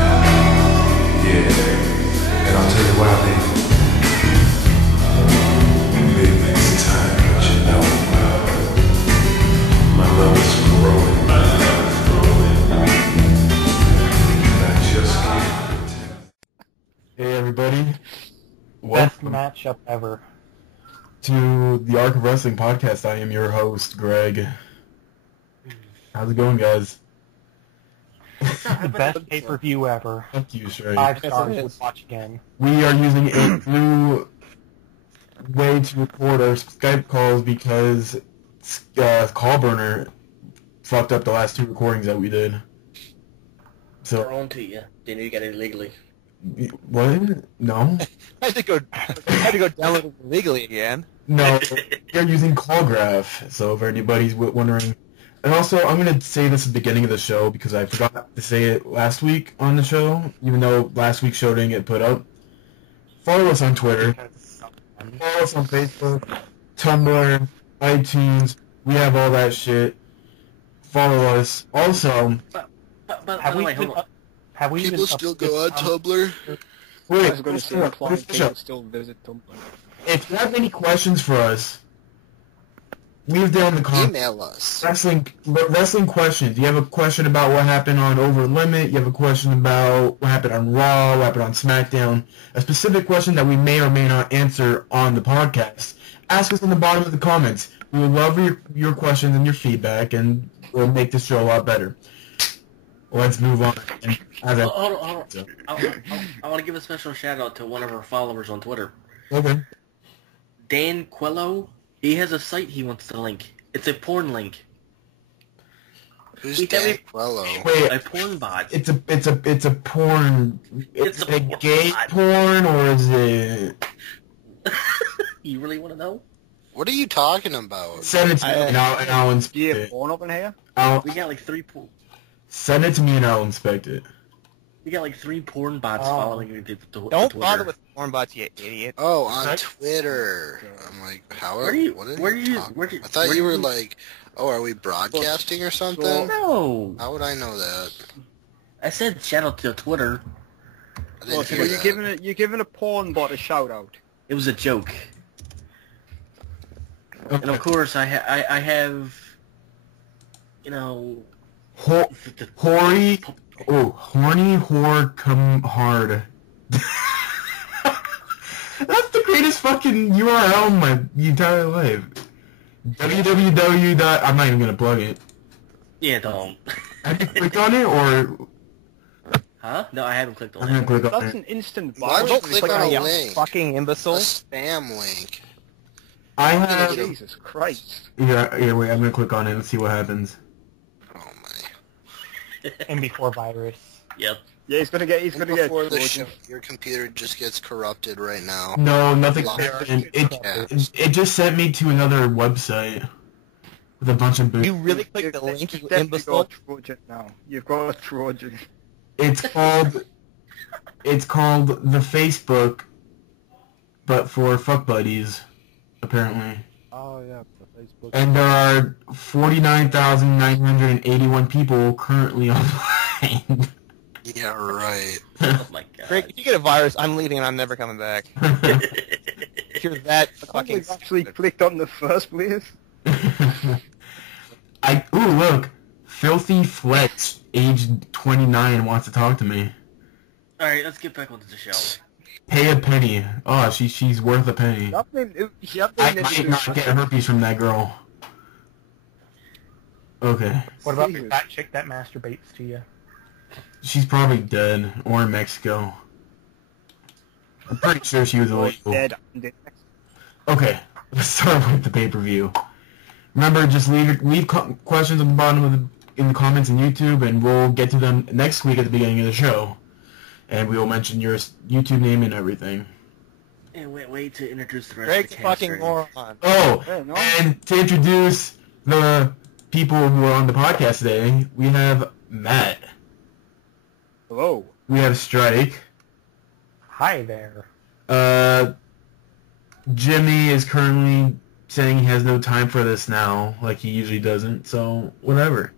Yeah, and I'll tell you why, baby. Maybe it's time that you know my love is growing. My love is growing. And I just can't pretend. Hey everybody, Best welcome matchup ever. to the Arc of Wrestling podcast. I am your host, Greg. How's it going, guys? The best pay-per-view ever. Fuck you, Shrey. 5 stars would watch again. We are using a new way to record our Skype calls because Callburner fucked up the last 2 recordings that we did. They're So, on to you. They knew you got it illegally. what? No? I had to go download it legally again. No, we're using Callgraph, so if anybody's wondering. And also, I'm going to say this at the beginning of the show because I forgot to say it last week on the show, even though last week's show didn't get put up. Follow us on Twitter. Follow us on Facebook, Tumblr, iTunes. We have all that shit. Follow us. Also, But Have we wait, hold even, on. have we People even still updated go on Tumblr. wait, I was going to say, implying let's people show. still visit Tumblr. If you have any questions for us, leave them in the comments. Email us. Wrestling questions. You have a question about what happened on Over the Limit. You have a question about what happened on Raw, what happened on SmackDown. A specific question that we may or may not answer on the podcast. Ask us in the bottom of the comments. We would love your questions and your feedback, and we'll make this show a lot better. Let's move on. Hold on. I want to give a special shout out to one of our followers on Twitter, Okay. Dan Quello. He has a site he wants to link. It's a porn link. Who's We Dan definitely- Quello? A Wait, porn bot. it's a porn. It's Is a it porn gay bot. porn or is it? You really want to know? What are you talking about? Send it to me and I'll inspect Do you it. have porn up in here? We got like three porn. Send it to me and I'll inspect it. We got like 3 porn bots Oh. following the Don't Twitter. bother with porn bots, you idiot. Oh, on What? Twitter. I'm like, how Where are do you- what are where do you- talking- where do- I thought where you do were you- like, oh, are we broadcasting or something? No, How would I know that? I said shout out to Twitter. I didn't What, so hear you're giving a porn bot a shout out? It was a joke. And of course, I have, you know, Horny whore come hard. That's the greatest fucking URL in my entire life. www. I'm not even gonna plug it. yeah, don't. Have you clicked on it or Huh? No, I haven't clicked I'm on gonna it. click on That's it? an instant Why virus. don't click It's on like a a- link? Fucking A imbecile. spam link. I gonna have. get Jesus Christ. Yeah, wait. I'm gonna click on it. Let's see what happens. Oh my. MB4 virus. Yep. Yeah, he's gonna get Before the explosion. your computer just gets corrupted right now. No, nothing Live happened. chat. It just sent me to another website with a bunch of You boots. really clicked the You've link, you definitely imbecile? got a Trojan now. You've got a Trojan. It's called the Facebook, but for fuck buddies, apparently. Oh yeah, the Facebook. And there are 49,981 people currently online. Yeah, right. Oh my god. Greg, if you get a virus, I'm leaving and I'm never coming back. If you're that I think fucking... we've actually clicked on the first place. Ooh, look, Filthy Fletch, aged 29, wants to talk to me. Alright, let's get back onto the show. Pay a penny. Oh, she's worth a penny. I might not get herpes from that girl. Okay. What about Jesus. that chick that masturbates to you? She's probably dead, or in Mexico. I'm pretty sure she was illegal. Dead. Okay, let's start with the pay-per-view. Remember, just leave questions at the bottom of in the comments on YouTube, and we'll get to them next week at the beginning of the show. And we will mention your YouTube name and everything. And wait to introduce the rest Greg's of the fucking cast. moron. Oh, Hey, no. and to introduce the people who are on the podcast today, we have Matt. Hello. We have Strike. Hi there. Jimmy is currently saying he has no time for this now, like he usually doesn't, so whatever.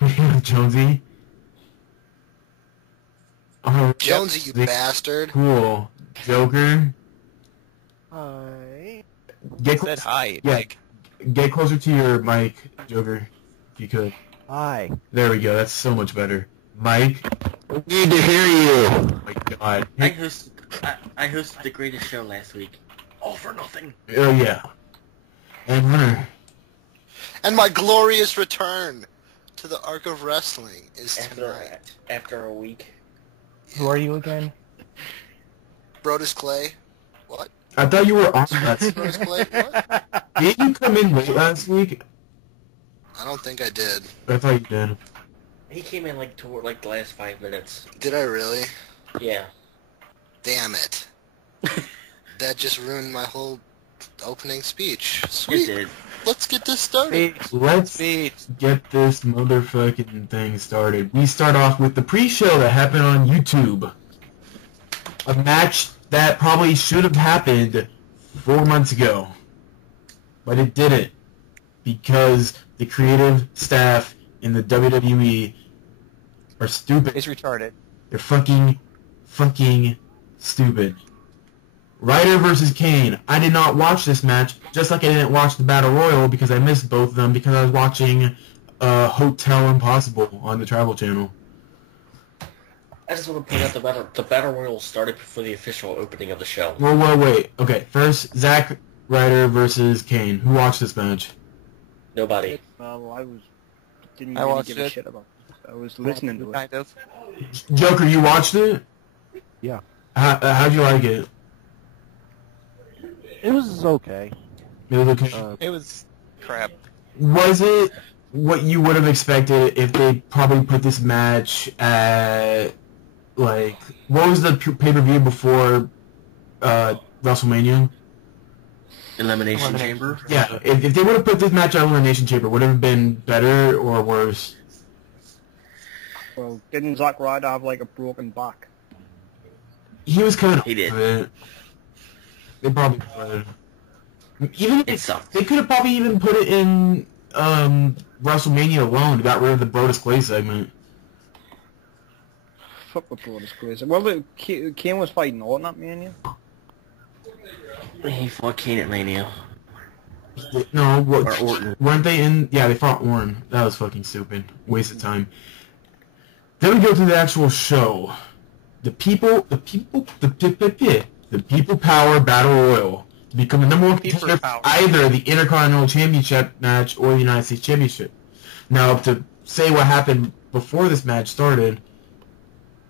We have Jonesy. Jonesy, you bastard. Cool. Joker, Hi. get Said hi. Yeah. Like, get closer to your mic, Joker, if you could. Hi. There we go. That's so much better. Mike. Need to hear you. Oh my God. I hosted the greatest show last week. All for nothing. Oh yeah. And Hunter. And my glorious return to the Ark of Wrestling is tonight. After a week. Who are you again? Brodus Clay. What? I thought you were on that. Brodus Clay? What? Did you come in late last week? I don't think I did. I thought you did. He came in like toward like the last 5 minutes. Did I really? Yeah. Damn it. That just ruined my whole opening speech. It Sweet. did. Let's get this started. Let's get this motherfucking thing started. We start off with the pre-show that happened on YouTube. A match that probably should have happened 4 months ago. But it didn't. Because the creative staff in the WWE are stupid. it's retarded. They're fucking stupid. Ryder versus Kane. I did not watch this match, just like I didn't watch the Battle Royal because I missed both of them because I was watching Hotel Impossible on the Travel Channel. I just want to point out the battle royal started before the official opening of the show. Whoa, wait. Okay, first, Zack Ryder versus Kane. Who watched this match? Nobody. Well, didn't I really watched give a it. shit about it. I was listening to it. Kind of. Joker, you watched it? Yeah. How'd you like it? It was okay. It was okay. It was crap. Was it what you would have expected if they probably put this match at, like, what was the pay-per-view before WrestleMania? Elimination Chamber? Yeah, if they would have put this match at Elimination Chamber, would it have been better or worse? Well, didn't Zack Ryder have like a broken back? He was kind of He did. it. They probably would. Even if It sucked. they could have probably even put it in WrestleMania alone, got rid of the Brodus Clay segment. Fuck the Brodus Clay. Well, look, Kane was fighting Orton at Mania. He fought Kane at Mania. No, Or Orton. weren't they in? Yeah, they fought Orton. That was fucking stupid. Waste of time. Then we go to the actual show. The people Power Battle Royal to become the number one contender for either the Intercontinental Championship match or the United States Championship. Now, to say what happened before this match started,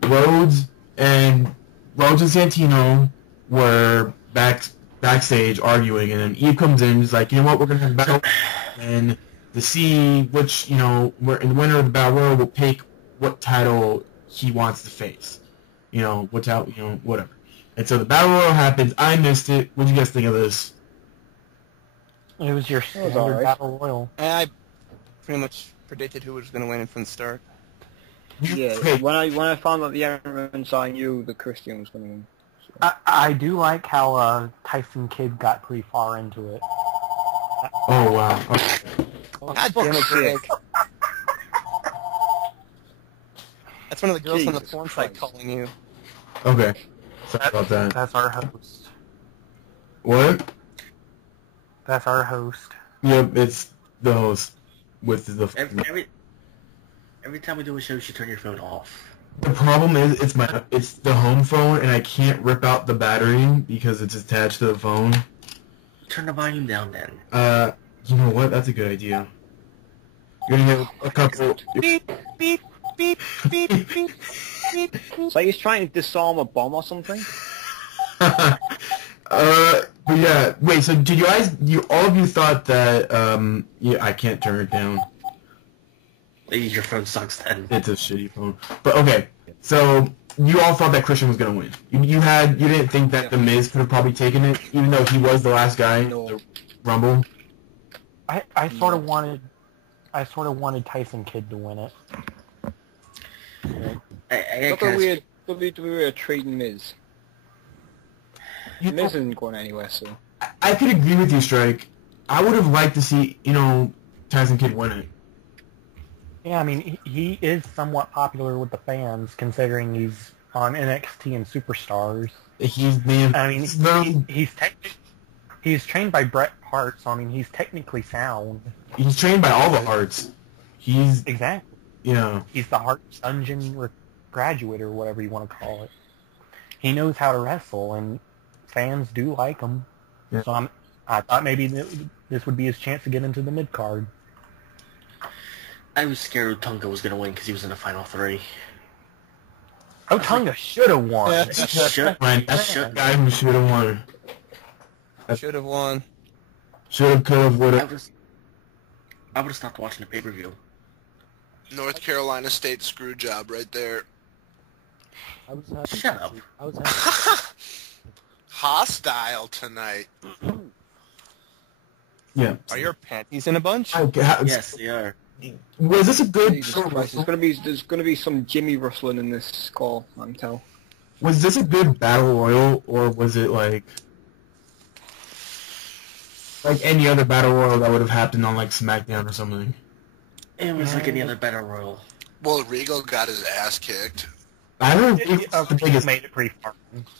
Rhodes and Santino were backstage arguing, and then Eve comes in. He's like, you know what, we're gonna have a battle, and to see which, you know, the winner of the battle royal will pick what title he wants to face. You know, what title, you know, whatever. And so the battle royal happens. I missed it. What do you guys think of this? It was your was standard alright. battle royal. And I pretty much predicted who was going to win from the start. Yeah. Okay. When I found out the entrance, I knew that Christian was going to win. I do like how Tyson Kidd got pretty far into it. Oh wow. Okay. God damn it, Greg. That's one of the girls on the Jesus porn site Christ. calling you. Okay. Sorry about that. That's our host. What? That's our host. Yep, it's the host with the. Every time we do a show, you should turn your phone off. The problem is it's the home phone, and I can't rip out the battery because it's attached to the phone. Turn the volume down then. You know what? That's a good idea. You're gonna have a couple. Beep, beep, beep, beep, beep, beep. It's like he's trying to disarm a bomb or something. But yeah. Wait. So did you guys? All of you thought that? Yeah. I can't turn it down. Maybe your phone sucks then. It's a shitty phone. But okay. So you all thought that Christian was gonna win. You didn't think that the Miz could have probably taken it, even though he was the last guy in the Rumble. I sort of wanted Tyson Kidd to win it. I Look got at weird WWE are treating Miz. You know, Miz isn't going anywhere, so. I could agree with you, Strike. I would have liked to see, Tyson Kidd win it. Yeah, I mean, he is somewhat popular with the fans, considering he's on NXT and Superstars. He's man. I mean, no, he's trained by Bret Hart, so I mean, he's technically sound. he's trained by all the Hearts. He's Exactly. He's the Hart Dungeon graduate or whatever you want to call it. He knows how to wrestle, and fans do like him. Yeah. So I thought maybe this would be his chance to get into the mid card. I was scared Tonga was gonna win because he was in the final 3. Oh, Tonga should have won. Yeah. Shut. Ryan, that's the guy who should have won. Should have won. Should have, could have, would I have. would have stopped watching the pay-per-view. North Carolina State screw job right there. I was happy. Shut up. I was happy. Hostile tonight. Yeah. Are your panties in a bunch? Okay, Yes, they are. Was this a good? Jesus Christ, there's gonna be some Jimmy rustling in this call, I can tell. Was this a good battle royal, or was it like any other battle royal that would have happened on like SmackDown or something? It was like any other battle royal. Well, Regal got his ass kicked. I heard Regal got the He biggest. made it pretty far.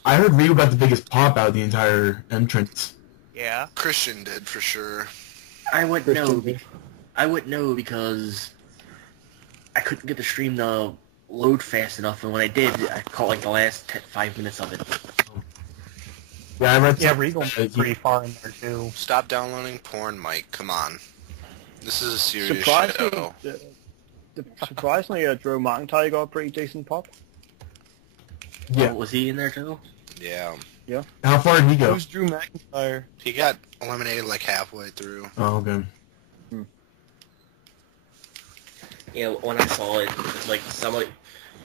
I heard Regal got the biggest pop out of the entire entrance. Yeah. Christian did for sure. I wouldn't know. I wouldn't know because I couldn't get the stream to load fast enough, and when I did, I caught like the last 5 minutes of it. Yeah, I read. Yeah, Regal made it pretty far in there too. Stop downloading porn, Mike. Come on. This is a serious Surprisingly, show. surprisingly, Drew McIntyre got a pretty decent pop. Yeah. Was he in there too? Yeah. How far did he go? Who's Drew McIntyre? He got eliminated like halfway through. Oh, okay. Yeah, when I saw it, it was like somebody,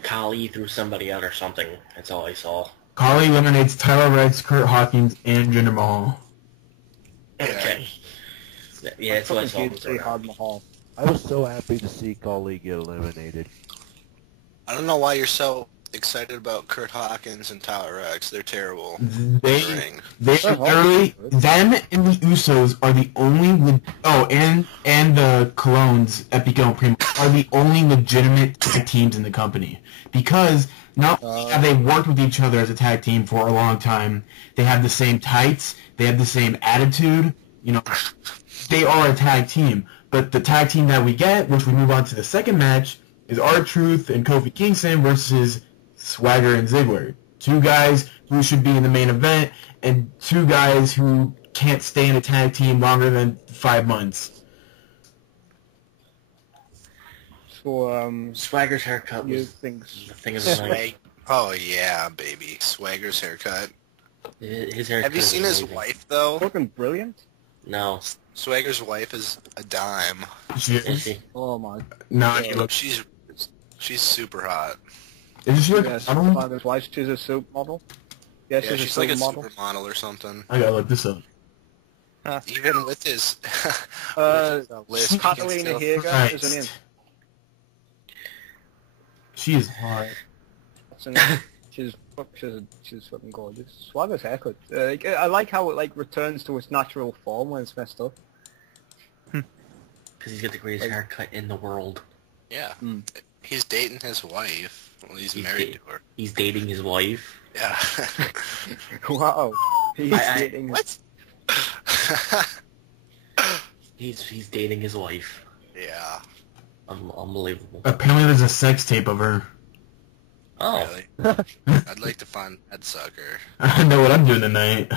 Kali threw somebody out or something. That's all I saw. Kali eliminates Tyler Rex, Kurt Hawkins, and Jinder Mahal. Okay. Yeah, that's what I saw. Fucking huge, hard Mahal. I was so happy to see Kali get eliminated. I don't know why you're so excited about Kurt Hawkins and Tyler Rex. They're terrible. They Ring. are literally them and the Usos are the only and the Colognes, Epico and Primo are the only legitimate tag teams in the company because not only have they worked with each other as a tag team for a long time, they have the same tights, they have the same attitude. They are a tag team. But the tag team that we get, which we move on to the second match, is R-Truth and Kofi Kingston versus Swagger and Ziggler. Two guys who should be in the main event, and two guys who can't stay in a tag team longer than 5 months. So, Swagger's haircut you was think... the thing of the night. Swag. Oh yeah, baby. Swagger's haircut. His haircut. Have you seen his amazing. wife though? Fucking brilliant. No. Swagger's wife is a dime. Is she? Oh my... No, She's super hot. is she like Yes, I don't know. his wife, she's a supermodel. Yes, Yeah, she's she's a like a supermodel. supermodel or something. I gotta look this up. Even with his list, Catalina Hager is her name. She is hot. What's her name? She's fucking gorgeous. Swagger's haircut. I like how it returns to its natural form when it's messed up. Because he's got the greatest haircut in the world. Yeah. Mm. He's dating his wife. Well, he's He's married da- to her. He's dating his wife. Yeah. Wow. He's I- dating... What? He's dating his wife. Yeah. Unbelievable. Apparently there's a sex tape of her. Oh. Really? I'd like to find that sucker. I know what I'm doing tonight.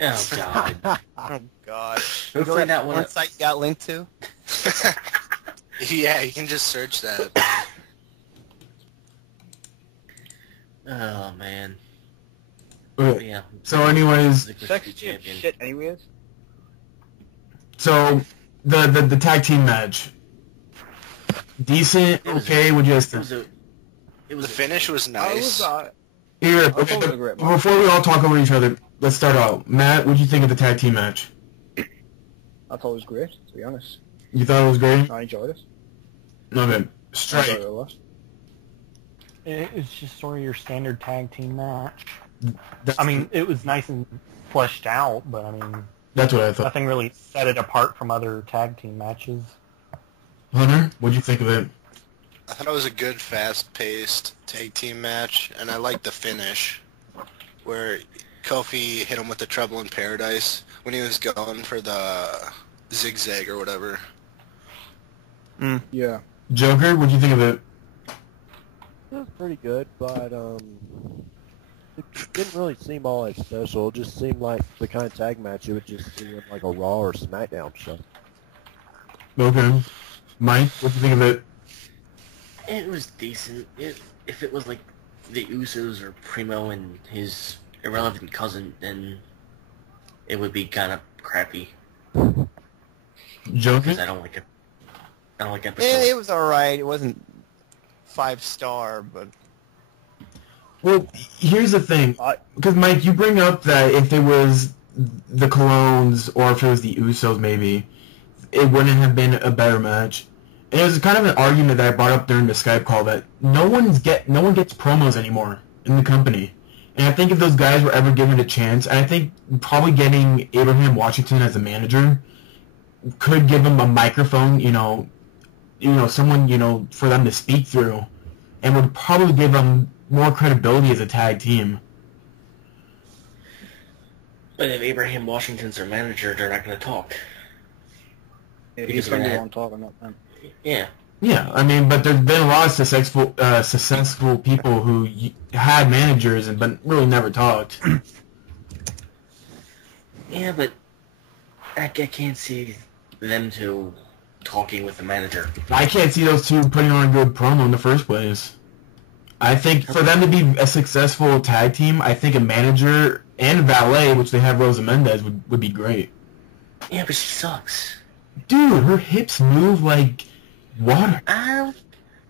Oh, God. Oh, God. We'll find out One what... site you got linked to? Yeah, you can just search that. Oh, man. Okay, Yeah. so anyways, Ziggler's Sex the champion. shit anyways. so the tag team match. Decent, It was- okay, would you guys It think? was a... It was The finish was nice. Here, I okay, thought it was a great match. before we all talk over each other, let's start out. Matt, what'd you think of the tag team match? I thought it was great, to be honest. You thought it was great? I enjoyed it. Okay, I enjoyed straight. it a lot. It's just sort of your standard tag team match. That's, I mean, it was nice and fleshed out, but I mean, that's what I thought. nothing really set it apart from other tag team matches. Hunter, what'd you think of it? I thought it was a good, fast-paced tag team match, and I liked the finish, where Kofi hit him with the Trouble in Paradise when he was going for the zigzag or whatever. Yeah. Joker, what'd you think of it? It was pretty good, but it didn't really seem all that special. It just seemed like the kind of tag match it would just seem like a Raw or SmackDown show. Okay. Mike, what'd you think of it? It was decent. If it was like the Usos or Primo and his irrelevant cousin, then it would be kind of crappy. Joker? Because I don't like it. I don't like episodes. Yeah, it was alright. It wasn't 5-star, but Well, here's the thing. Because, Mike, you bring up that if it was the Colognes or if it was the Usos, maybe, it wouldn't have been a better match. And it was kind of an argument that I brought up during the Skype call that no one gets promos anymore in the company. And I think if those guys were ever given a chance, and I think probably getting Abraham Washington as a manager could give them a microphone, someone, for them to speak through, and would probably give them more credibility as a tag team. But if Abraham Washington's their manager, they're not going to talk. Yeah, Because he's going to be of that. on talking, not them. Yeah. Yeah, I mean, but there's been a lot of successful people who had managers but really never talked. Yeah, but I can't see them two talking with the manager. I can't see those two putting on a good promo in the first place. I think for them to be a successful tag team, I think a manager and a valet, which they have Rosa Mendez, would be great. Yeah, but she sucks. Dude, her hips move like water.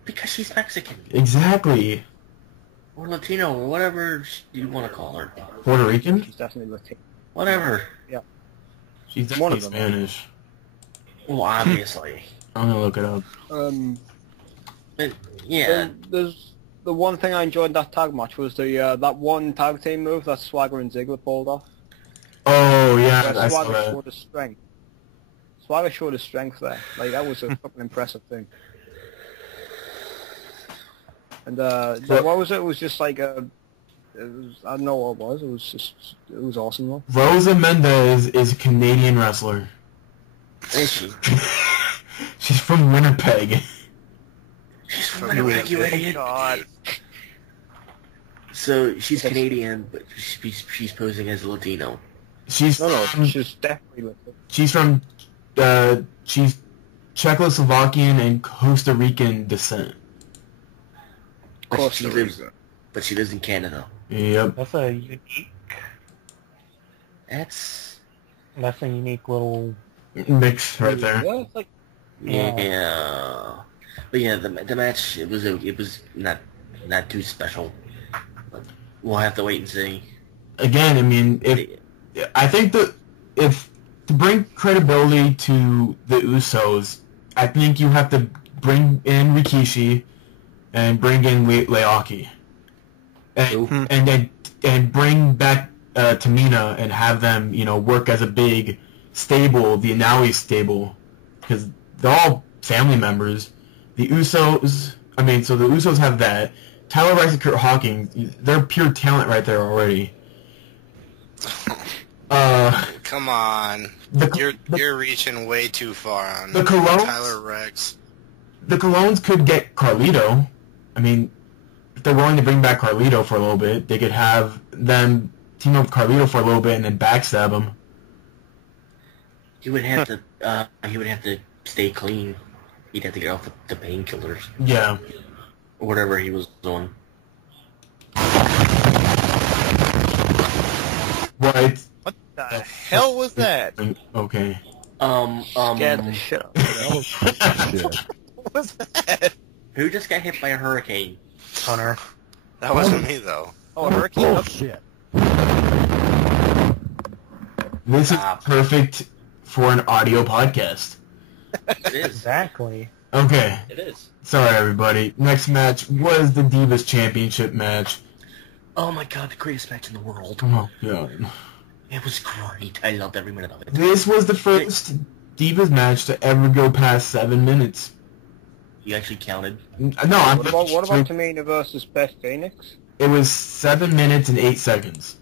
Because she's Mexican. Exactly. Or Latino, or whatever you want to call her. Puerto Rican? She's definitely Latino. Whatever. She's One definitely of them. Spanish. Well, obviously. I'm gonna look it up. But, yeah. There's the one thing I enjoyed in that tag match was the that one tag team move that Swagger and Ziggler pulled off. Oh, yeah, Where I saw Swagger that. showed his strength. Swagger showed his strength there. Like, that was a fucking impressive thing. And what was it? It was just like I don't know what it was. It was awesome though. Rosa Mendez is a Canadian wrestler. Is she? She's from Winnipeg. She's from Winnipeg, you idiot. God. So, she's Canadian, but she's posing as a Latino. She's No, from, she's definitely Latino. she's from she's Czechoslovakian and Costa Rican descent. But she lives in Canada. Yep. That's a unique That's... little. Mix right there. Yeah, it's like Yeah. But yeah, the match, it was not too special. But we'll have to wait and see. Again, I mean, I think that if to bring credibility to the Usos, I think you have to bring in Rikishi and bring in Leaki, and bring back Tamina and have them, work as a big stable, the Inoue stable, because they're all family members. The Usos, so the Usos have that. Tyler Rice and Kurt Hawkins, they're pure talent right there already. Come on. You're reaching way too far on The Colognes? Tyler Rex. The Colognes could get Carlito. If they're willing to bring back Carlito for a little bit, they could have them team up with Carlito for a little bit and then backstab him. He would have to stay clean. He'd have to get off the painkillers. Yeah. Or whatever he was on. Right. What the hell was that? Okay. scared the shit out of me. Shit. What was that? Who just got hit by a hurricane? Hunter. That wasn't me though. Oh, a hurricane? Oh, shit. This is Stop. perfect for an audio podcast. It is. Exactly. Okay. It is. Sorry, everybody. Next match was the Divas Championship match. Oh my god, the greatest match in the world. Oh, God. It was great. I loved every minute of it. This was the first Divas match to ever go past 7 minutes. You actually counted? No, I'm. What about Tamina versus Beth Phoenix? It was 7 minutes and 8 seconds.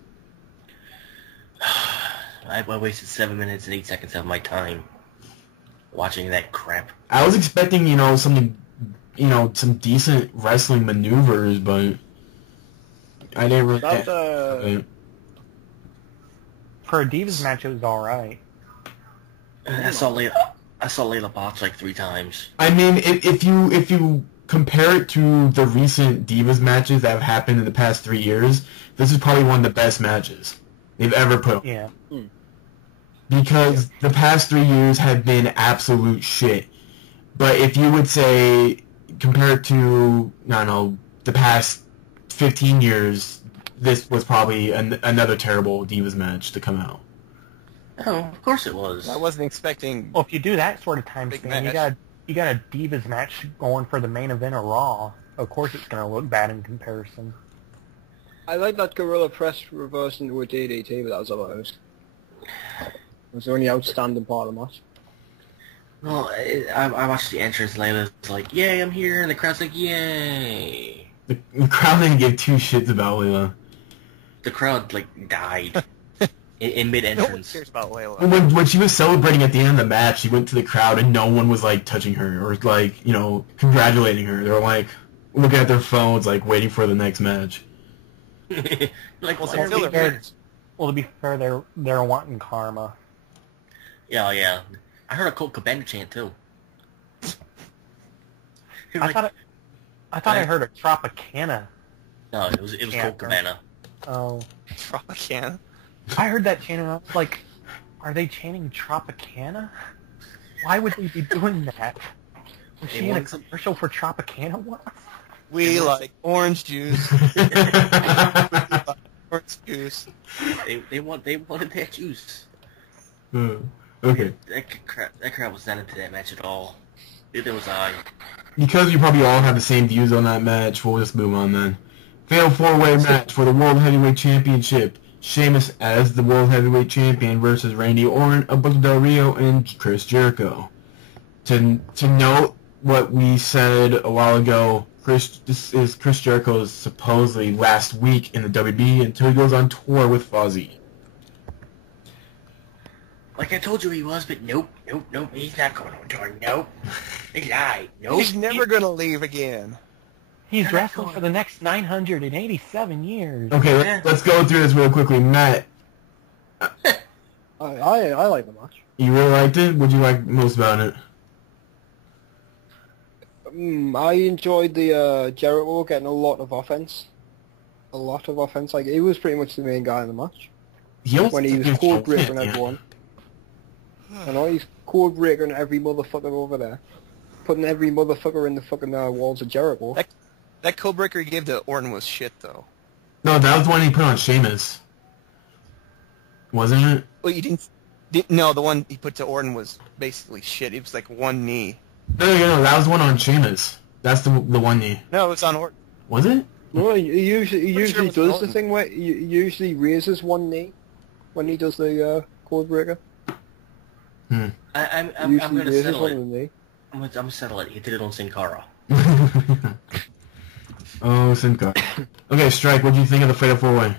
I wasted 7 minutes and 8 seconds of my time watching that crap. I was expecting, something, some decent wrestling maneuvers, but I didn't really. That, For a Divas match, it was alright. I saw Layla botch like 3 times. I mean, if you compare it to the recent Divas matches that have happened in the past 3 years, this is probably one of the best matches they've ever put on. Yeah. Because the past 3 years have been absolute shit. But if you would say, compare it to, I don't know, the past 15 years, this was probably another terrible Divas match to come out. Oh, of course it was. I wasn't expecting. Well, if you do that sort of time Big span, match. you got a Divas match going for the main event of Raw. Of course it's going to look bad in comparison. I like that Gorilla Press reversed into a DDT, but that was about it. It was the only outstanding part of the match. Well, I watched the entrance. Layla's like, "Yay, I'm here," and the crowd's like, "Yay!" The crowd didn't give 2 shits about Layla. The crowd died in No one mid-entrance. cares about Layla. When she was celebrating at the end of the match, she went to the crowd and no one was touching her or congratulating her. They were looking at their phones, waiting for the next match. Like, Well, well, until to be they're fair- fans. Well, to be fair, they're wanting karma. yeah. I heard a Colt Cabana chant too. I thought I heard a Tropicana. No, it was chant, Colt Cabana. Oh, Tropicana. I heard that chant and I was like, are they chanting Tropicana? Why would they be doing that? Was They she in a want some- commercial for Tropicana once? We like orange juice. Orange juice. They wanted that juice. Okay. That crowd was not into that match at all. Neither was I. Because you probably all have the same views on that match, we'll just move on then. Fatal 4-way match for the World Heavyweight Championship. Sheamus as the World Heavyweight Champion versus Randy Orton, Alberto Del Rio, and Chris Jericho. To note what we said a while ago, this is Chris Jericho's supposedly last week in the WB until he goes on tour with Fozzy. Like I told you he was, but nope. He's not going on tour. Nope. He lied. Nope. He's never gonna leave again. He's wrestled for the next 987 years. Okay, let's go through this real quickly. Matt, I like the match. you really liked it? What did you like most about it? I enjoyed the Jericho getting a lot of offense. Like, he was pretty much the main guy in the match. When he was code breaking everyone. I know he's code breaking every motherfucker over there. Putting every motherfucker in the fucking walls of Jericho. That code breaker he gave to Orton was shit, though. No, that was the one he put on Sheamus. Wasn't it? Well, you didn't. No, the one he put to Orton was basically shit. It was like one knee. No, that was the one on Sheamus. That's the one knee. No, it was on Orton. Was it? No, he usually sure it was does the Orton. thing where he usually raises one knee when he does the code breaker. I'm Usually gonna raises settle one it. on the knee. I'm gonna settle it. He did it on Sin Cara. Oh, Sin Cara. Okay, Strike, what do you think of the Fatal 4-Way?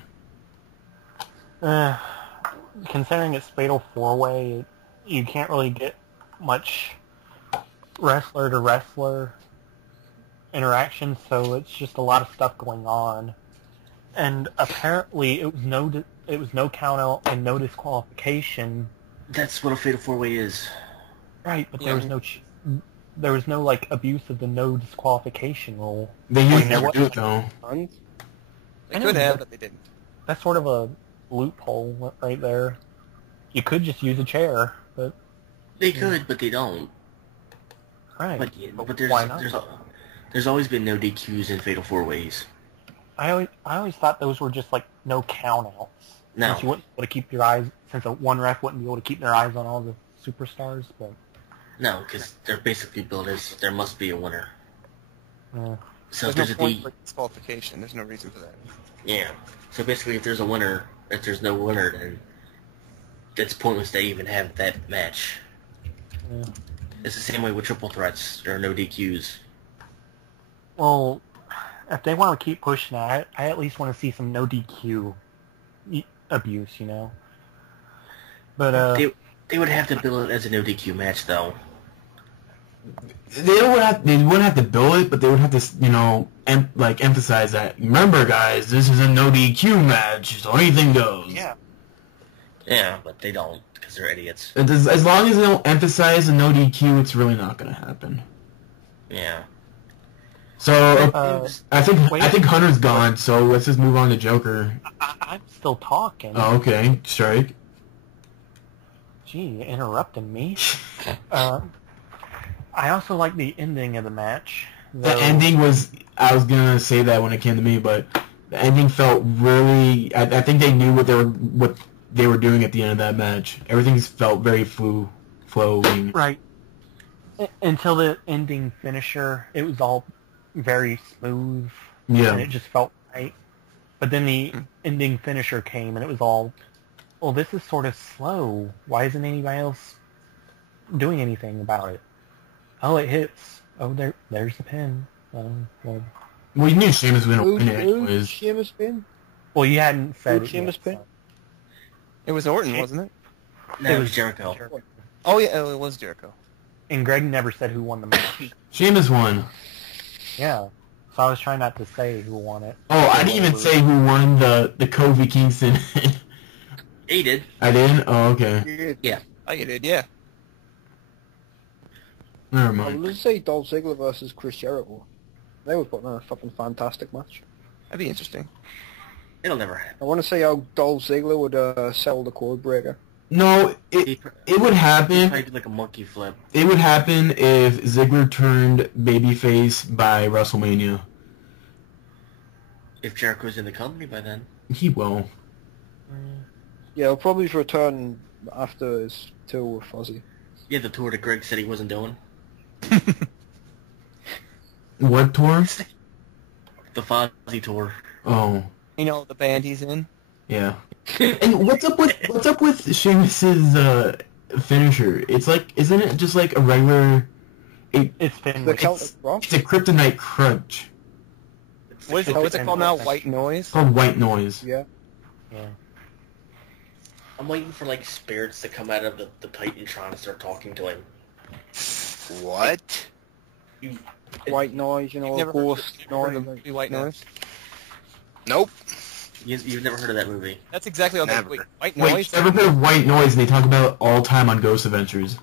Considering it's Fatal 4-Way, you can't really get much wrestler to wrestler interaction, so it's just a lot of stuff going on. And apparently, it was no count out and no disqualification. That's what a Fatal 4-Way is. Right, but there was no abuse of the no disqualification rule. They Well, used there to was- do it, though. And They I know, could have, but- but they didn't. That's sort of a loophole right there. You could just use a chair, but They could, but they don't. right. But why not? there's always been no DQs in Fatal 4-Ways. I always thought those were just like no count outs. No. Since you wouldn't be able to keep your eyes, since one ref wouldn't be able to keep their eyes on all the superstars, but No, because they're basically built as there must be a winner. So if There's there's no a point for disqualification. There's no reason for that. yeah. So basically, if there's a winner, if there's no winner, then it's pointless to even have that match. Yeah. It's the same way with triple threats. There are no DQs. Well, if they want to keep pushing it, I at least want to see some no DQ abuse, you know. But they would have to build it as a no DQ match, though. They wouldn't have to build it, but they would have to, you know, emphasize that. Remember, guys, this is a no DQ match, so anything goes. yeah, Yeah, but they don't because they're idiots. As long as they don't emphasize the no DQ, it's really not going to happen. Yeah. So I think Hunter's gone. So let's just move on to Joker. I'm still talking. Oh, okay, strike. Gee, you interrupted me. I also like the ending of the match. The ending was, I was going to say that when it came to me, but the ending felt really, I think they knew what they were doing at the end of that match. Everything felt very flowing. Right. Until the ending finisher, it was all very smooth. Yeah. And it just felt right. But then the ending finisher came, and it was all, well, this is sort of slow. Why isn't anybody else doing anything about it? Oh, it hits. Oh, there's the pin. Well, you knew Sheamus was going to win it Who anyways. Sheamus pin? Well, you hadn't said Who it Sheamus yet, pin? so. It was Orton, wasn't it? No, it was Jericho. Oh yeah, it was Jericho. And Greg never said who won the match. Sheamus won. Yeah. So I was trying not to say who won it. Oh, I didn't even say who won the Kofi Kingston. He did. I didn't? Oh, okay. Yeah. Oh, you did, yeah. Never I mind. was say Dolph Ziggler versus Chris Jericho. They would put on a fucking fantastic match. That'd be interesting. It'll never happen. I want to see how Dolph Ziggler would sell the code breaker. No, it would He happen. played like a monkey flip. It would happen if Ziggler turned babyface by WrestleMania. If Jericho's in the company by then. He will. Yeah, he'll probably return after his tour with Fozzy. Yeah, the tour that Greg said he wasn't doing. What tour? The Fozzy tour. Oh, You know the band he's in. yeah. And what's up with Sheamus's finisher? It's like, isn't it just like a regular? It's been... The Celtic Rock? It's a kryptonite crunch. What's it called now? White Noise? It's called white noise. Yeah. Yeah. I'm waiting for like spirits to come out of the Titantron and start talking to him. What? White noise, you know, Never heard ghost of noise. the movie White Noise? Nope. You've never heard of that movie? That's exactly what Never. Wait, White Wait, Noise? you ever heard of white noise? And they talk about it all the time on Ghost Adventures.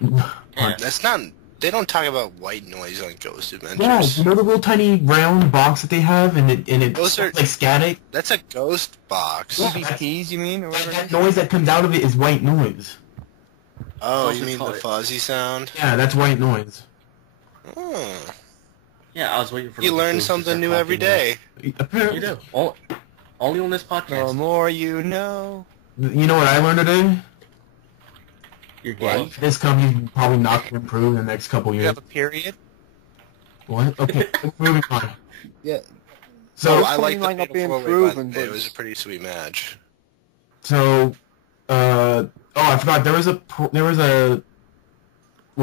Yeah. That's not. They don't talk about white noise on Ghost Yeah, Adventures. you know the little tiny round box that they have, and it Those are- like static. That's a ghost box. Yeah. EVPs, you mean? Or whatever it That is? noise that comes out of it is white noise. Oh, What's you it mean the called? fuzzy sound? Yeah, that's white noise. Oh. Yeah, I was waiting for. You the learn ghosts to something start new talking every to him. day. Apparently, You do. Only on this The podcast. more you know. You know what I learned today? You're gay. This company's probably not going to improve in the next couple You years. have a period. What? Okay, moving on. Yeah. So, Well, I like might the not be fatal four-way, improving, but it but- was a pretty sweet match. I forgot there was a what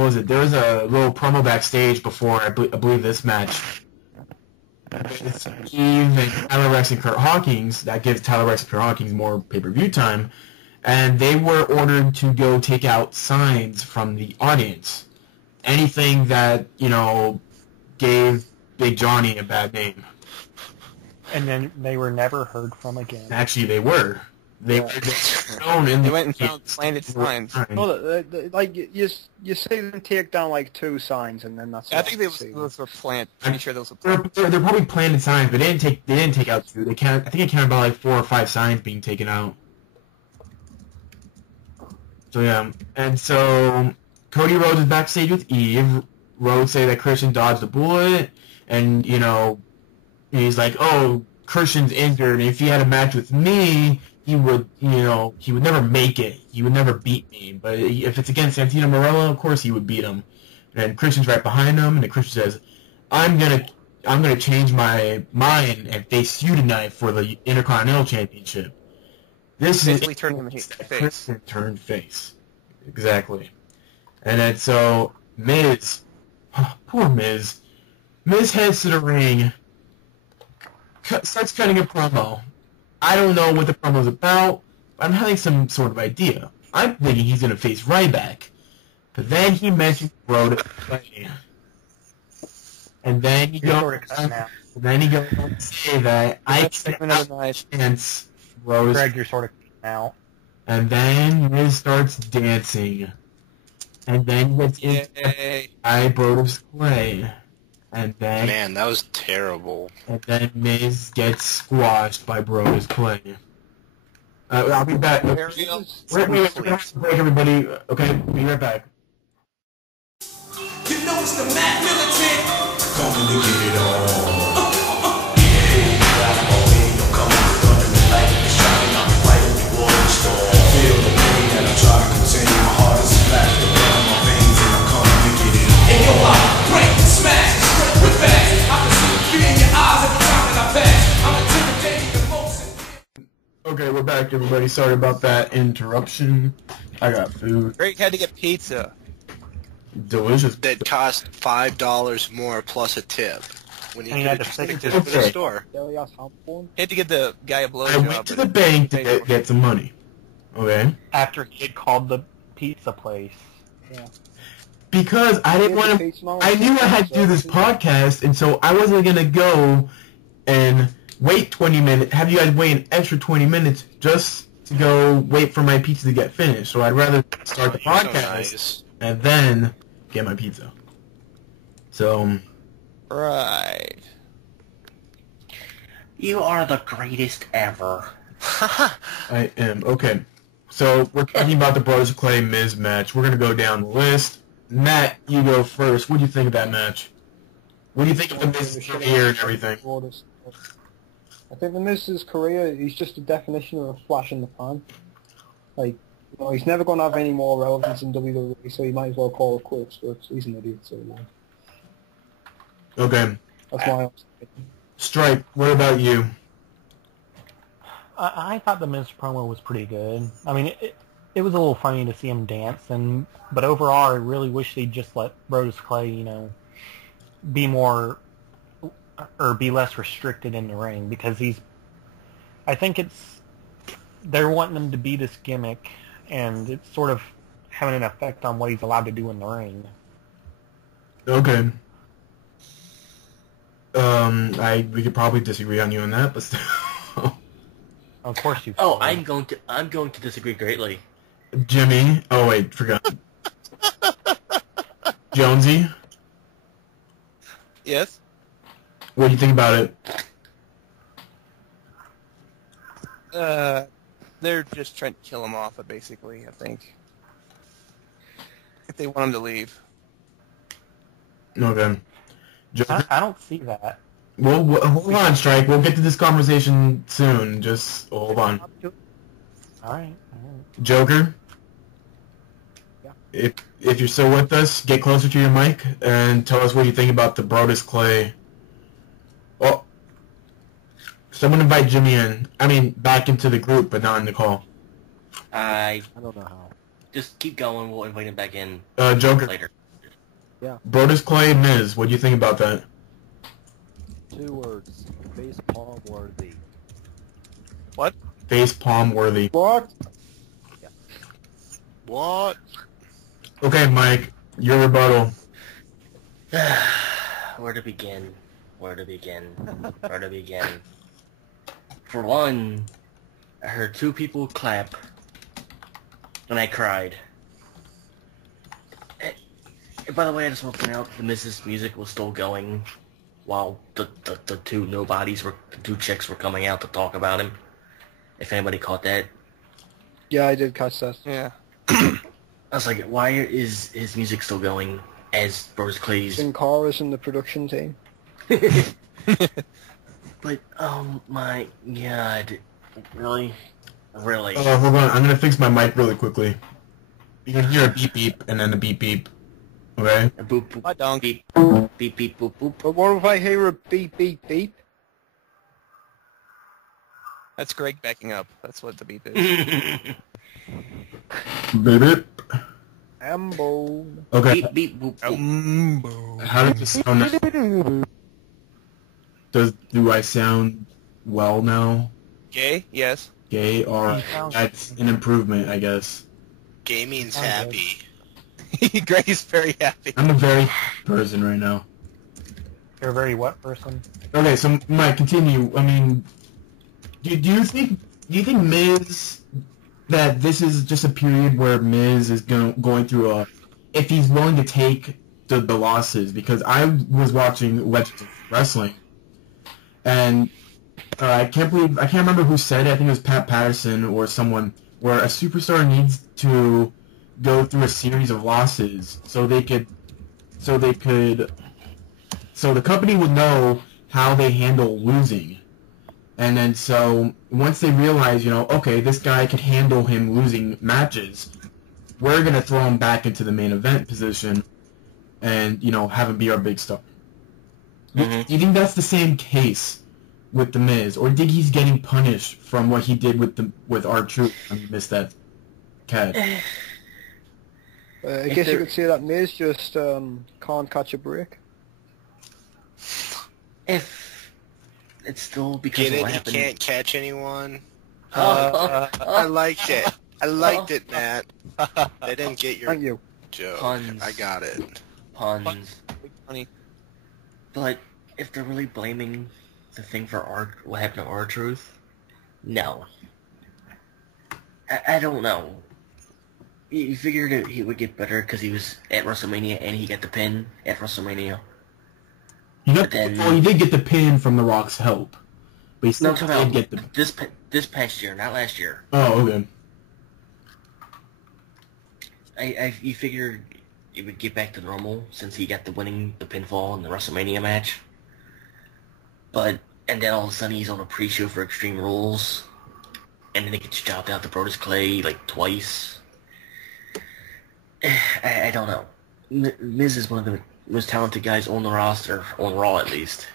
was it? There was a little promo backstage before I believe this match. Eve and Tyler Rex and Kurt Hawkins, that gives Tyler Rex and Kurt Hawkins more pay-per-view time, and they were ordered to go take out signs from the audience. Anything that, gave Big Johnny a bad name. And then they were never heard from again. Actually, they were. They were shown in They the went and found planted signs. No, like you see them take down like 2 signs and then that's. I all think you those see. were plant. Pretty sure those were plant. They're probably planted signs, but they didn't take out 2. I think it counted about like 4 or 5 signs being taken out. So yeah, and so Cody Rhodes is backstage with Eve. Rhodes say that Christian dodged a bullet, and he's like, "Oh, Christian's injured. And if he had a match with me, he would never make it. He would never beat me. But if it's against Santino Marella, of course he would beat him." And Christian's right behind him, and the Christian says, I'm gonna change my mind and face you tonight for the Intercontinental Championship. This Basically is turned him face. Christian turned face. Exactly. And then so Miz, poor Miz, Miz heads to the ring, starts cutting a promo. I don't know what the promo's about, but I'm having some sort of idea. I'm thinking he's going to face Ryback. But then he mentioned Brodus Clay. And then he goes on to say that I can't dance Brodus. Greg, you're sort of out. And then Miz starts dancing. And then he gets by Brodus Clay. And then... Man, that was terrible. And then Miz gets squashed by Brodus Clay. I'll be back. Wait, break, everybody. Okay, be right back. You know it's the Mac Militant. Coming to get it on. Yeah, I'm coming to thunder and lightning. Striking out the fight in the water storm. Feel the pain that I'm trying to contain. My heart is flat, the blood in my veins, and I'm coming to get it on. And yo, I break, smash, straight with back. I can see the fear in your eyes every time that I pass. I'm intimidating the most. Okay, we're back, everybody. Sorry about that interruption. I got food. Greg had to get pizza. Delicious. That cost $5 more plus a tip. When you had could to have stick just it been to to the store. He had to get the guy a blowjob. I went to the bank to get some money. Okay? After he had called the pizza place. Yeah. Because I didn't want to... I knew I had to do this podcast, and so I wasn't going to go and wait 20 minutes, have you guys wait an extra 20 minutes just to go wait for my pizza to get finished. So I'd rather start the podcast and then get my pizza. So... Right. You are the greatest ever. I am. Okay. So we're talking about the Brodus Clay Miz match. We're going to go down the list. Matt, you go first. What do you think of that match? What do you think of the Miz's career and everything? I think the Miz's career, he's just a definition of a flash in the pan. Like, you know, he's never going to have any more relevance in WWE, so you might as well call it quits, but he's an idiot, so yeah. Okay. That's my opinion. Stripe, what about you? I thought the Miz promo was pretty good. I mean, it was a little funny to see him dance, but overall, I really wish they'd just let Brodus Clay, you know, be more or be less restricted in the ring, because I think they're wanting him to be this gimmick, and it's sort of having an effect on what he's allowed to do in the ring. Okay. We could probably disagree on you on that, but still. Of course you. Oh, I'm going to disagree greatly. Jimmy. Oh wait, forgot. Jonesy. Yes. What do you think about it? They're just trying to kill him off, basically, I think. If they want him to leave. Okay. I don't see that. Well, hold on, Strike. We'll get to this conversation soon. Just hold on. All right. Joker? Yeah. If you're still with us, get closer to your mic and tell us what you think about the Brodus Clay. Oh, someone invite Jimmy in. I mean, back into the group, but not in the call. I don't know how. Just keep going. We'll invite him back in Joker. later. Yeah. Brodus Clay, Miz. What do you think about that? 2 words. Face palm worthy. What? Face palm worthy. What? Yeah. What? Okay, Mike, your rebuttal. Where to begin? Where to begin? Where to begin? For one, I heard 2 people clap, and I cried. And by the way, I just want to point out the Miz's music was still going while the 2 nobodies the 2 chicks were coming out to talk about him. If anybody caught that. Yeah, I did catch that. Yeah. I was like, why is his music still going as Brodus Clay's? Sin Cara in the production team. But, oh my god. Really? Really? Hold on. I'm going to fix my mic really quickly. You can hear a beep beep and then a beep beep. Okay? A boop boop. Bye, dong. Beep. Beep beep boop boop. But what if I hear a beep beep beep? That's Greg backing up. That's what the beep is. Beep beep. Ambo. Okay. Beep beep boop boop. How did this sound? Do I sound well now? Gay? Yes. Gay, or that's an improvement, I guess. Gay means happy. Gray's very happy. I'm a very happy person right now. You're a very what person? Okay, so Mike, continue. I mean, do you think Miz, that this is just a period where Miz is going through if he's willing to take the losses? Because I was watching Legends of Wrestling, and I can't remember who said it. I think it was Pat Patterson or someone, where a superstar needs to go through a series of losses so the company would know how they handle losing. And then so once they realize, okay, this guy could handle him losing matches, we're going to throw him back into the main event position and, have him be our big star. Mm-hmm. Do you think that's the same case with The Miz? Or do you think he's getting punished from what he did with R-Truth when he missed that catch? I guess you could say that Miz just can't catch a break. If it's still because Get of it? what He happened. can't catch anyone. I liked it. I liked it, Matt. I didn't get your Thank you. joke. Puns. I got it. Puns. Funny. But if they're really blaming the thing for what happened to R-Truth, no. I don't know. You figured he would get better because he was at WrestleMania and he got the pin at WrestleMania. He did get the pin from The Rock's help, but he still did get the. This past year, not last year. Oh, okay. You figured it would get back to normal since he got the pinfall in the WrestleMania match. And then all of a sudden he's on a pre-show for Extreme Rules, and then he gets chopped out to Brodus Clay like twice. I don't know. Miz is one of the most talented guys on the roster, on Raw at least.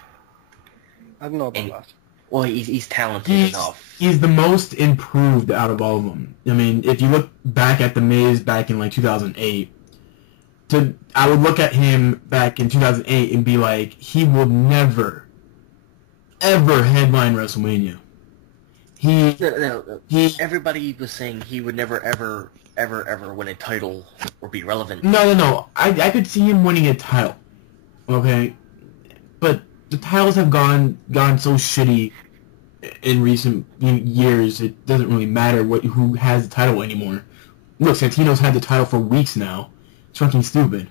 I don't know about that. Well, he's talented enough. He's the most improved out of all of them. I mean, if you look back at The Miz back in like 2008, I would look at him back in 2008 and be like, he will never, ever headline WrestleMania. Everybody was saying he would never, ever win a title or be relevant. No. I could see him winning a title. Okay? But the titles have gone so shitty in recent years, it doesn't really matter who has the title anymore. Look, Santino's had the title for weeks now. It's fucking stupid.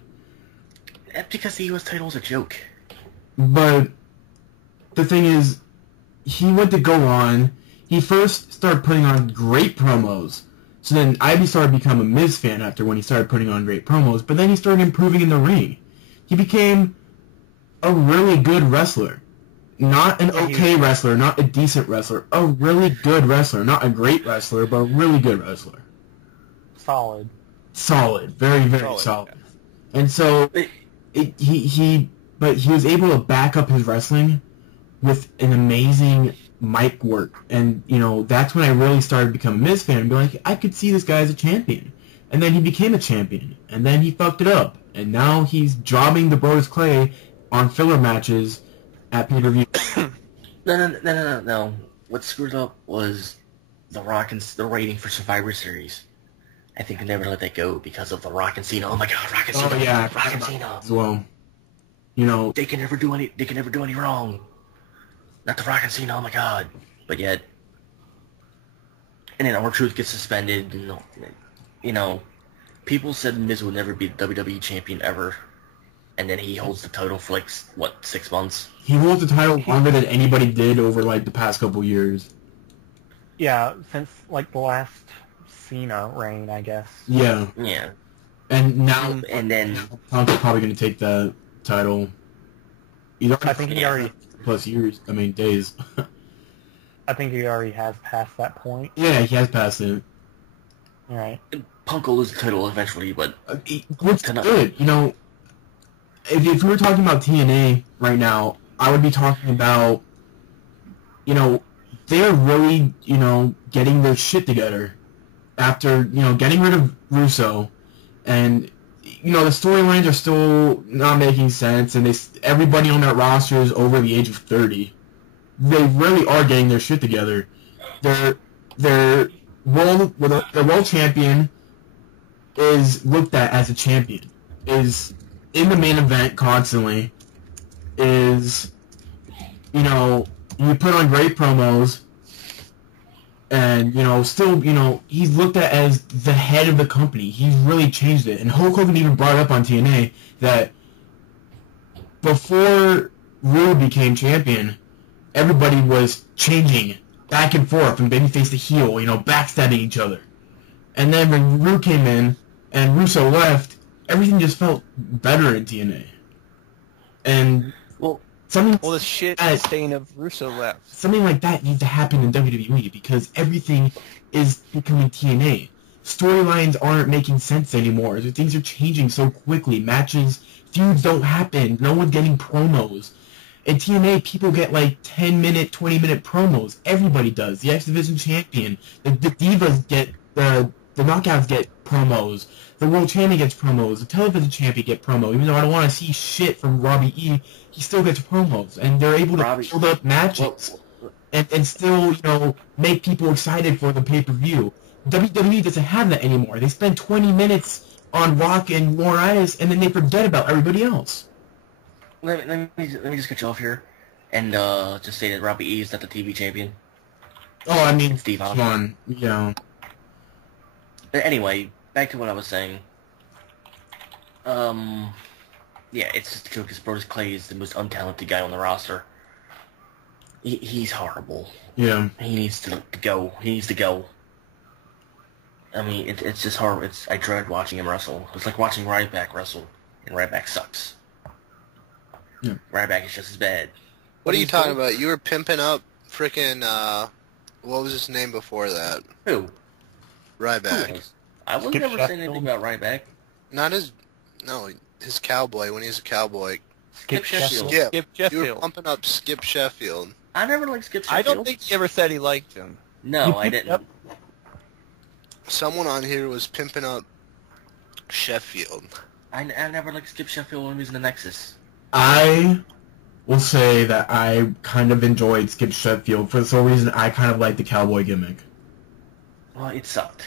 That's because the U.S. title's a joke. But the thing is, he went to go on. He first started putting on great promos. So then I started to become a Miz fan after when he started putting on great promos. But then he started improving in the ring. He became a really good wrestler. Not an okay wrestler, not a decent wrestler. A really good wrestler. Not a great wrestler, but a really good wrestler. Solid. Solid. Very, very solid. Yeah. And so he was able to back up his wrestling with an amazing mic work. And, that's when I really started to become a Miz fan and be like, I could see this guy as a champion. And then he became a champion. And then he fucked it up. And now he's jobbing the Brodus Clay on filler matches at pay-per-view. No. What screwed up was The Rock and the rating for Survivor Series. I think they never let that go because of The Rock and Cena. Oh my God, Rock and Cena! Oh yeah, Rock and Cena. Well, they can never do any wrong. Not The Rock and Cena. Oh my God! But yet, and then R-Truth gets suspended. And, people said Miz would never be the WWE champion ever. And then he holds the title for 6 months? He holds the title longer than anybody did over the past couple years. Yeah, since the last Cena reign, I guess. Yeah. Yeah. And now, and then Punk's probably going to take the title. I think he already plus years. I mean days. I think he already has passed that point. Yeah, he has passed it. All right. Punk will lose the title eventually, but what's good, If we were talking about TNA right now, I would be talking about, they're really, getting their shit together after, getting rid of Russo, and, the storylines are still not making sense, and everybody on that roster is over the age of 30. they really are getting their shit together. Their world champion is looked at as a champion, is in the main event constantly, is, you know, you put on great promos, and, you know, still, you know, he's looked at as the head of the company. He's really changed it. And Hulk Hogan even brought up on TNA that before Rude became champion, everybody was changing back and forth from babyface to heel, you know, backstabbing each other. And then when Rude came in and Russo left, everything just felt better in TNA. And the shit stain of Russo left. Something like that needs to happen in WWE because everything is becoming TNA. Storylines aren't making sense anymore. Things are changing so quickly. Matches, feuds don't happen. No one's getting promos. In TNA, people get like 10-minute, 20-minute promos. Everybody does. The X Division champion, the Divas get, the Knockouts get promos. The World Champion gets promos. The Television Champion get promo. Even though I don't want to see shit from Robbie E, he still gets promos. And they're able to build up matches and still, you know, make people excited for the pay-per-view. WWE doesn't have that anymore. They spend 20 minutes on Rock and Laurinaitis, and then they forget about everybody else. Let me just cut you off here, and just say that Robbie E is not the TV champion. Oh, I mean, Steve come on, you know. But anyway, back to what I was saying. Yeah, it's just a joke because Brodus Clay is the most untalented guy on the roster. He's horrible. Yeah. He needs to go. He needs to go. I mean, it's just horrible. I dread watching him wrestle. It's like watching Ryback wrestle, and Ryback sucks. Yeah. Ryback is just as bad. What are you talking about? You were pimping up frickin', what was his name before that? Who? Ryback. I was Skip never Sheffield. saying anything about Ryback. Not his cowboy, when he was a cowboy. Skip Sheffield. Skip. Skip You were Sheffield. pumping up Skip Sheffield. I never liked Skip I Sheffield. don't think he ever said he liked him. No, I didn't. Yep. Someone on here was pimping up Sheffield. I never liked Skip Sheffield when he was in the Nexus. I will say that I kind of enjoyed Skip Sheffield. For some reason, I kind of liked the cowboy gimmick. Well, it sucked.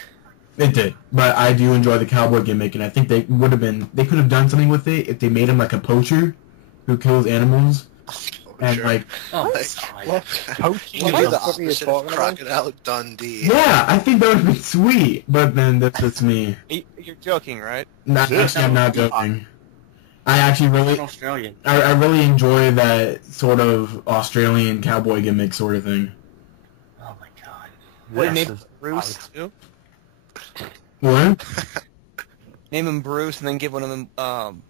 It did, but I do enjoy the cowboy gimmick, and I think they could have done something with it if they made him like a poacher who kills animals. And Sure. like, Oh, What? God. What? You What do the the fuck are you opposite talking of about? Crocodile Dundee. yeah, I think that would have been sweet. But then that's me. You're joking, right? Actually, I'm not joking. I actually An really, Australian. I really enjoy that sort of Australian cowboy gimmick sort of thing. Oh, my God. What, This name him is Bruce, ice. too? What? Name him Bruce and then give one of them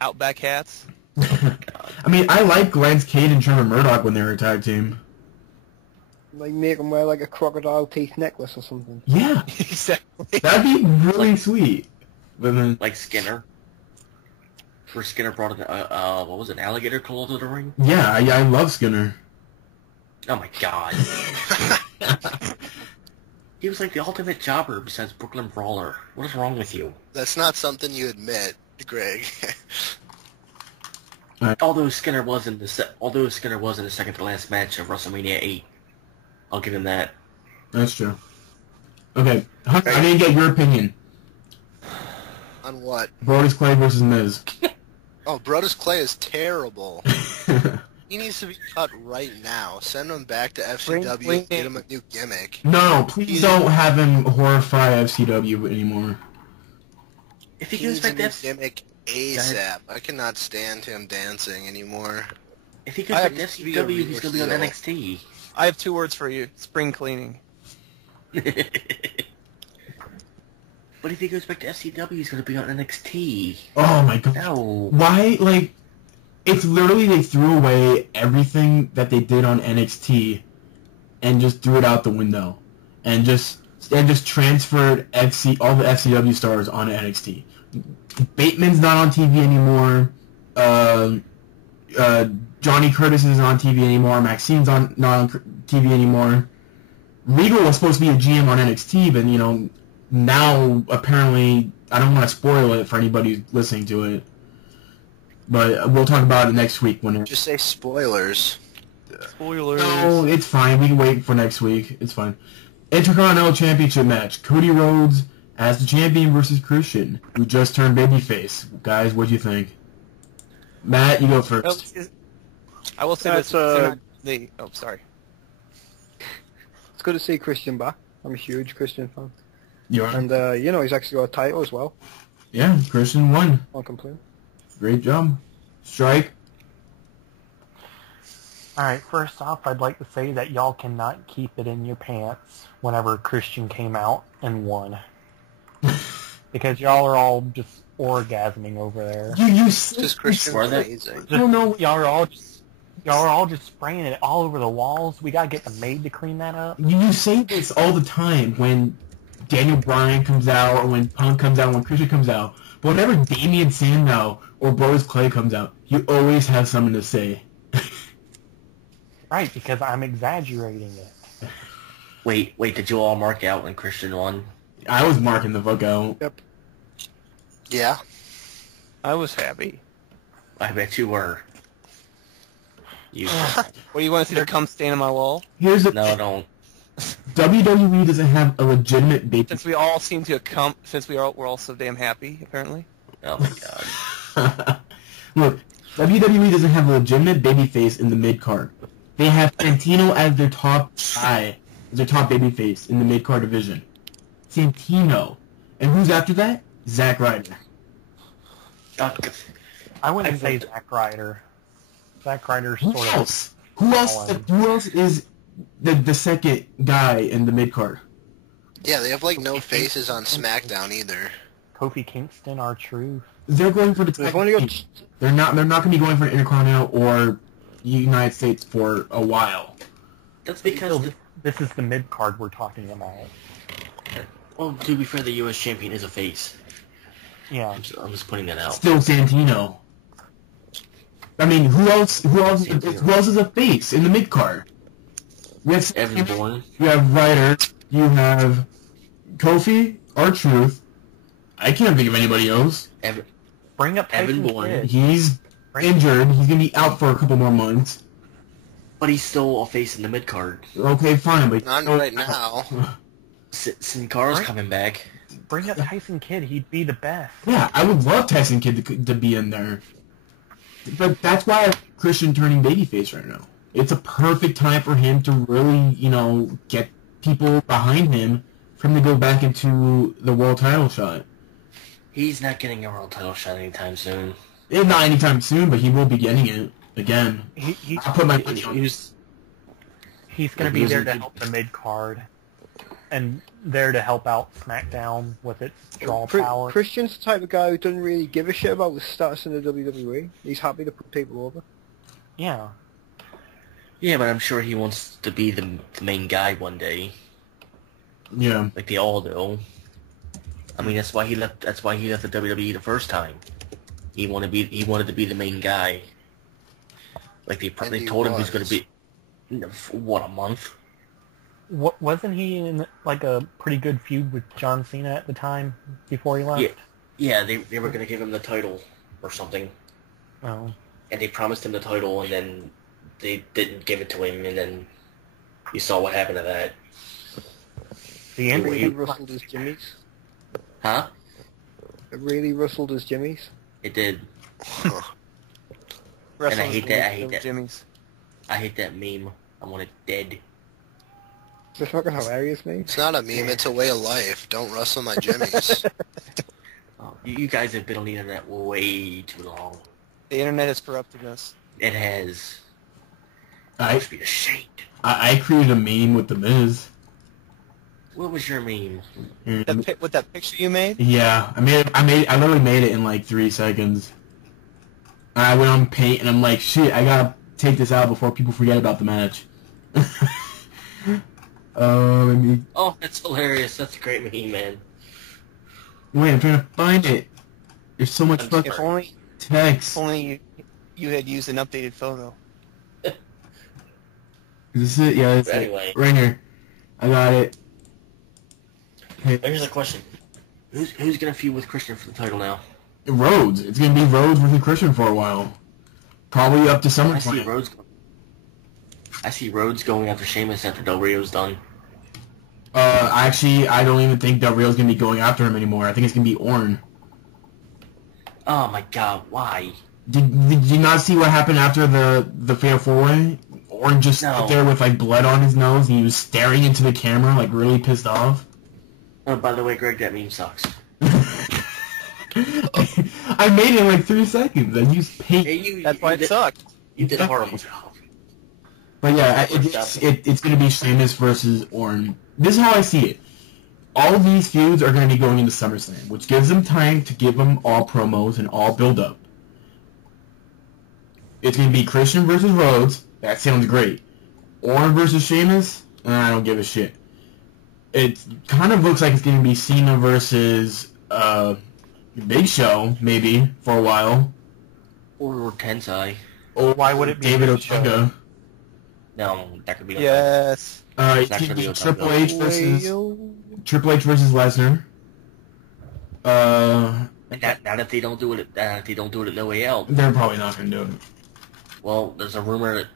Outback hats? I mean, I like Lance Cade and Trevor Murdoch when they were a tag team. Like make him wear like a crocodile teeth necklace or something. Yeah, Exactly. that'd be really sweet. But then, Like Skinner. Where Skinner brought an, what was it, an alligator claw to the ring? yeah, I love Skinner. Oh, my God. He was like the ultimate jobber besides Brooklyn Brawler. What is wrong with you? That's not something you admit, Greg. Although Skinner was in the second to last match of WrestleMania 8, I'll give him that. That's true. Okay, Hunter, I didn't get your opinion. On what? Brodus Clay versus Miz. Oh, Brodus Clay is terrible. He needs to be cut right now. Send him back to FCW and get him a new gimmick. No, please don't have him horrify FCW anymore. If he He goes needs a back to new F- gimmick ASAP. I cannot stand him dancing anymore. if he goes I back to have FCW, he's gonna be on heel. NXT. I have 2 words for you. Spring cleaning. But if he goes back to FCW, he's gonna be on NXT. Oh my god. No. Why, like, it's literally they threw away everything that they did on NXT and just threw it out the window. And just transferred all the FCW stars onto NXT. Bateman's not on TV anymore. Johnny Curtis isn't on TV anymore. Maxine's not on TV anymore. Regal was supposed to be a GM on NXT, but, you know, now apparently, I don't want to spoil it for anybody who's listening to it, but we'll talk about it next week when Just say spoilers. Spoilers. No, it's fine. We can wait for next week. It's fine. Intercontinental Championship match. Cody Rhodes as the champion versus Christian, who just turned babyface. Guys, what do you think? Matt, you go first. I will say That's, Oh, sorry. It's good to see Christian back. I'm a huge Christian fan. You are? And, he's actually got a title as well. Yeah, Christian won. Can't complain. Great job. Strike. Alright, first off, I'd like to say that y'all cannot keep it in your pants whenever Christian came out and won. Because y'all are all just orgasming over there. Just Christian amazing. I don't know. Y'all are all just spraying it all over the walls. We gotta get the maid to clean that up. You say this all the time when Daniel Bryan comes out, or when Punk comes out, when Christian comes out. But whenever Damian Sandow or Brodus Clay comes out, you always have something to say. Right, because I'm exaggerating it. Wait, did you all mark out when Christian won? I was marking the fuck out. Yep. Yeah. I was happy. I bet you were. You. What do you want to see their cum stain on my wall? Here's the No, don't. WWE doesn't have a legitimate baby. Since we all seem to have come, since we're all so damn happy, apparently. Oh my god. Look, WWE doesn't have a legitimate babyface in the mid card. They have Santino as their top guy, as their top babyface in the mid card division. Santino, and who's after that? Zack Ryder. I wouldn't say Zack Ryder. Zack Ryder's sort Who of... else? Who else is the second guy in the mid card? Yeah, they have like no faces on SmackDown either. Kofi Kingston, R-Truth. They're going for the They've tag only got... team. They're not going to be going for an Intercontinental or United States for a while. That's because, This is the mid-card we're talking about. well, to be fair, the U.S. champion is a face. Yeah. I'm just putting that out. Still Santino. I mean, who else is a face in the mid card? We have Evan Bourne. You have Ryder. You have Kofi, R-Truth. I can't think of anybody else. Bring up Evan Tyson Bourne. Kidd. He's injured. He's gonna be out for a couple more months. But he's still a face in the mid card. Okay, fine, but Not right now. Sin Cara's coming back. Bring up Tyson Kidd. He'd be the best. Yeah, I would love Tyson Kidd to be in there. But that's why I have Christian turning babyface right now. It's a perfect time for him to really, get people behind him for him to go back into the world title shot. He's not getting a world title shot anytime soon. Not anytime soon, but he will be getting it again. He I put my money on it. he's going to be there to help the mid-card. And there to help out SmackDown with its draw power. Christian's the type of guy who doesn't really give a shit about the status in the WWE. He's happy to put people over. Yeah. Yeah, but I'm sure he wants to be the main guy one day, Yeah. like they all do. I mean, that's why he left the WWE the first time. He wanted to be the main guy. Like they told him he was going to be. What, a month? Wasn't he in like a pretty good feud with John Cena at the time before he left? Yeah, they were going to give him the title or something. Oh. And they promised him the title, and then they didn't give it to him, and then you saw what happened to that. The It end. really rustled his jimmies. Huh? It really rustled his jimmies. It did. Wrestlers I hate that. I hate with that. Jimmy's. I hate that meme. I want it dead. It's a fucking hilarious, mate. It's not a meme, it's a way of life. Don't rustle my jimmies. Oh, you guys have been on the internet way too long. The internet has corrupted us. It has. I Must be ashamed. I created a meme with the Miz. What was your meme? With that picture you made? Yeah, I literally made it in like 3 seconds. I went on Paint and I'm like, shit, I gotta take this out before people forget about the match. Let me... Oh, that's hilarious. That's a great meme, man. Wait, I'm trying to find it. There's so much fucking If only text. you had used an updated photo. Is this it? Yeah, it's Anyway. it. Right here. I got it. Okay. Here's a question. Who's gonna feud with Christian for the title now? Rhodes. It's gonna be Rhodes versus Christian for a while. Probably up to I see SummerSlam. Rhodes. I see Rhodes going after Sheamus after Del Rio's done. Actually, I don't even think Del Rio's gonna be going after him anymore. I think it's gonna be Orton. Oh my god, why? Did you not see what happened after the Fatal 4-Way? Orton just stood there with like blood on his nose, and he was staring into the camera like really pissed off. Oh, by the way, Greg, that meme sucks. I made it in like 3 seconds. I used paint. Hey, That's why it sucked. You did a horrible job. But yeah, it's going to be Sheamus versus Orton. This is how I see it. All of these feuds are going to be going into SummerSlam, which gives them time to give them all promos and all build-up. It's going to be Christian versus Rhodes. That sounds great. Orton versus Sheamus? I don't give a shit. It kind of looks like it's going to be Cena versus Big Show, maybe, for a while. Or Tensai. Or why would it be David Big Show? Otunga. No, that could be Yes. It That could could be be Triple Otunga. H versus Lesnar. And now that they don't do it, at No Way Out. They're probably not going to do it. Well, there's a rumor that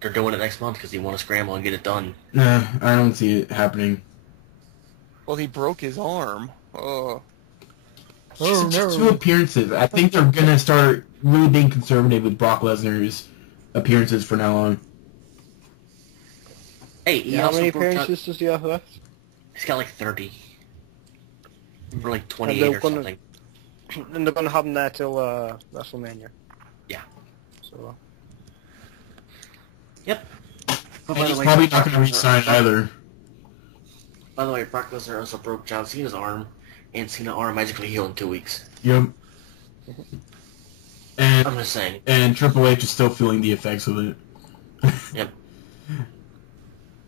they're doing it next month because they want to scramble and get it done. Nah, I don't see it happening. Well, he broke his arm. Oh. Just 2 appearances. I think they're going to start really being conservative with Brock Lesnar's appearances from now on. Hey, he How also many broke out- appearances does he have left? He's got like 30. Or like 28 they're or gonna- something. And they're going to have him there till WrestleMania. Yeah. So, Yep. But And he's probably not going to re-sign either. By the way, Brock Lesnar also broke John Cena's arm, and Cena's arm magically healed in 2 weeks. Yep. I'm And, just saying. and Triple H is still feeling the effects of it. Yep.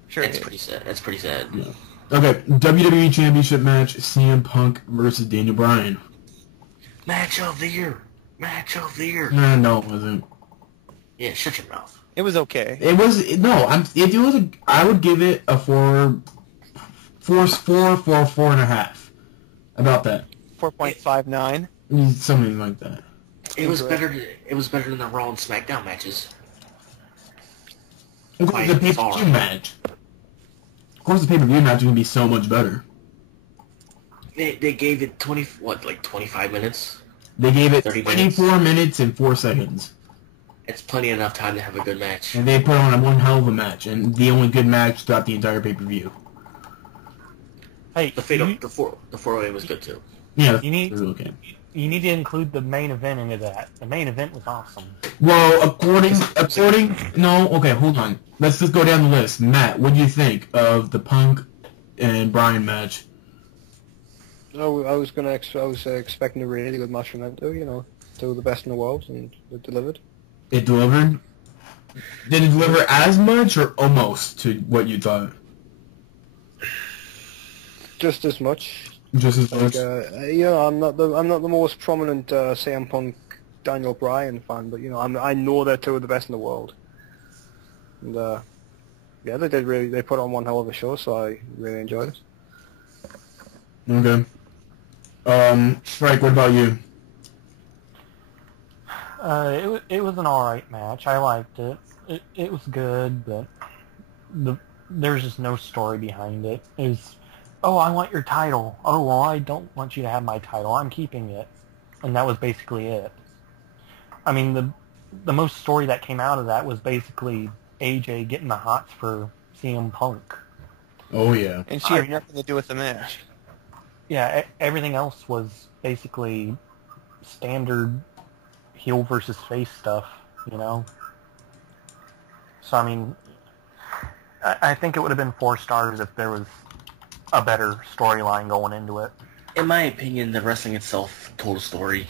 Sure. That's pretty sad. That's pretty sad. Yeah. Okay, WWE Championship match, CM Punk versus Daniel Bryan. Match of the year. Match of the year. No, it wasn't. Yeah, shut your mouth. It was okay. It was no. It was a. I would give it a 4.5. About that. 4.59. Something like that. It was better. It was better than the Raw and SmackDown matches. Of course, the pay-per-view match. Of course, the pay-per-view match is gonna be so much better. They gave it 25 minutes. They gave it 30 24 minutes and 4 seconds. It's plenty enough time to have a good match. And they put on one hell of a match, and the only good match throughout the entire pay-per-view. Hey, The fatal, the 4-way was good too. Yeah, You need- it was okay. you need to include the main event into that. The main event was awesome. Well, no, okay, hold on. Let's just go down the list. Matt, what do you think of the Punk and Bryan match? I was expecting a really good match from them too. You know, two of the best in the world, and it delivered. It delivered? Did it deliver as much or almost to what you thought? Just as much. Just as much? You know, I'm not the most prominent CM Punk Daniel Bryan fan, but you know, I know they're two of the best in the world. And yeah, they put on one hell of a show, so I really enjoyed it. Okay. Frank, what about you? It was an alright match. I liked it. It was good, but there's just no story behind it. It was, oh, I want your title. Oh, well, I don't want you to have my title. I'm keeping it. And that was basically it. I mean, the most story that came out of that was basically AJ getting the hots for CM Punk. Oh, yeah. And she had nothing to do with the match. Yeah, everything else was basically standard heel versus face stuff, you know? So, I mean, I think it would have been 4 stars if there was a better storyline going into it. In my opinion, the wrestling itself told a story.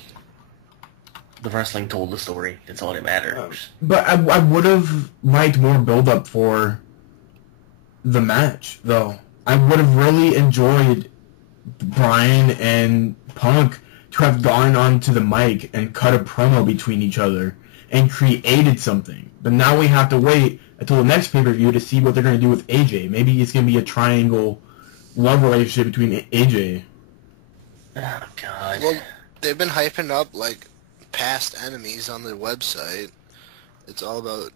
The wrestling told the story. That's all that matters. But I would have liked more build-up for the match, though. I would have really enjoyed Bryan and Punk to have gone onto the mic and cut a promo between each other and created something. But now we have to wait until the next pay-per-view to see what they're going to do with AJ. Maybe it's going to be a triangle love relationship between AJ. Oh, God. Well, they've been hyping up, like, past enemies on their website. It's all about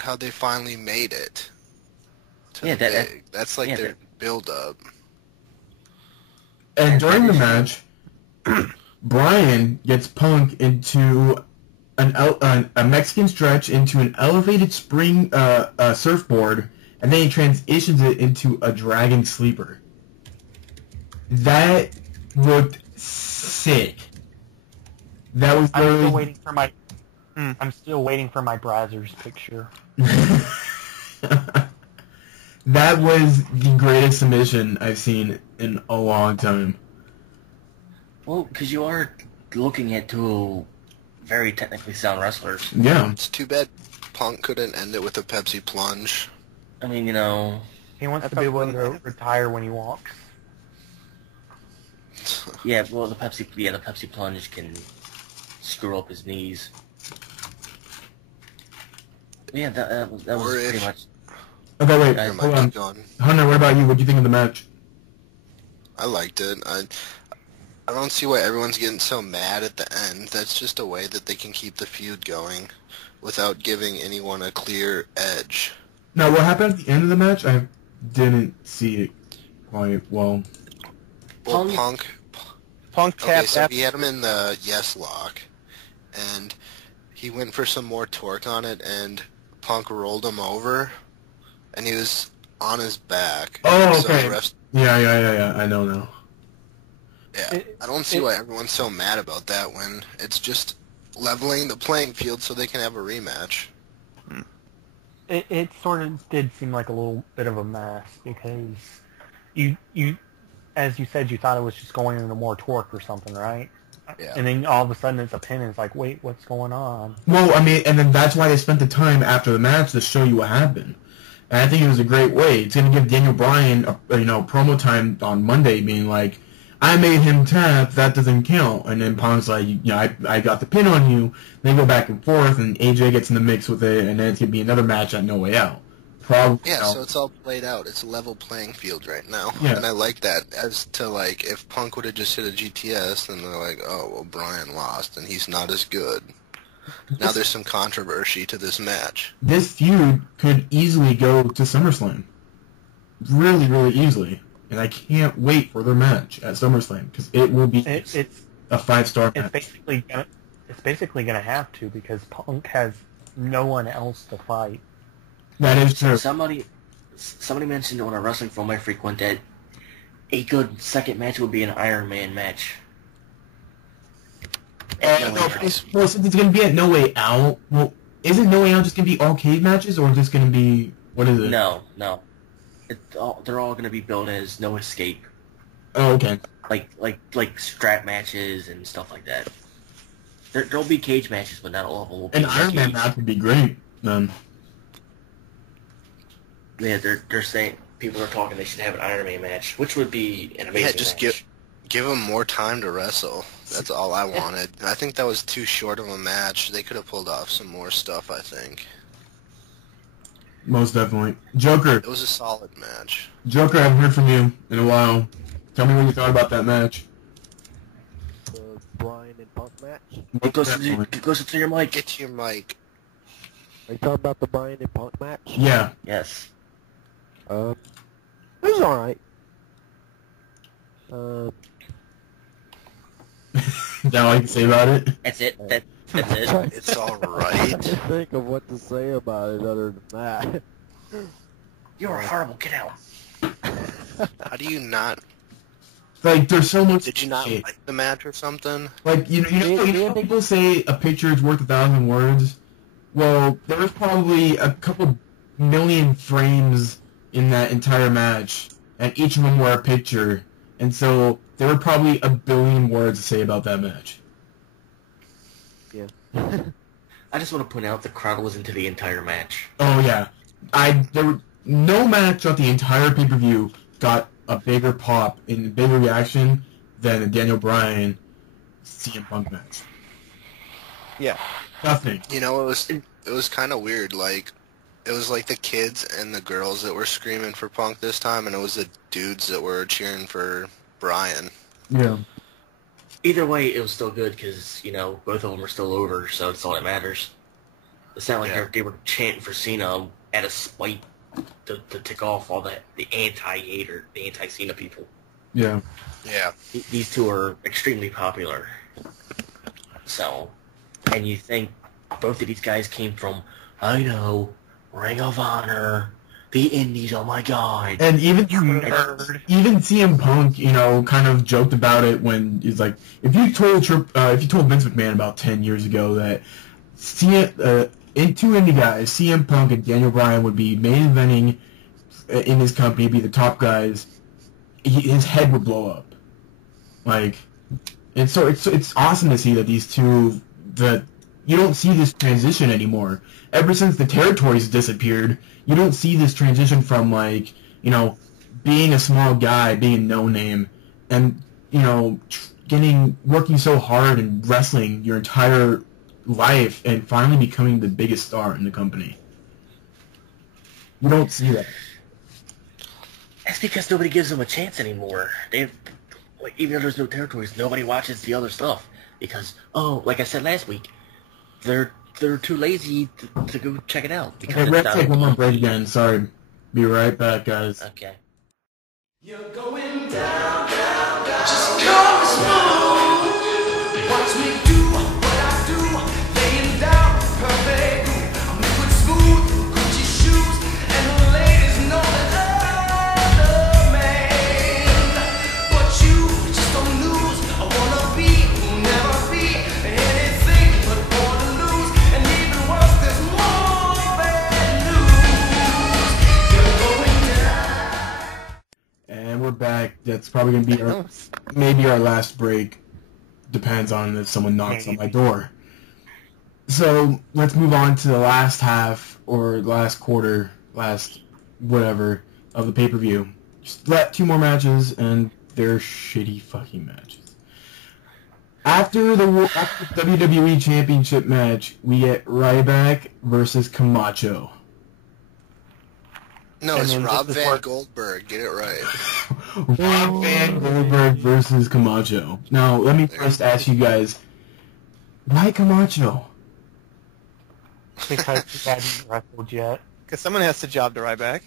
how they finally made it. Yeah, That's like their build-up. And during the match, Bryan gets Punk into a Mexican stretch into an elevated spring surfboard, and then he transitions it into a dragon sleeper. That looked sick. That was literally... I'm still waiting for my Brazzers picture. That was the greatest submission I've seen in a long time. Well, because you are looking at two very technically sound wrestlers. Yeah. It's too bad Punk couldn't end it with a Pepsi plunge. I mean, He wants to be able to retire when he walks. yeah, well, the Pepsi plunge can screw up his knees. Yeah, that was pretty much... Okay, wait, hold on. Hunter, what about you? What do you think of the match? I liked it. I don't see why everyone's getting so mad at the end. That's just a way that they can keep the feud going without giving anyone a clear edge. Now, what happened at the end of the match? I didn't see it quite well. Well, Punk tapped. Okay, so he had him in the yes lock, and he went for some more torque on it, and Punk rolled him over, and he was on his back. Oh, so okay. the rest... Yeah, I know now. Yeah, I don't see why everyone's so mad about that when it's just leveling the playing field so they can have a rematch. It sort of did seem like a little bit of a mess because you as you said, you thought it was just going into more torque or something, right? Yeah. And then all of a sudden it's a pin and it's like, wait, what's going on? Well, I mean, and then that's why they spent the time after the match to show you what happened. And I think it was a great way. It's going to give Daniel Bryan, promo time on Monday being like, I made him tap, that doesn't count. And then Punk's like, I got the pin on you. They go back and forth, and AJ gets in the mix with it, and then it's going to be another match at No Way Out. Probably. Yeah, so it's all played out. It's a level playing field right now. Yeah. And I like that. As to, like, if Punk would have just hit a GTS, then they're like, oh, well, Bryan lost, and he's not as good. Now there's some controversy to this match. This feud could easily go to SummerSlam. Really, really easily. And I can't wait for their match at SummerSlam, because it will be a 5-star match. It's basically gonna have to, because Punk has no one else to fight. That is true. Somebody mentioned on a wrestling forum I frequent that a good second match would be an Iron Man match. Well, since it's going to be at No Way Out, well, isn't No Way Out just going to be all cage matches, or just going to be, what is it? No. They're all going to be billed as No Escape. Oh, okay. Like strap matches and stuff like that. There'll be cage matches, but not all of them will be. An Iron Man match would be great, then. Yeah, they're saying, people are talking they should have an Iron Man match, which would be an amazing match. Give them more time to wrestle. That's all I wanted. I think that was too short of a match. They could have pulled off some more stuff, I think. Most definitely. Joker. It was a solid match. Joker, I haven't heard from you in a while. Tell me what you thought about that match. The Bryan and Punk match? Go to your mic. Get to your mic. Are you talking about the Bryan and Punk match? Yeah. Yes. It was alright. Is that all you can say about it? That's it. That's it. It's I alright. can't think of what to say about it other than that. You're horrible. Get out. How do you not... Like, there's so much... Did you not like the match or something? Like, you know people say a picture is worth 1,000 words? Well, there was probably a couple million frames in that entire match, and each of them were a picture, and so there were probably a billion words to say about that match. Yeah. I just want to point out the crowd was into the entire match. Oh yeah, no match throughout the entire pay-per-view got a bigger pop and a bigger reaction than the Daniel Bryan CM Punk match. Yeah. Nothing. You know, it was kind of weird. Like, it was like the kids and the girls that were screaming for Punk this time, and it was the dudes that were cheering for Bryan. Yeah. Either way, it was still good because, both of them are still over, so it's all that matters. It's not like they were chanting for Cena at a spite to tick off all the anti-Cena people. Yeah. Yeah. These two are extremely popular. So, and you think both of these guys came from, I know, Ring of Honor, the Indies, oh my god. And even CM Punk, kind of joked about it when he's like, if you told Vince McMahon about 10 years ago that two indie guys, CM Punk and Daniel Bryan, would be main eventing in his company, be the top guys, his head would blow up. And so it's awesome to see that these two, that you don't see this transition anymore. Ever since the territories disappeared, you don't see this transition from being a small guy, being a no-name, and working so hard and wrestling your entire life and finally becoming the biggest star in the company. You don't see that. That's because nobody gives them a chance anymore. Even though there's no territories, nobody watches the other stuff because, like I said last week, they're too lazy to go check it out. Okay, we have to take one more break again. Sorry. Be right back, guys. Okay. You're going down, down, down. Just come smooth. Watch me do what I do. Laying down perfect. I'm liquid smooth, Gucci shoes, and the ladies know that I'm the man. But you just don't lose. I wanna be, will never be anything but born to lose. And even worse, there's more bad news. You're going down. And we're back. That's probably going to be maybe our last break. Depends on if someone knocks on my door. So let's move on to the last half or last quarter, last whatever of the pay-per-view. Just two more matches, and they're shitty fucking matches. After the WWE Championship match, we get Ryback versus Camacho. No, it's Rob Van Goldberg. Get it right. Rob Van Goldberg versus Camacho. Now, let me first ask you guys, why Camacho? Because he hadn't wrestled yet. Because someone has to job to Ryback.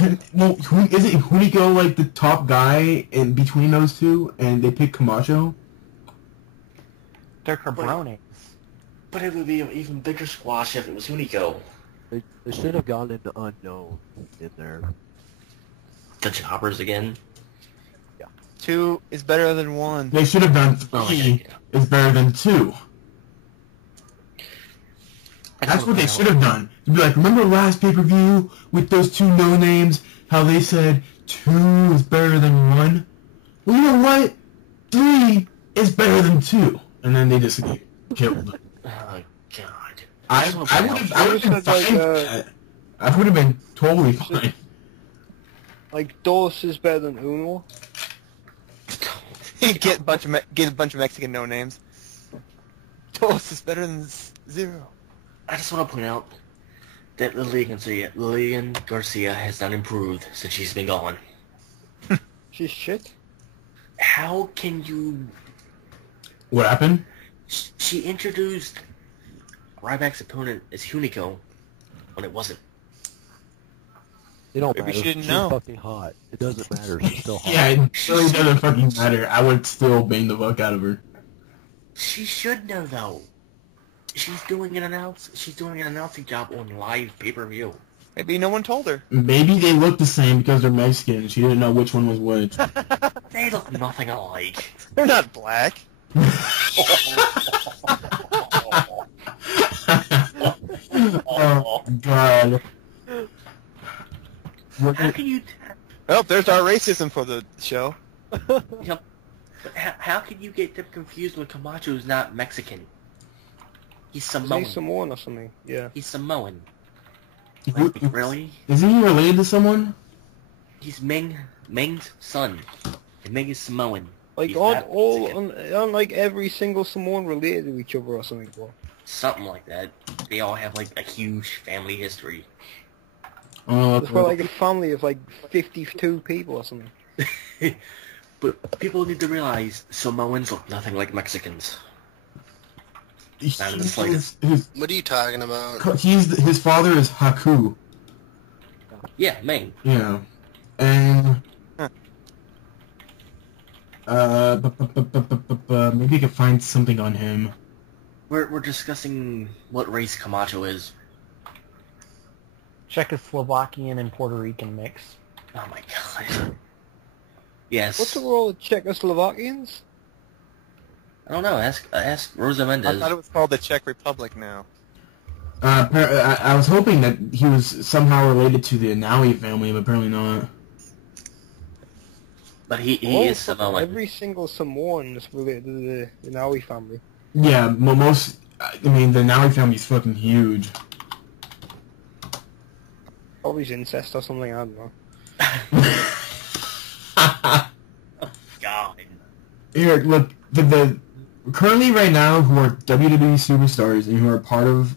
Isn't Hunico the top guy in between those two, and they pick Camacho? They're cabrones. But it would be an even bigger squash if it was Hunico. They should have gone into unknown in there. The jobbers again. Yeah. 2 is better than 1. They should have done 3 is better than 2. That's what they should have done. To be like, remember last pay-per-view with those 2 no-names, how they said 2 is better than 1? Well, you know what? 3 is better than 2. And then they just get killed. Oh, God. I would have been fine. I would have been totally fine. Dos is better than Uno. Get a bunch of Mexican no names. Dos is better than 0. I just want to point out that Lillian Garcia has not improved since she's been gone. She's shit. How can you... What happened? She introduced Ryback's opponent as Hunico when it wasn't. It don't Maybe matter. she didn't She's know. fucking hot. It doesn't matter. She's still hot. Yeah, it really doesn't fucking matter. I would still bang the fuck out of her. She should know though. She's doing an announcing job on live pay-per-view. Maybe no one told her. Maybe they look the same because they're Mexican and she didn't know which one was which. They look nothing alike. They're not black. Oh, God. How can you... Oh, there's our racism for the show. How can you get them confused when Camacho's not Mexican? He's Samoan. He's Samoan or something, yeah. He's Samoan. Really? Isn't he related to someone? He's Ming's son. And Ming is Samoan. Aren't every single Samoan related to each other or something, bro? Something like that. They all have a huge family history. It's a family of 52 people or something. But people need to realize Samoans look nothing like Mexicans. Not in the slightest. What are you talking about? His father is Haku. Yeah, Meng. Yeah, and maybe you could find something on him. We're discussing what race Camacho is. Czechoslovakian and Puerto Rican mix. Oh my god. Yes. What's the role of Czechoslovakians? I don't know. Ask Rosa Mendez. I thought it was called the Czech Republic now. I was hoping that he was somehow related to the Inoue family, but apparently not. But he is Samoan. Every single Samoan is related to the Inoue family. Yeah, most. I mean, the Inoue family is fucking huge. Probably incest or something. I don't know. Oh, God. Here, look. The currently right now who are WWE superstars and who are part of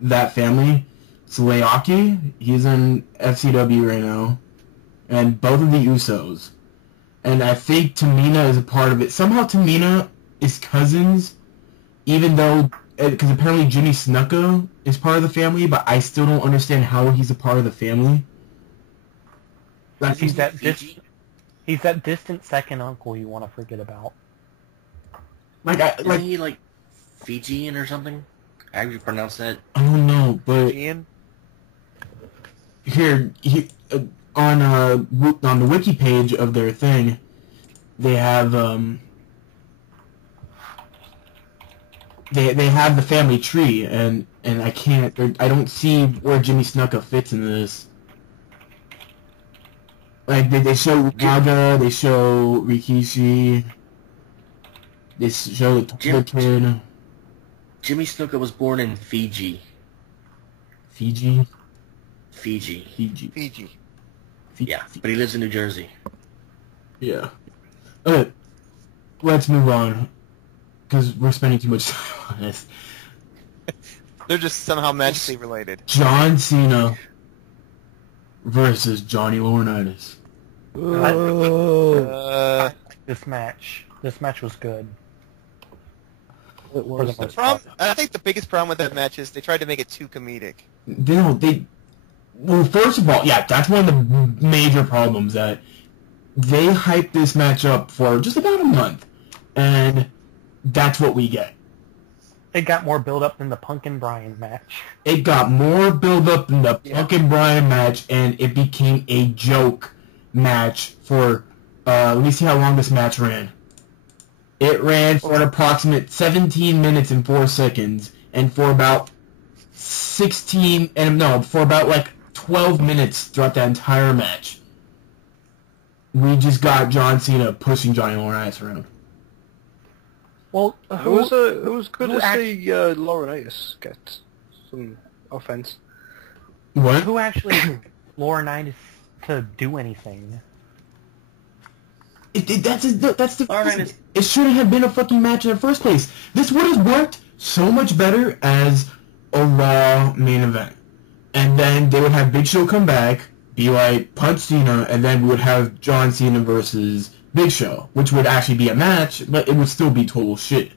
that family, it's Leaki. He's in FCW right now, and both of the Usos. And I think Tamina is a part of it. Somehow Tamina is cousins, even though, because apparently Jimmy Snuka is part of the family, but I still don't understand how he's a part of the family. Like, he's that distant second uncle you want to forget about. Isn't he like Fijian or something? How do you pronounce that? I don't know, but Fijian? Here, on the wiki page of their thing, they have they have the family tree, and I don't see where Jimmy Snuka fits into this. Like they show Naga, they show Rikishi, they show the kid. Jimmy Snuka was born in Fiji. Fiji. Yeah, but he lives in New Jersey. Yeah. Okay, let's move on, because we're spending too much time on this. They're just somehow magically related. John Cena versus Johnny Laurinaitis. This match was good. It was. I think the biggest problem with that match is they tried to make it too comedic. Well, first of all, yeah, that's one of the major problems, that they hyped this match up for just about a month, and that's what we get. It got more build-up than the Punk and Bryan match. It got more build-up than the Punk and Bryan match, and it became a joke match for, let me see how long this match ran. It ran for an approximate 17 minutes and 4 seconds, and for about 12 minutes throughout that entire match. We just got John Cena pushing Johnny Laurinaitis around. Well, it was good to see Laurinaitis get some offense. What? Who actually Laurinaitis to do anything? That's the reason. It shouldn't have been a fucking match in the first place. This would have worked so much better as a Raw main event. And then they would have Big Show come back, be like, punch Cena, and then we would have John Cena versus Big Show, which would actually be a match, but it would still be total shit.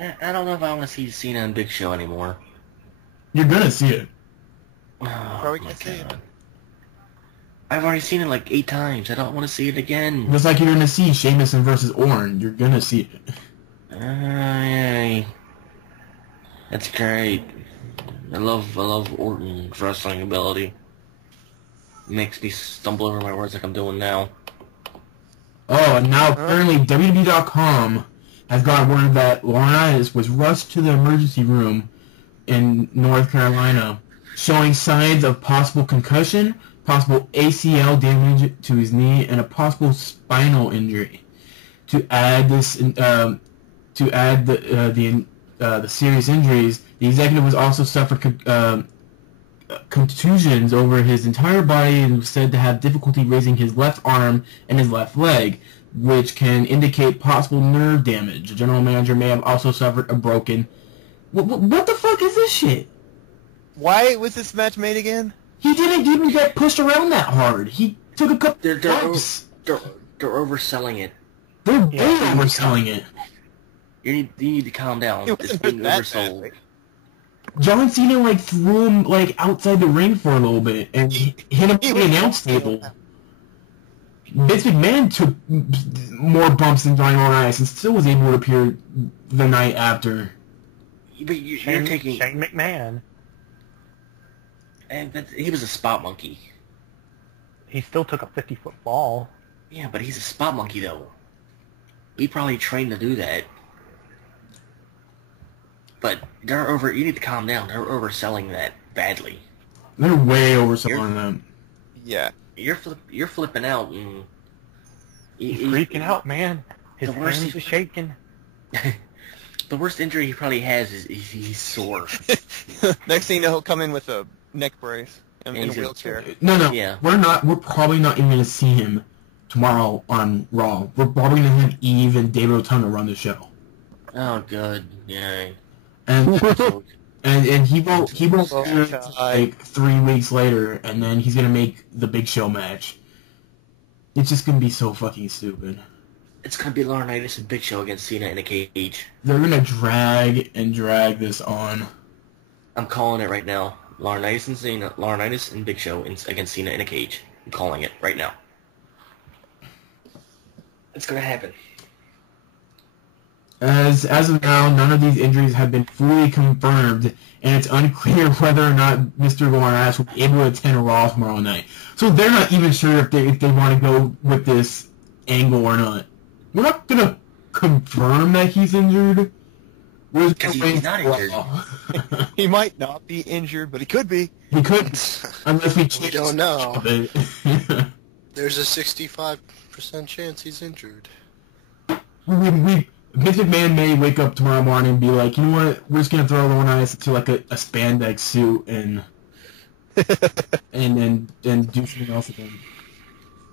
I don't know if I want to see Cena and Big Show anymore. You're gonna see it. Probably gonna see it. I've already seen it like 8 times. I don't want to see it again. Just like you're gonna see Sheamus versus Orton. You're gonna see it. Yay. That's great. I love Orton's wrestling ability. It makes me stumble over my words like I'm doing now. Oh, and now apparently WWE.com has got word that Laurinaitis was rushed to the emergency room in North Carolina, showing signs of possible concussion, possible ACL damage to his knee, and a possible spinal injury. To add the serious injuries, the executive was also suffered contusions over his entire body and was said to have difficulty raising his left arm and his left leg, which can indicate possible nerve damage. The general manager may have also suffered a broken... What the fuck is this shit? Why was this match made again? He didn't even get pushed around that hard. He took a couple They're overselling it. They're overselling it. You need to calm down. He It's wasn't being hurt that oversold. badly. John Cena like threw him like outside the ring for a little bit and hit him He with was the announce table. Vince McMahon took more bumps than Johnny Lawrence and still was able to appear the night after. But you're Shane, taking... Shane McMahon. And he was a spot monkey. He still took a 50-foot fall. Yeah, but he's a spot monkey, though. He probably trained to do that. But you need to calm down. They're overselling that badly. They're way overselling them. Yeah. You're flipping out. And He's freaking out, man. His hands are shaking. The worst injury he probably has is he's sore. Next thing you know, he'll come in with a neck brace in a He's a- wheelchair. No. Yeah. We're probably not even going to see him tomorrow on Raw. We're probably going to have Eve and David Otunga run the show. Oh, good. Yeah. And and he won't Oh, do it like 3 weeks later, and then he's gonna make the Big Show match. It's just gonna be so fucking stupid. It's gonna be Laurinaitis and Big Show against Cena in a cage. They're gonna drag this on. I'm calling it right now. Laurinaitis and Big Show against Cena in a cage. I'm calling it right now. It's gonna happen. As of now, none of these injuries have been fully confirmed, and it's unclear whether or not Mr. Laurinaitis will be able to attend Raw tomorrow night. So they're not even sure if they want to go with this angle or not. We're not gonna confirm that he's injured. We're just gonna He's not injured. He might not be injured, but he could be. He could, unless we We don't know. it. There's a 65% chance he's injured. Vince McMahon may wake up tomorrow morning and be like, you know what, we're just gonna throw Laurinaitis into like a spandex suit and do something else again.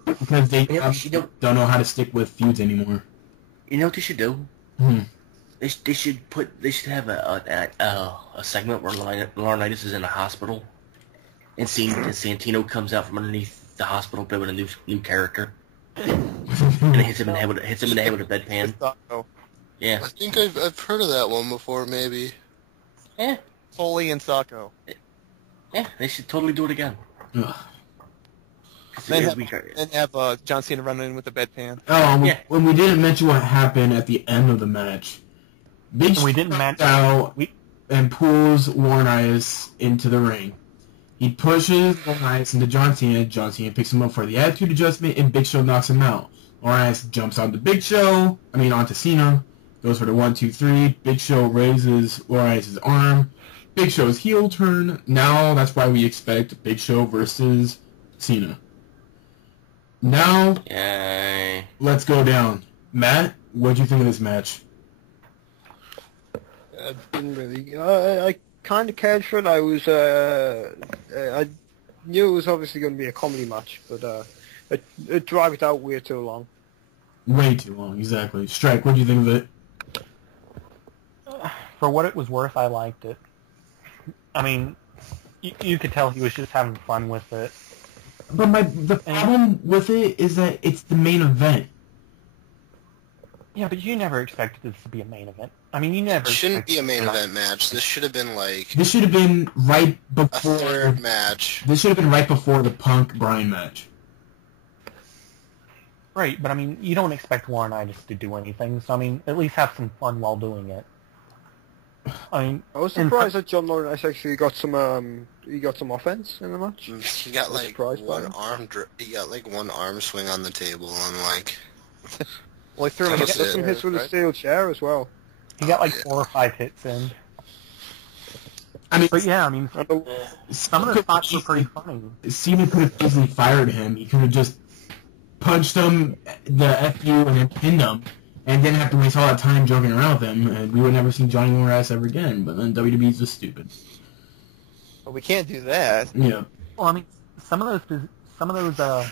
Because they don't know how to stick with feuds anymore. You know what they should do? They should have a segment where Laurinaitis is in a hospital, and Santino comes out from underneath the hospital bed with a new character, and it hits him in the head with a bedpan. Yeah. I think I've heard of that one before, maybe. Yeah. Foley and Sacco. Yeah, they should totally do it again. Ugh. Then have John Cena run in with the bedpan. Oh, when we didn't mention what happened at the end of the match. Big Show comes out and pulls Laurinaitis into the ring. He pushes Laurinaitis into John Cena. John Cena picks him up for the attitude adjustment, and Big Show knocks him out. Laurinaitis jumps onto Cena. Goes for the 1, 2, 3. Big Show raises Laurinaitis' arm. Big Show's heel turn. Now that's why we expect Big Show versus Cena. Now, let's go down. Matt, what'd you think of this match? I didn't really. I kind of cared for it. I knew it was obviously going to be a comedy match, but it dragged it out way too long. Way too long, exactly. Strike, what do you think of it? For what it was worth, I liked it. I mean, you could tell he was just having fun with it. But the problem with it is that it's the main event. Yeah, but you never expected this to be a main event. I mean, you never... It shouldn't be a main event match. This should have been like... This should have been right before... a third match. This should have been right before the Punk-Bryan match. Right, but I mean, you don't expect Laurinaitis to do anything, so I mean, at least have some fun while doing it. I mean, I was surprised that John Laurinaitis actually got some offense in the match. He got like one arm swing on the table and like... Well, he threw him He got some hits with a steel chair as well. he got like 4 or 5 hits in. I mean, But yeah, I mean, some of the spots were pretty funny. Cena could have easily fired him. He could have just punched him, the FU, and then pinned him, and didn't have to waste all that time joking around with him, and we would never see Johnny Laurinaitis ever again. But then WWE's just stupid. But we can't do that. Yeah. Well, I mean, some of those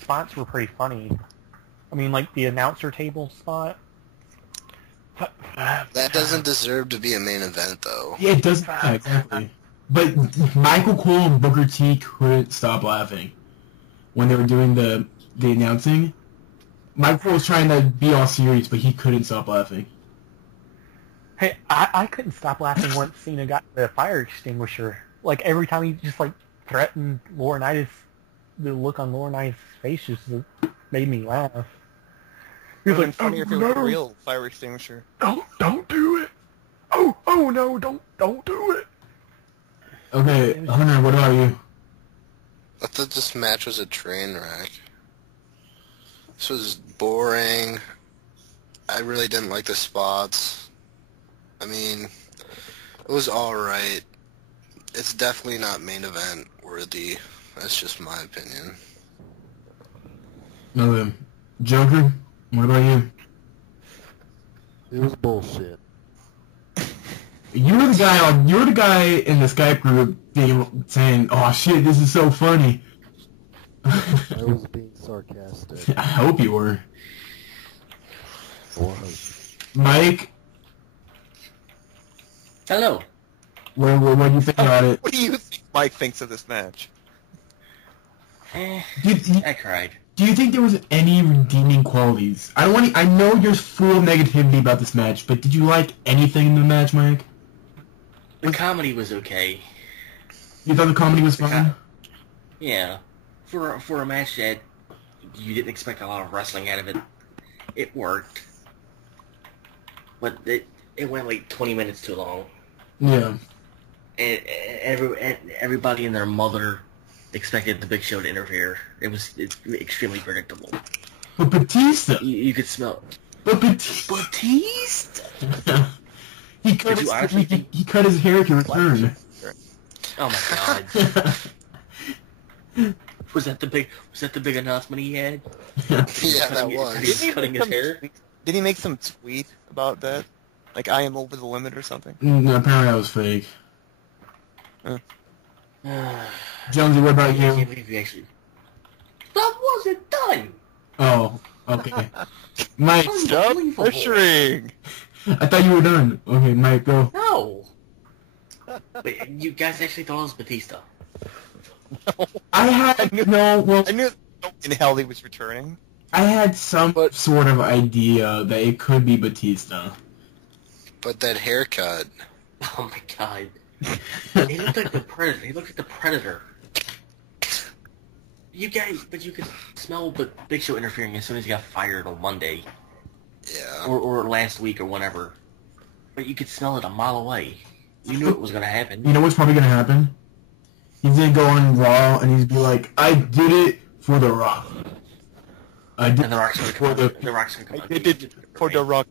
spots were pretty funny. I mean, like the announcer table spot. That doesn't deserve to be a main event, though. Yeah, it does. Yeah, exactly. But Michael Cole and Booker T couldn't stop laughing when they were doing the announcing. Michael was trying to be all serious, but he couldn't stop laughing. Hey, I couldn't stop laughing once Cena got the fire extinguisher. Like, every time he just, like, threatened Laurinaitis, the look on Laurinaitis' face just made me laugh. He It was would like, have been funnier if it was a real fire extinguisher. Don't do it! Oh no, don't do it! Okay, Hunter, what about you? I thought this match was a train wreck. This was boring. I really didn't like the spots. I mean, it was alright. It's definitely not main event worthy. That's just my opinion. Okay. Joker, what about you? It was bullshit. You were the guy in the Skype group saying, "Oh shit, this is so funny." I was being sarcastic. I hope you were. Was. Mike, Hello. what do you think about it? What do you think Mike thinks of this match? I cried. Do you think there was any redeeming qualities? I know you're full of negativity about this match, but did you like anything in the match, Mike? The comedy was okay. You thought the comedy was fun? Yeah. For a match that you didn't expect a lot of wrestling out of it, it worked. But it went like 20 minutes too long. Yeah. And everybody and their mother expected the Big Show to interfere. It's extremely predictable. But Batista! You could smell it. But Batista! He cut his hair to return. Oh my god. Was that the big announcement he had? Yeah, that was. He's cutting his hair. Did he make some tweet about that? Like, I am over the limit or something? No, apparently that was fake. Jonesy, what about I can't you? believe you actually... That wasn't done! Oh, okay. Mike, Stop pushing! I thought you were done. Okay, Mike, go. No! Wait, you guys actually thought it was Batista? I knew in hell he was returning. I had some sort of idea that it could be Batista. But that haircut. Oh my god. He looked like the Predator. He looked like the Predator. You guys, but you could smell the Big Show interfering as soon as he got fired on Monday. Yeah. Or last week or whenever. But you could smell it a mile away. You knew it was going to happen. You know what's probably going to happen? He's going to go on Raw and he's be like, I did it for The Rock. I did And The Rock's going to come out. The Rock's going to come out. I did it for The Rock.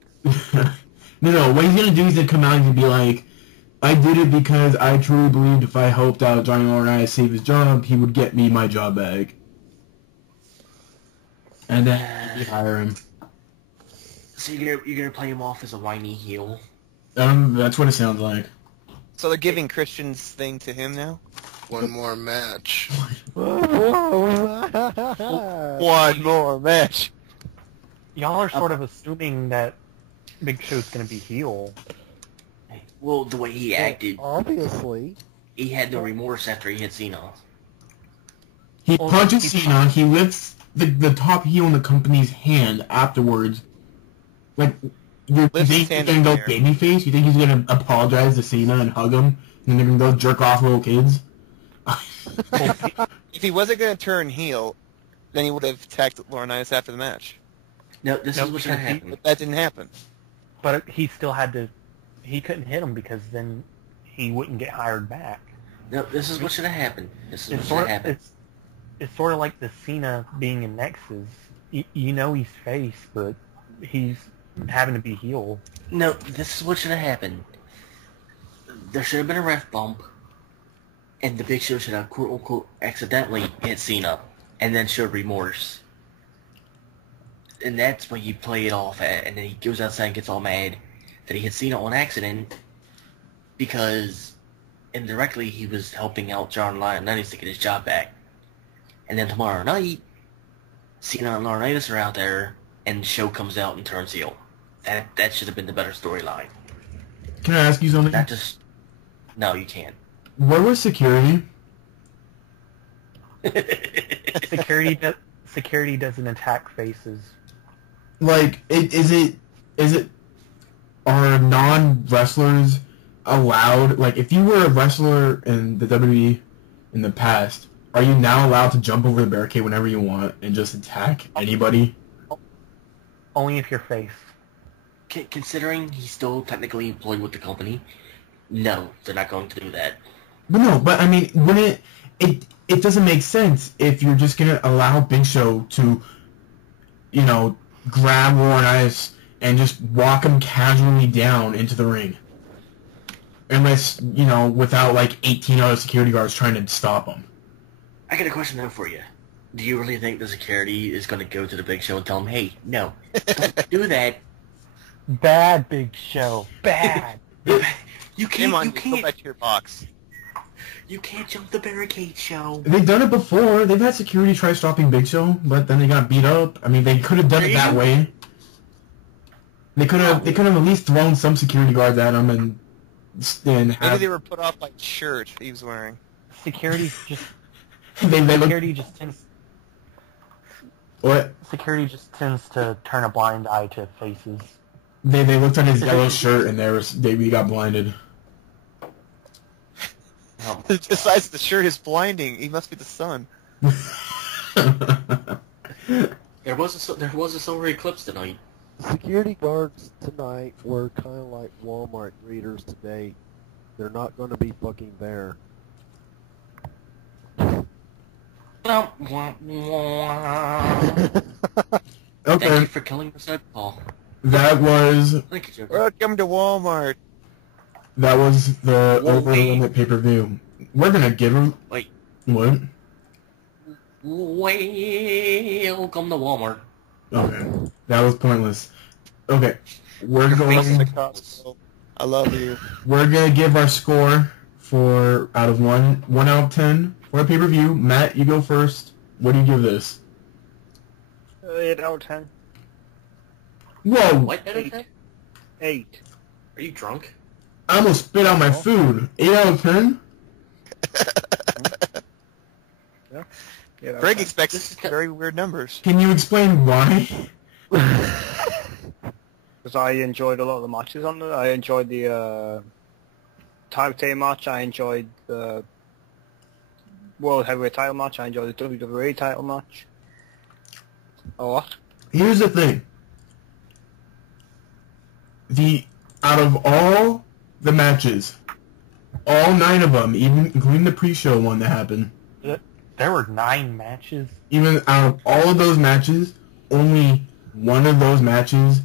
No, what he's going to do is going to come out and he'll be like, I did it because I truly believed if I helped out Johnny Laurinaitis save his job, he would get me my job back. And then you hire him. So you're going to play him off as a whiny heel? That's what it sounds like. So they're giving Christian's thing to him now? One more match. One more match. Y'all are sort of assuming that Big Show's going to be heel. Well, the way he acted, Obviously. he had no remorse after he hit Cena. He punches Cena, he lifts the top heel in the company's hand afterwards. Like, you think he's going to go babyface? You think he's going to apologize to Cena and hug him? And they're going to go jerk off little kids? If he wasn't going to turn heel, then he would have attacked Laurinaitis after the match. No, this is what's going to happen. But that didn't happen. But he still had to... He couldn't hit him because then he wouldn't get hired back. No, this is what should have happened. This is what should have happened. It's sort of like the Cena being in Nexus. You know he's face, but he's having to be heel. No, this is what should have happened. There should have been a ref bump, and the Big Show should have quote-unquote accidentally hit Cena, and then showed remorse. And that's when you play it off at, and then he goes outside and gets all mad that he hit Cena on accident, because indirectly he was helping out John Laurinaitis to get his job back. And then tomorrow night, Cena and Laurinaitis are out there, and the Show comes out and turns heel. That should have been the better storyline. Can I ask you something? Not just... No, you can't. Where was security? Security doesn't attack faces. Like, is it are non-wrestlers allowed, like, if you were a wrestler in the WWE in the past, are you now allowed to jump over the barricade whenever you want and just attack anybody? Only if you're face. Considering he's still technically employed with the company, no, they're not going to do that. But no, but I mean, when it doesn't make sense if you're just gonna allow Big Show to, you know, grab Warren Ice and just walk him casually down into the ring. Unless, you know, without like 18 other security guards trying to stop him. I got a question though for you. Do you really think the security is going to go to the Big Show and tell him, hey, no, don't do that? Bad Big Show. Bad. You can't, Come on, you go can't, back to your box. you can't jump the barricade, Show. They've done it before. They've had security try stopping Big Show, but then they got beat up. I mean, they could have done it that way. They could have at least thrown some security guards at him and Maybe have... they were put off by the shirt he was wearing. Security just Security tends. What? Security just tends to turn a blind eye to faces. They looked at his yellow shirt and they got blinded. The size of the shirt is blinding. He must be the sun. There was a solar eclipse tonight. Security guards tonight were kind of like Walmart greeters today. They're not going to be fucking there. Thank Okay, you for killing the set, Paul. that was Thank you, Joker. Welcome to Walmart. the Whoa, Over the Limit pay-per-view. We're gonna give him... Wait. What? Welcome to Walmart. Okay, that was pointless. Okay, we're going... I love you. We're gonna give our score for out of 1 out of 10 for a pay-per-view. Matt, you go first. What do you give this? 8 out of 10. Whoa! What? 8. Are you drunk? I almost spit out my food. 8 out of 10? Yeah, Greg expects very weird numbers. Can you explain why? because I enjoyed a lot of the matches on it. I enjoyed the tag team match. I enjoyed the World Heavyweight title match. I enjoyed the WWE title match. A lot. Here's the thing. Out of all the matches, all 9 of them, even including the pre-show one that happened, There were 9 matches. even out of all of those matches, only one of those matches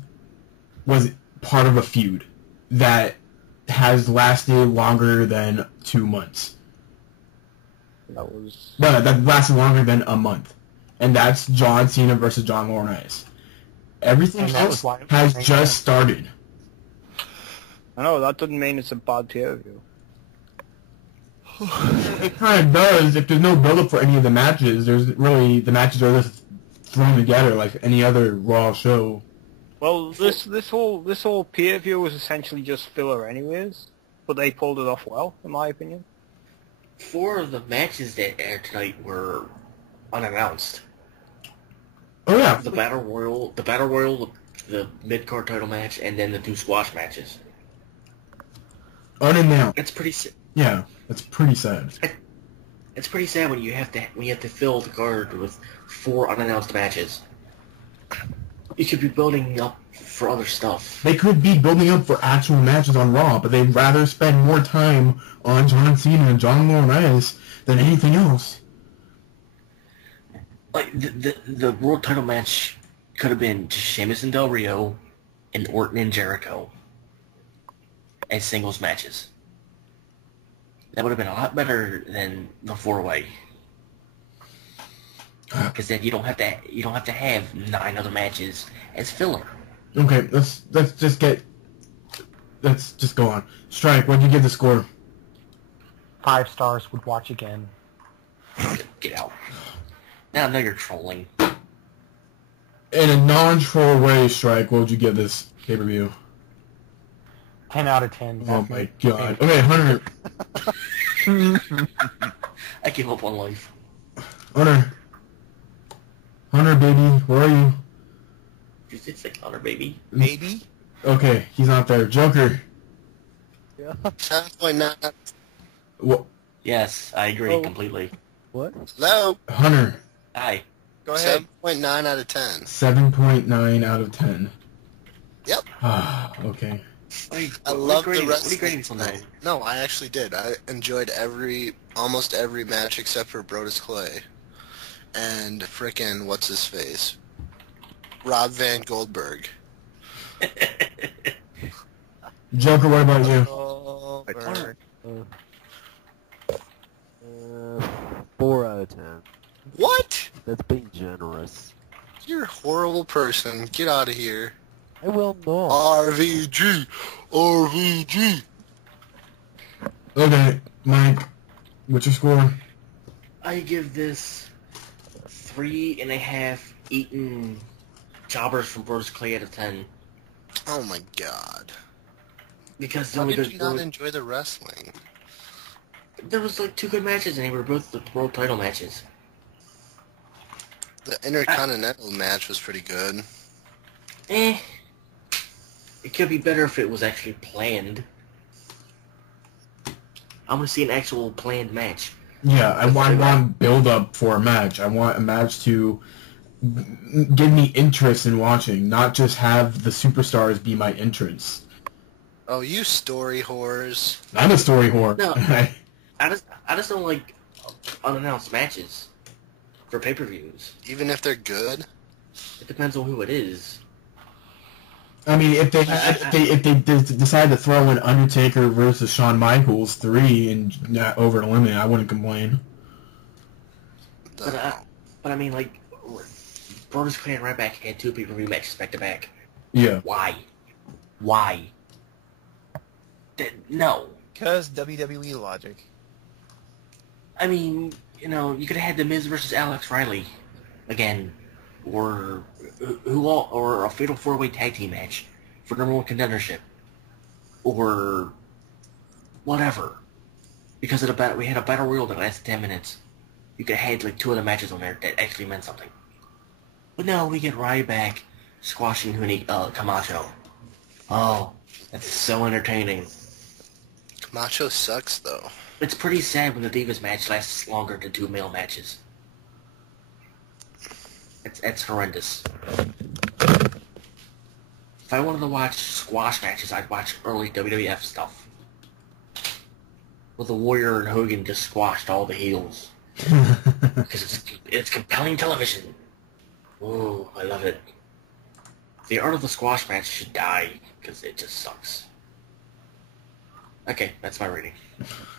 was part of a feud that has lasted longer than 2 months. That was... No, that lasted longer than a month. And that's John Cena versus John Laurinaitis. Everything And that else was why it was has hanging just out. started. I know, that doesn't mean it's a bad pay-per-view. It kind of does. If there's no build-up for any of the matches, the matches are just thrown together like any other Raw show. Well, this whole pay-per-view was essentially just filler anyways, but they pulled it off well, in my opinion. 4 of the matches that aired tonight were unannounced. Oh yeah, The Battle Royal, the mid-card title match, and then the 2 squash matches. unannounced. It's pretty. Yeah, that's pretty sad. It's pretty sad when you have to fill the card with 4 unannounced matches. You should be building up for other stuff. They could be building up for actual matches on Raw, but they'd rather spend more time on John Cena and John Laurinaitis than anything else. Like the world title match could have been just Sheamus and Del Rio, and Orton and Jericho, as singles matches. That would have been a lot better than the 4-way. Because then you don't have to have 9 other matches as filler. Okay, let's just go on. Strike, what'd you give the score? 5 stars, would watch again. Get out. Now I know you're trolling. In a non-troll way, Strike, what would you give this pay-per-view? 10 out of 10. Oh my god. Okay, Hunter. I give up on life. Hunter, baby, where are you? You did say Connor, baby. Maybe. Okay, he's not there. Joker. Yeah. 7.9. What? Yes, I agree Oh. completely. What? Hello. Hunter. Hi. Go ahead. 7.9 out of 10. 7.9 out of 10. Yep. Okay. I love the What are you wrestling grading from tonight. No, I actually did. I enjoyed almost every match except for Brodus Clay. And frickin' what's his face? Rob Van Goldberg. Joker, what about you? Oh, Berg. 4 out of 10. What? That's being generous. You're a horrible person. Get out of here. I will not. RVG. RVG. Okay, Mike, what's your score? I give this 3.5 eaten jobbers from Brodus Clay out of 10. Oh my god. Because How did you not enjoy the wrestling? there was like 2 good matches and they were both the world title matches. The Intercontinental match was pretty good. It could be better if it was actually planned. I want to see an actual planned match. Yeah, I want build up for a match. I want a match to give me interest in watching, not just have the superstars be my entrance. Oh, you story whores. I'm a story whore. No. I just don't like unannounced matches for pay-per-views. Even if they're good? It depends on who it is. I mean, if they decide to throw in Undertaker versus Shawn Michaels 3 and not over the limit, I wouldn't complain. But I mean, like, Brodus Clay and Ryback had 2 pay-per-view matches back to back. Yeah. Why? No. Because WWE logic. I mean, you know, you could have had The Miz versus Alex Riley again, or or a Fatal 4-Way Tag Team match for #1 contendership, or whatever. Because of we had a battle royal that lasted 10 minutes. You could have had like 2 other matches on there that actually meant something. But no, we get Ryback squashing Camacho. Oh, that's so entertaining. Camacho sucks, though. It's pretty sad when the Divas match lasts longer than 2 male matches. It's horrendous. If I wanted to watch squash matches, I'd watch early WWF stuff. Where the Warrior and Hogan just squashed all the heels. Because it's compelling television. Ooh, I love it. The art of the squash match should die, because it just sucks. Okay, that's my rating.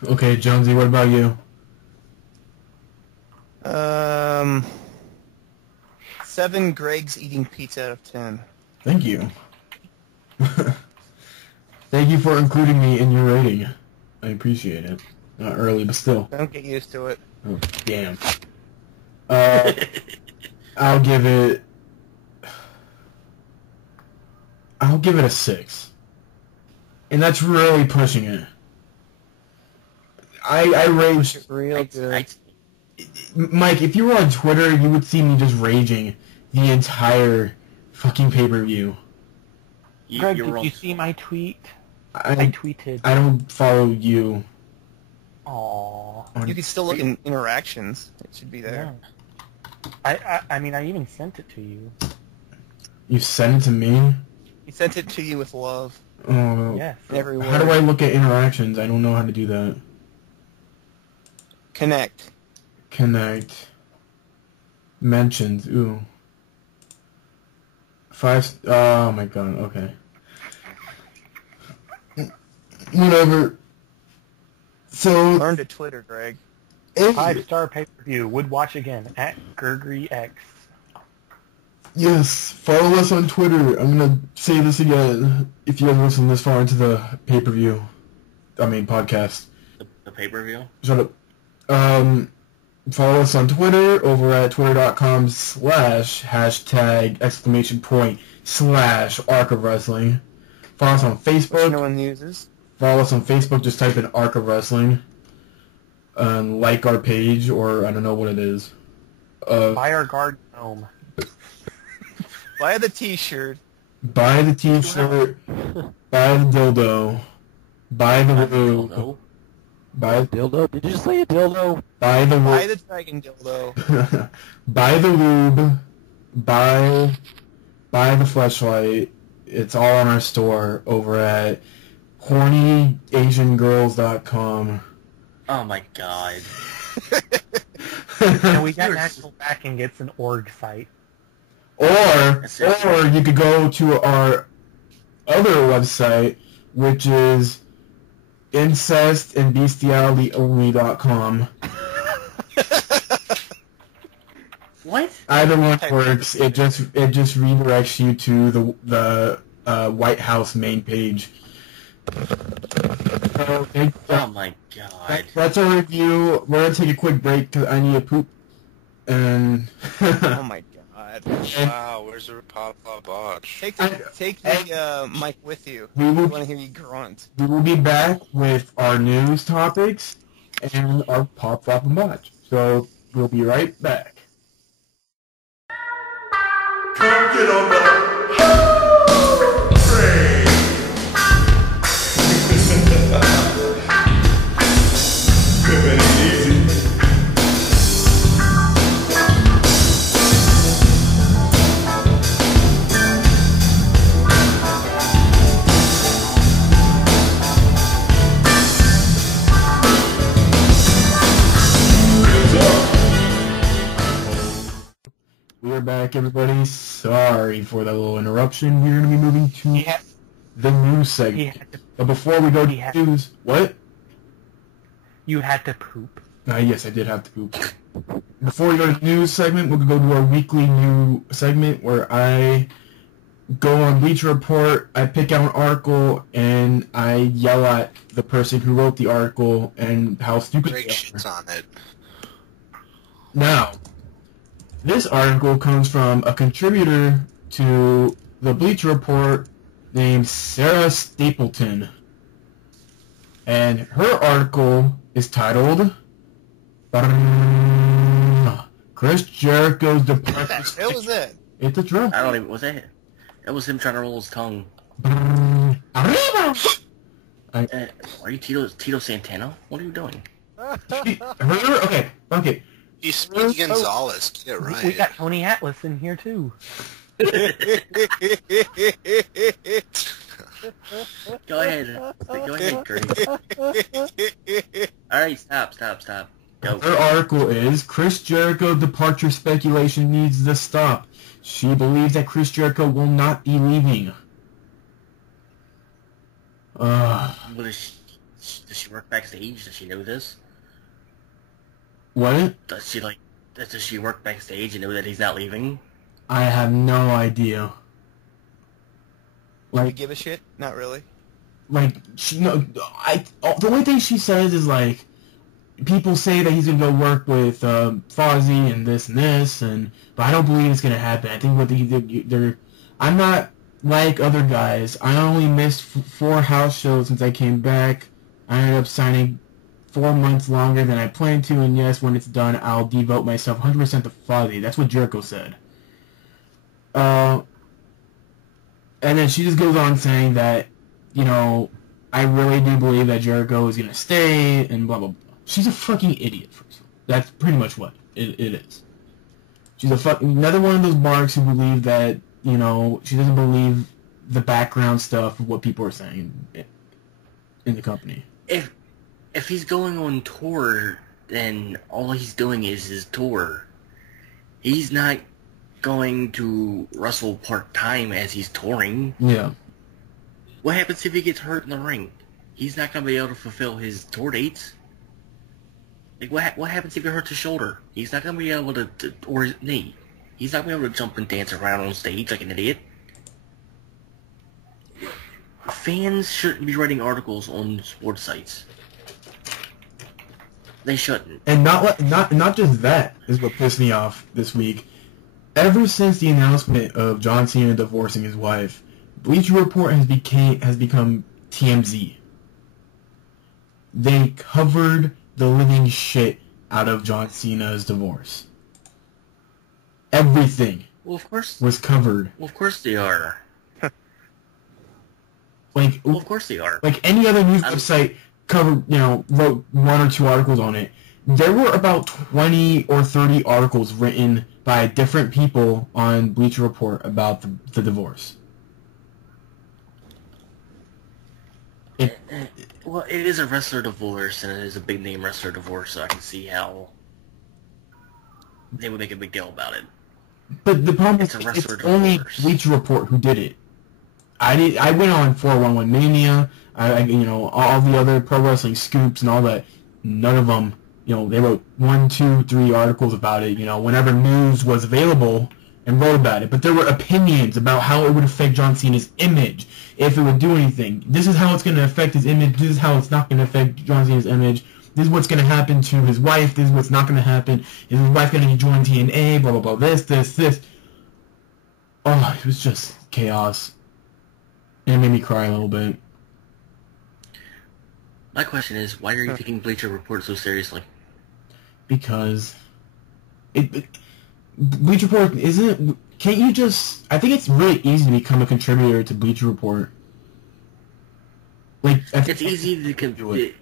Okay, Jonesy, what about you? 7 Greg's eating pizza out of 10. Thank you. Thank you for including me in your rating. I appreciate it. Not early, but still. Don't get used to it. Oh, damn. I'll give it a 6. And that's really pushing it. I raged. Real good. Mike, if you were on Twitter, you would see me just raging the entire fucking pay-per-view. Greg, did you see my tweet? I tweeted. I don't follow you. Aww. You can still look in interactions. It should be there. Yeah. I mean, I even sent it to you. You sent it to me? He sent it to you with love. Oh. Yes. Every word. How do I look at interactions? I don't know how to do that. Connect. Mentions. Ooh. 5. Oh my god. Okay. Whatever. So. Learn to Twitter, Greg. 5-star pay-per-view. Would watch again at GurgryX. Yes, follow us on Twitter. I'm gonna say this again. If you have listened this far into the pay-per-view, podcast. The pay-per-view? Shut up. Follow us on Twitter over at twitter.com/#!/Arc of Wrestling. Follow us on Which Facebook. no one uses. Follow us on Facebook. Just type in Arc of Wrestling. Like our page, or I don't know what it is. Buy our garden gnome. Buy the T-shirt. buy the t-shirt, buy the dildo, buy the lube, buy the dildo. Did you just say a dildo? Buy the dragon dildo. buy the lube, buy the fleshlight. It's all on our store over at hornyasiangirls.com. Oh my god. And we got National Backing gets an org site. Or you could go to our other website, which is incestandbestialityonly.com. What? Either one works. It just redirects you to the White House main page. So, oh my god. That's our review. We're gonna take a quick break because I need a poop. And oh my god. Wow, where's the pop botch? Take the mic with you. We will, I want to hear you grunt. We will be back with our news topics and our pop flop and botch. So we'll be right back. Come get on the train. Good and easy. We're back, everybody. Sorry for that little interruption. We're going to be moving to the news segment. But before we go to news, what? You had to poop. Yes, I did have to poop. Before we go to the news segment, we'll go to our weekly new segment where I go on Bleacher Report, I pick out an article, and I yell at the person who wrote the article and how stupid they are. Shit's on it. Now, this article comes from a contributor to the Bleacher Report named Sarah Stapleton. And her article is titled Chris Jericho's departure. What the hell was that? It's a drunk. I don't even... Was that... That was him trying to roll his tongue. Are you Tito Santana? What are you doing? Okay. He's Speedy Gonzalez. Get it right. We got Tony Atlas in here, too. Go ahead, Greg. Alright, stop. Go. Her article is, Chris Jericho departure speculation needs to stop. She believes that Chris Jericho will not be leaving. Does she work backstage? Does she know this? What? Does she work backstage and know that he's not leaving? I have no idea. Like, you give a shit? Not really. Like, the only thing she says is, like, people say that he's gonna go work with Fozzy and this, but I don't believe it's gonna happen. I think what they're I'm not like other guys. I only missed 4 house shows since I came back. I ended up signing 4 months longer than I planned to, and yes, when it's done, I'll devote myself 100% to Fozzy. That's what Jericho said. And then she just goes on saying that, I really do believe that Jericho is gonna stay, and blah, blah, blah. She's a fucking idiot, first of all. That's pretty much what it is. She's another one of those marks who believe that, she doesn't believe the background stuff of what people are saying in the company. If he's going on tour, then all he's doing is his tour. He's not going to wrestle part-time as he's touring. Yeah. What happens if he gets hurt in the ring? He's not going to be able to fulfill his tour dates. Like, what happens if he hurts his shoulder? He's not going to be able to, or his knee. He's not going to be able to jump and dance around on stage like an idiot. Fans shouldn't be writing articles on sports sites. They shouldn't. And not just that is what pissed me off this week. Ever since the announcement of John Cena divorcing his wife, Bleacher Report has become TMZ. They covered the living shit out of John Cena's divorce. Everything Well, of course. was covered. Well, of course they are. Like, well, of course they are. Like any other news website covered, wrote 1 or 2 articles on it. There were about 20 or 30 articles written by different people on Bleacher Report about the divorce. Well, it is a wrestler divorce, and it is a big name wrestler divorce, so I can see how they would make a big deal about it. But the problem is, it's only Bleacher Report who did it. I went on 411 Mania, all the other pro wrestling scoops and all that. None of them, they wrote 1, 2, 3 articles about it, whenever news was available, and wrote about it. But there were opinions about how it would affect John Cena's image, if it would do anything. This is how it's going to affect his image. This is how it's not going to affect John Cena's image. This is what's going to happen to his wife. This is what's not going to happen. Is his wife going to join TNA? Blah, blah, blah. This. Oh, it was just chaos. And it made me cry a little bit. My question is, why are you taking Bleacher Report so seriously? Because Bleacher Report isn't... Can't you just... I think it's really easy to become a contributor to Bleacher Report. Like, it's easy to do it.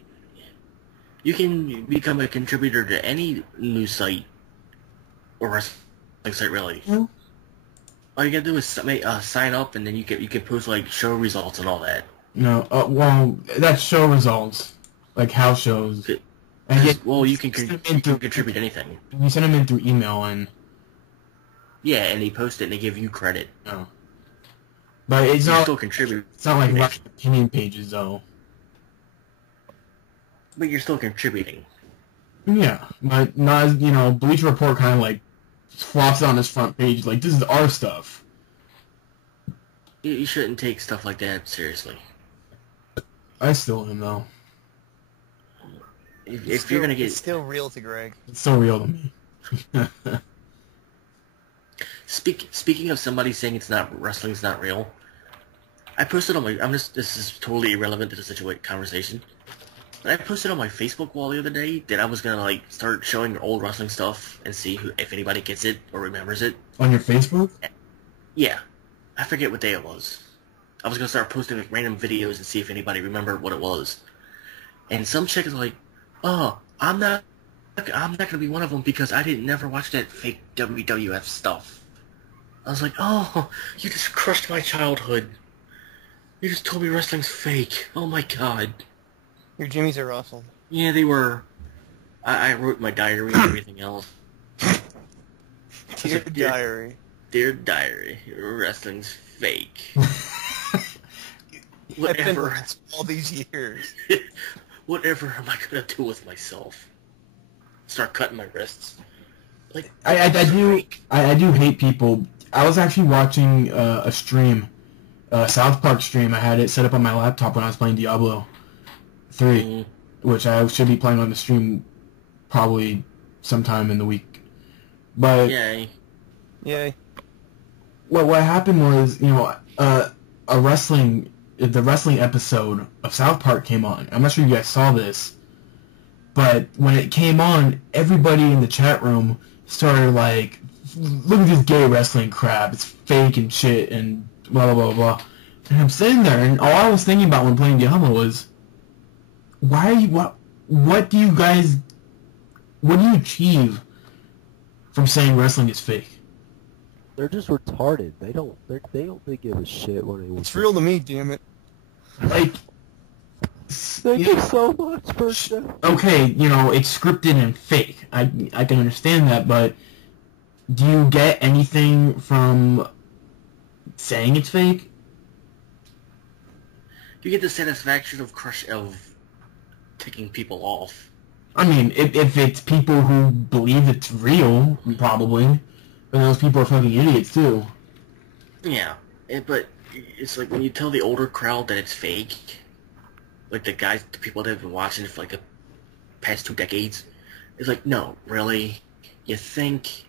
You can become a contributor to any news site or wrestling site, really. Yeah. All you gotta do is sign up, and then you can post like show results and all that. No, well, that's show results, like house shows. Well, you can contribute anything. You send them in through email, and yeah, and they post it and they give you credit. No, but it's you not still contribute. It's not like Russian opinion pages, though. But you're still contributing. Yeah, but not Bleacher Report kind of like flops it on his front page, like this is our stuff. You shouldn't take stuff like that seriously. I still am, though. If you're gonna get... It's still real to Greg. It's so real to me. Speaking of somebody saying wrestling's not real, I posted on my... this is totally irrelevant to the conversation. But I posted on my Facebook wall the other day that I was gonna start showing old wrestling stuff and see if anybody gets it or remembers it. On your Facebook? Yeah. I forget what day it was. I was gonna start posting random videos and see if anybody remembered what it was. And some chick is like, "Oh, I'm not gonna be one of them because I didn't never watch that fake WWF stuff." I was like, "Oh, you just crushed my childhood. You just told me wrestling's fake. Oh my god." Your Jimmys are awesome. Yeah, they were. I wrote my diary and everything else. Dear diary. Dear diary, wrestling's fake. Whatever. All these years. Whatever am I gonna do with myself? Start cutting my wrists? Like I do hate people. I was actually watching a stream, a South Park stream. I had it set up on my laptop when I was playing Diablo 3, which I should be playing on the stream probably sometime in the week. But yay. What happened was, the wrestling episode of South Park came on. I'm not sure you guys saw this, but when it came on, everybody in the chat room started like, "Look at this gay wrestling crap. It's fake and shit and blah blah blah blah." And I'm sitting there, and all I was thinking about when playing Diablo was, what do you achieve from saying wrestling is fake? They're just retarded. They don't give a shit when they. It's real to me, damn it. Like, thank you so much for that. Okay, it's scripted and fake. I can understand that, but do you get anything from saying it's fake? You get the satisfaction of ticking people off. I mean, if it's people who believe it's real, probably. But those people are fucking idiots, too. Yeah, but it's like when you tell the older crowd that it's fake, like the people that have been watching it for like the past 2 decades, it's like, no, really? You think?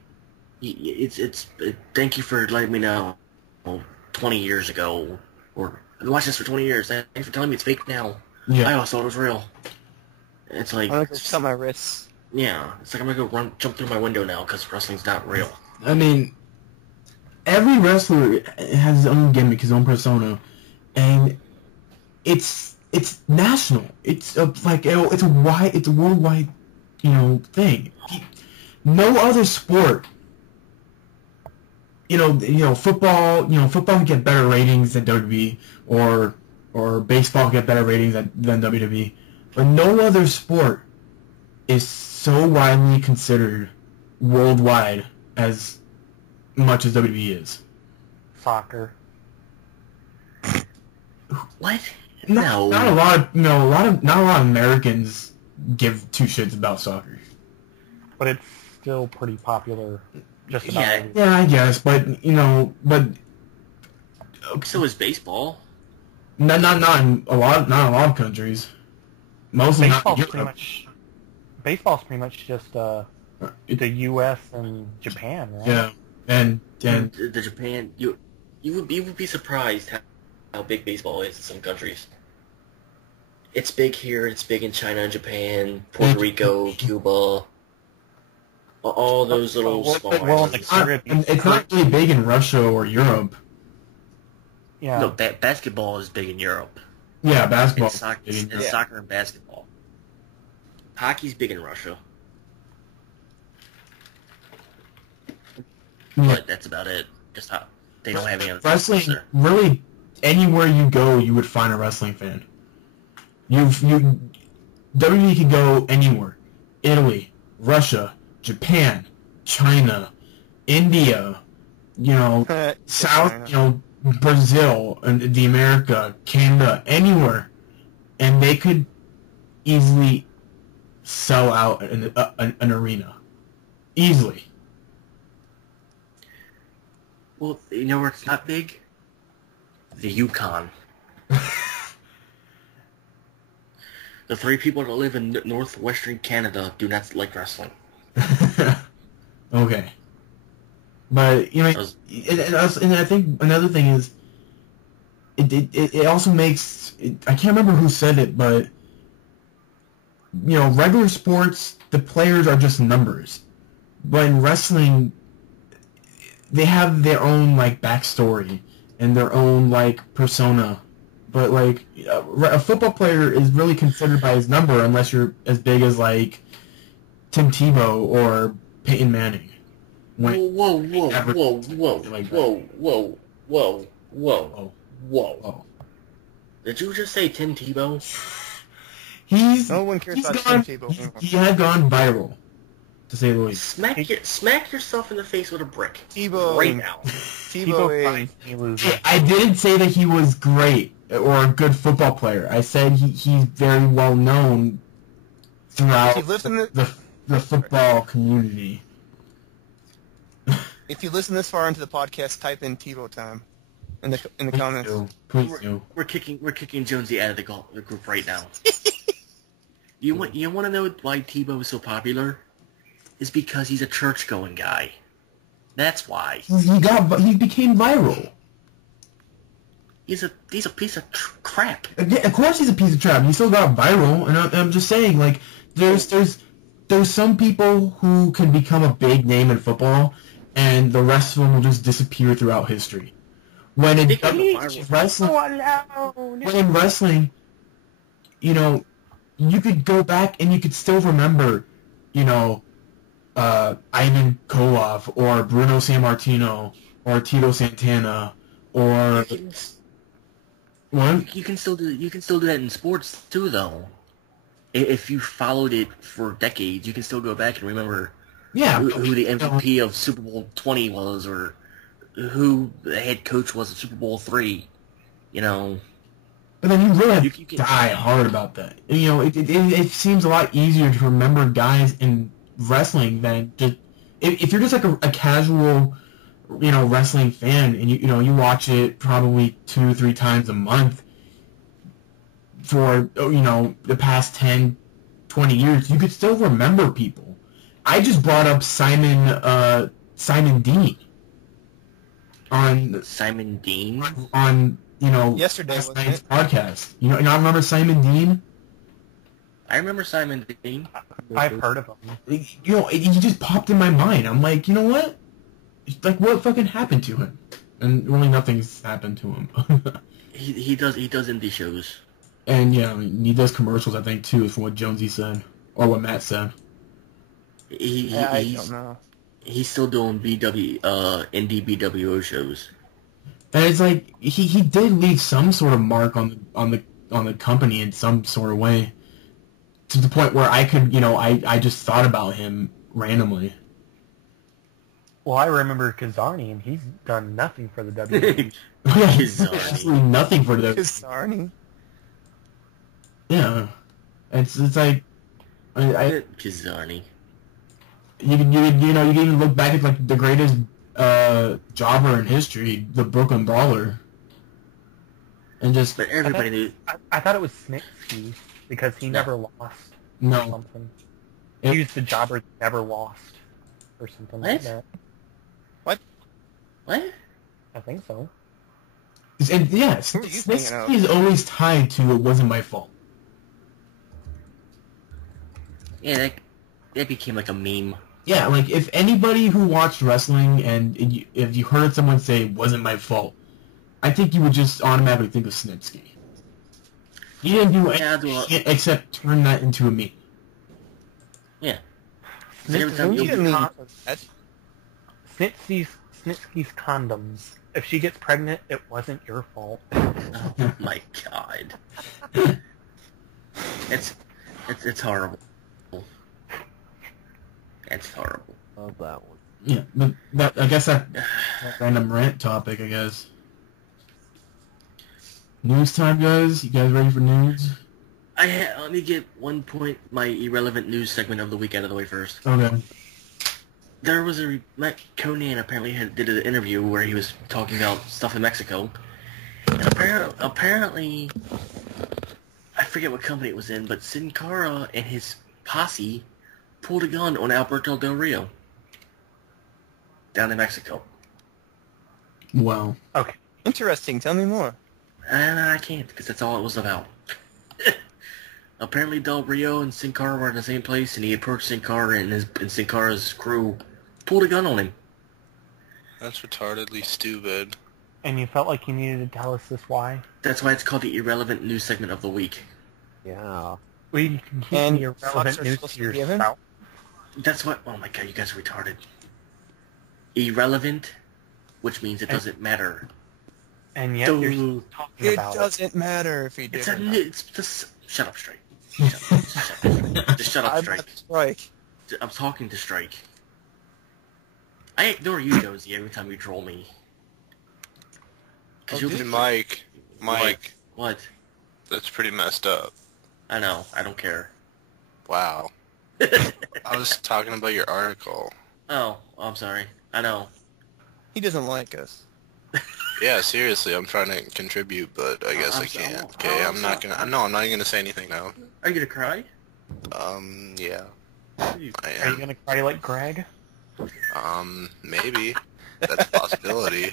Thank you for letting me know 20 years ago, or I've been watching this for 20 years, thanks for telling me it's fake now. Yeah. I always thought it was real. It's like... I'm gonna go cut my wrists. Yeah, it's like I'm gonna go jump through my window now because wrestling's not real. I mean, every wrestler has his own gimmick, his own persona, and it's national. It's a worldwide, thing. No other sport. Football can get better ratings than WWE, or baseball can get better ratings than WWE, but no other sport is so widely considered worldwide as much as WWE is. Soccer. What? No. Not a lot of Americans give two shits about soccer. But it's still pretty popular. Just about. Yeah, I guess, but so is baseball. Not in a lot of countries. Mostly not in Europe. Baseball's pretty much just the U.S. and Japan, right? Yeah, and the Japan, you would be surprised how big baseball is in some countries. It's big here. It's big in China and Japan, Puerto Rico, Cuba. All those little small islands. It's not really big in Russia or Europe. Yeah. No, basketball is big in Europe. Yeah, basketball. And soccer and basketball. Hockey's big in Russia. But that's about it. Just how they don't have any other wrestling. Really, anywhere you go, you would find a wrestling fan. WWE could go anywhere. Italy, Russia, Japan, China, India, South, Brazil, and the America, Canada, anywhere, and they could easily sell out an arena. Easily. Well, you know where it's not big? The Yukon. The 3 people that live in northwestern Canada do not like wrestling. Okay. But, and I think another thing is, it also makes, I can't remember who said it, but, regular sports, the players are just numbers. But in wrestling, they have their own, backstory and their own, persona. But, a football player is really considered by his number unless you're as big as, Tim Tebow or Peyton Manning. Whoa. Did you just say Tim Tebow? No one cares about Tim Tebow. He had gone viral, to say the least. Smack yourself in the face with a brick. Tebow. Right now. Tebow. I didn't say that he was great or a good football player. I said he's very well known throughout the football community. If you listen this far into the podcast, type in Tebow time in the comments. Please do. We're kicking Jonesy out of the group right now. You want to know why Tebow is so popular? Is because he's a church-going guy. That's why. He became viral. He's a piece of crap. Yeah, of course he's a piece of crap. He still got viral, and I'm just saying, there's some people who can become a big name in football, and the rest of them will just disappear throughout history. When in wrestling, you could go back and you could still remember, Ivan Koloff or Bruno Sammartino or Tito Santana or what? You can still do that in sports too, though. If you followed it for decades, you can still go back and remember who the MVP of Super Bowl 20 was, or who the head coach was at Super Bowl 3. But then you really have to die hard about that. It seems a lot easier to remember guys in wrestling than just if you're just like a casual, wrestling fan, and you watch it probably 2-3 times a month for the past 10, 20 years, you could still remember people. I just brought up Simon Dean on yesterday last night's podcast. You remember Simon Dean? I remember Simon Dean. I've heard of him. He just popped in my mind. I'm like, you know what? What fucking happened to him? And really nothing's happened to him. he does indie shows. And yeah, I mean, he does commercials, I think, too, from what Jonesy said, or what Matt said. I don't know. He's still doing indie BWO shows. And it's like he did leave some sort of mark on the company in some sort of way, to the point where I could, I just thought about him randomly. Well, I remember Kazarni, and he's done nothing for the WWE. Yeah, absolutely nothing for the Kazarni. Yeah, it's like Kazarni. You can even look back at like the greatest jobber in history, the Brooklyn Brawler, and just. But everybody knew. I thought it was Snitsky because he never lost. No. Or something. He was the jobber that never lost, or something like that. What? I think so. And yes, Snitsky is always tied to "It wasn't my fault." Yeah, that became like a meme. Yeah, like if anybody who watched wrestling and if you heard someone say "it wasn't my fault," I think you would just automatically think of Snitsky. He didn't do anything except turn that into a meme. Yeah. Snitsky's condoms. If she gets pregnant, it wasn't your fault. Oh my god. It's horrible. It's horrible. Love that one. Yeah, but I guess that random rant topic, I guess. News time, guys. You guys ready for news? Let me get my irrelevant news segment of the week out of the way first. Okay. There was Conan apparently did an interview where he was talking about stuff in Mexico. And apparently, I forget what company it was in, but Sin Cara and his posse pulled a gun on Alberto Del Rio down in Mexico. Wow. Okay. Interesting. Tell me more. I can't, because that's all it was about. Apparently Del Rio and Sin Cara were in the same place, and he approached Sin Cara, and Sin Cara's crew pulled a gun on him. That's retardedly stupid. And you felt like you needed to tell us this why? That's why it's called the irrelevant news segment of the week. Yeah. Well, you can keep the irrelevant news to yourself. That's what... Oh my god, you guys are retarded. Irrelevant, which means it doesn't matter. And yet you're still talking about it. It doesn't matter if you do. It's just... Shut up, Strike. Just shut up, Strike. Strike. I'm talking to Strike. I ignore you, Josie, every time you troll me. Mike. What? That's pretty messed up. I know. I don't care. Wow. I was talking about your article. Oh, I'm sorry. I know. He doesn't like us. Yeah, seriously, I'm trying to contribute, but I guess I can't. Okay, I'm not even gonna say anything now. Are you gonna cry? Yeah. Are you gonna cry like Greg? Maybe. That's a possibility.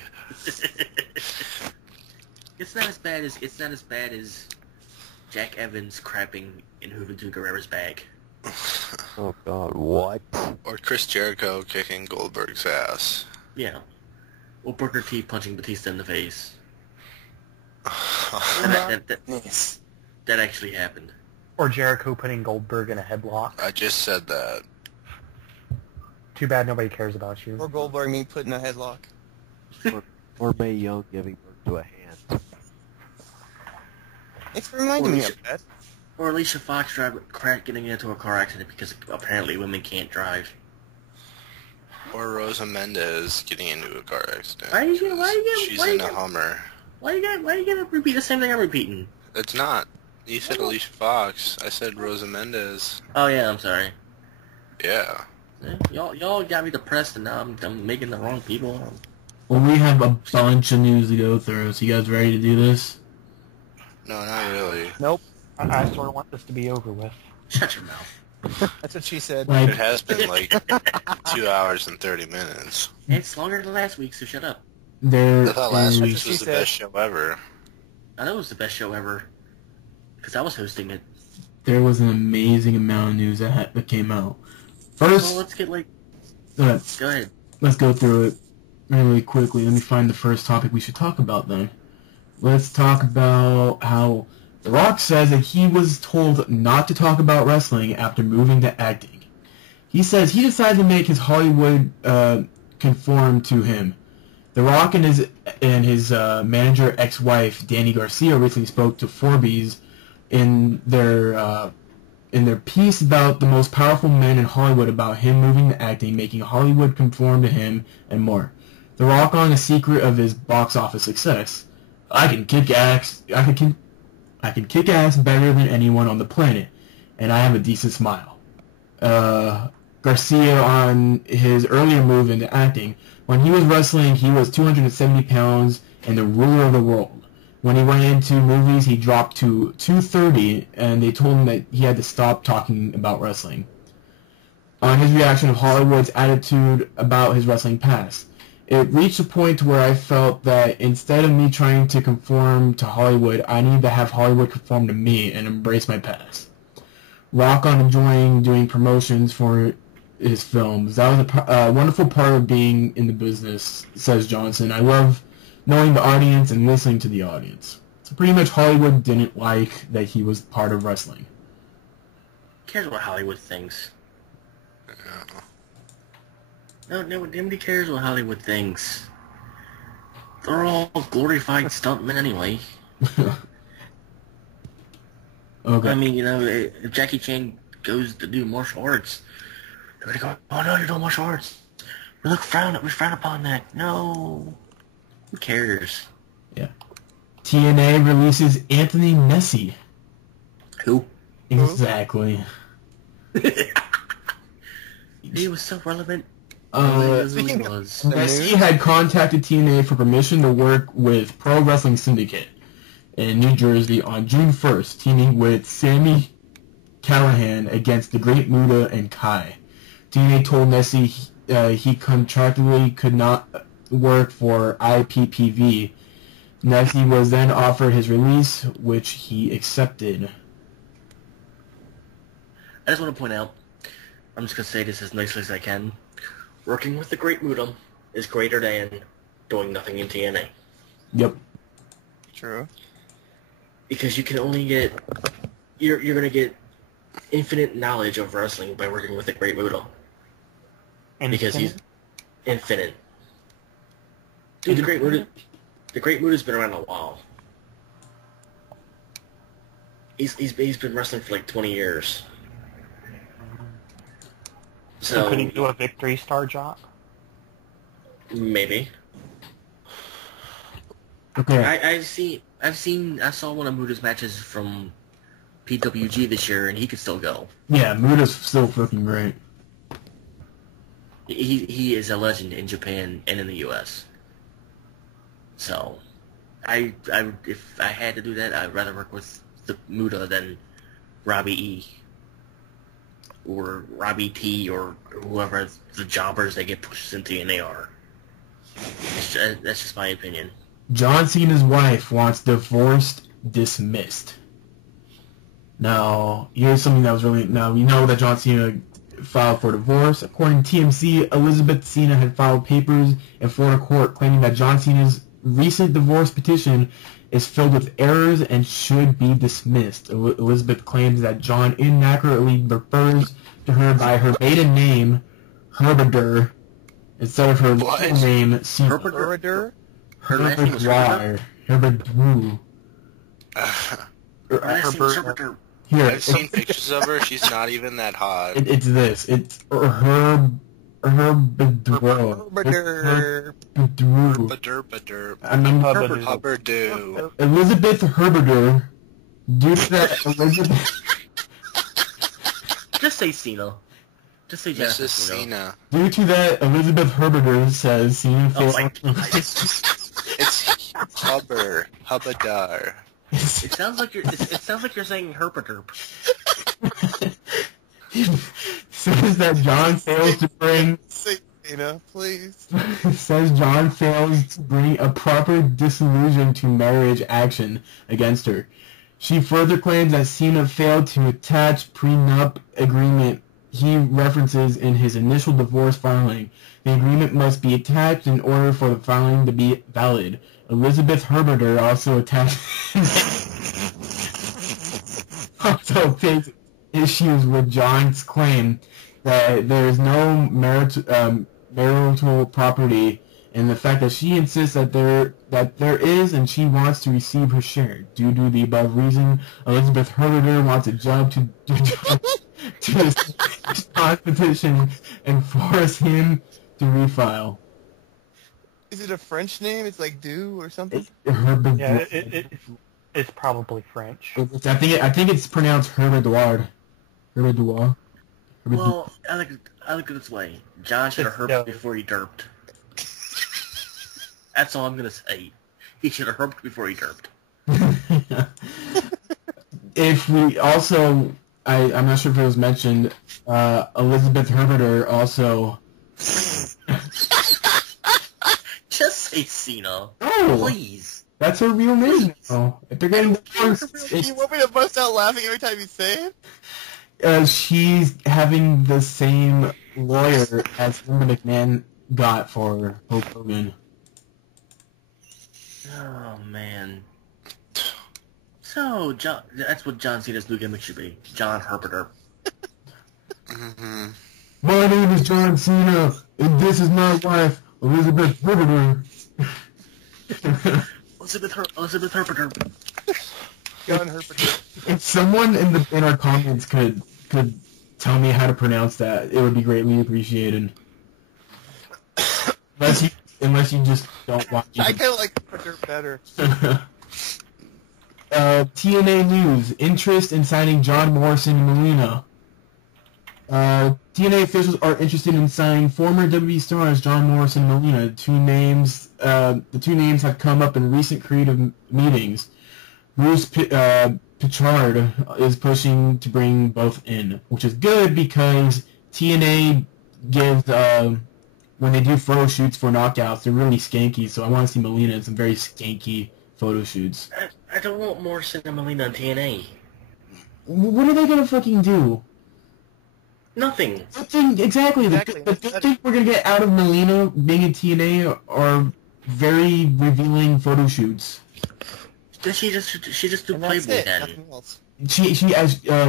It's not as bad as Jack Evans crapping in Juventud Guerrera's bag. Oh god, what? Or Chris Jericho kicking Goldberg's ass. Yeah. Or Booker T punching Batista in the face. That actually happened. Or Jericho putting Goldberg in a headlock. I just said that. Too bad nobody cares about you. Or Goldberg being put in a headlock. Or Mae Young giving birth to a hand. It's reminding me of that. Or Alicia Fox getting into a car accident because apparently women can't drive. Or Rosa Mendez getting into a car accident. She's in a Hummer. Why you gotta repeat the same thing I'm repeating? It's not. You said Alicia Fox. I said Rosa Mendez. Oh yeah, I'm sorry. Yeah. Y'all got me depressed, and now I'm making the wrong people. Well, we have a bunch of news to go through. So you guys ready to do this? No, not really. Nope. I sort of want this to be over with. Shut your mouth. That's what she said. Like, It has been like 2 hours and 30 minutes. It's longer than last week, so shut up. there I thought last is- week's was the best show ever. I know it was the best show ever. Because I was hosting it. there was an amazing amount of news that came out. First, So let's get go Go ahead. let's go through it really quickly. Let me find the first topic we should talk about then. Let's talk about how The Rock says that he was told not to talk about wrestling after moving to acting. He says he decided to make his Hollywood conform to him. The Rock and his manager ex-wife Danny Garcia recently spoke to Forbes in their piece about the most powerful men in Hollywood, about him moving to acting, making Hollywood conform to him, and more. The Rock on the secret of his box office success. I can kick ass better than anyone on the planet, and I have a decent smile. Garcia on his earlier move into acting. When he was wrestling, he was 270 pounds and the ruler of the world. When he went into movies, he dropped to 230, and they told him that he had to stop talking about wrestling. On his reaction of Hollywood's attitude about his wrestling past. It reached a point where I felt that instead of me trying to conform to Hollywood, I need to have Hollywood conform to me and embrace my past. Rock on enjoying doing promotions for his films. That was a wonderful part of being in the business, says Johnson. I love knowing the audience and listening to the audience. So pretty much Hollywood didn't like that he was part of wrestling. Who cares what Hollywood thinks? No, nobody cares what Hollywood thinks. They're all glorified stuntmen anyway. Okay. I mean, if Jackie Chan goes to do martial arts, everybody go, oh no, you're doing martial arts. We frown upon that. No. Who cares? Yeah. TNA releases Anthony Messi. Who? Exactly. He was so relevant. Messi had contacted TNA for permission to work with Pro Wrestling Syndicate in New Jersey on June 1st, teaming with Sami Callihan against the Great Muta and Kai. TNA told Messi he contractually could not work for IPPV. Messi was then offered his release, which he accepted. I just want to point out, I'm just going to say this as nicely as I can, working with the Great Muta is greater than doing nothing in TNA. Yep. True. Because you can only get... You're going to get infinite knowledge of wrestling by working with the Great Muta. Because he's infinite. Dude, the Great Muta's been around a while. He's been wrestling for like 20 years. So could he do a Victory Star job? Maybe. Okay. I saw one of Muta's matches from PWG this year, and he could still go. Yeah, Muta's still fucking great. He is a legend in Japan and in the U.S. So, if I had to do that, I'd rather work with the Muta than Robbie E. or Robbie T. or whoever the jobbers that get pushed into TNA are. That's just my opinion. John Cena's wife wants divorced dismissed. Now, here's something that was really... Now, we know that John Cena filed for divorce. According to TMC, Elizabeth Cena had filed papers in Florida court claiming that John Cena's recent divorce petition is filled with errors and should be dismissed. Elizabeth claims that John inaccurately refers to her by her maiden name, Herberder, instead of her legal name, Cena. Herberder? Her last name was Herberder? Herberder. Herberder. Here, I've seen pictures of her. She's not even that hot. It's this. It's Herberder. Hubbardoo. Elizabeth Herberder. Due to that, Elizabeth... Just say Cena. Just say This Jennifer is Cena. Due to that, Elizabeth Herberder says Cena Oh failed... my God. It's Hubbardar. It sounds like you're saying Herberder. Says that John fails to bring... Say Cena, please. Says John fails to bring a proper disillusion to marriage action against her. She further claims that Cena failed to attach prenup agreement he references in his initial divorce filing. The agreement must be attached in order for the filing to be valid. Elizabeth Herberder also attached... also takes issues with John's claim that there is no marital property, and the fact that she insists that there is, and she wants to receive her share. Due to the above reason, Elizabeth Herder wants a judge to John's petition and force him to refile. Is it a French name? It's like "do" or something. Yeah, it's probably French. I think it's pronounced Herbedoir. Herbedoir. Well, I look at it this way. John should have herped before he derped. That's all I'm gonna say. He should have herped before he derped. If we also, I'm not sure if it was mentioned, Elizabeth Herbeter also. Just say Cena. Oh, please. That's her real name. Oh, if they're getting divorced, You want me to bust out laughing every time you say it? She's having the same lawyer as Linda McMahon got for Hulk Hogan. Oh man. So that's what John Cena's new gimmick should be. John Herpeter. Mm-hmm. My name is John Cena, and this is my wife, Elizabeth Herbeter. Elizabeth Herpeter. John Herpeter. If someone in our comments could tell me how to pronounce that, it would be greatly appreciated. Unless you just don't watch it. I kind of like Herpeter better. TNA News, interest in signing John Morrison and Melina. TNA officials are interested in signing former WWE stars John Morrison and Melina. The two names have come up in recent creative meetings. Bruce Pritchard is pushing to bring both in, which is good because TNA gives, when they do photo shoots for knockouts, they're really skanky, so I want to see Melina in some very skanky photo shoots. I don't want Morrison and Melina on TNA. What are they going to fucking do? Nothing. Exactly. The good thing we're going to get out of Melina being in TNA are very revealing photo shoots. She just do Playboy then.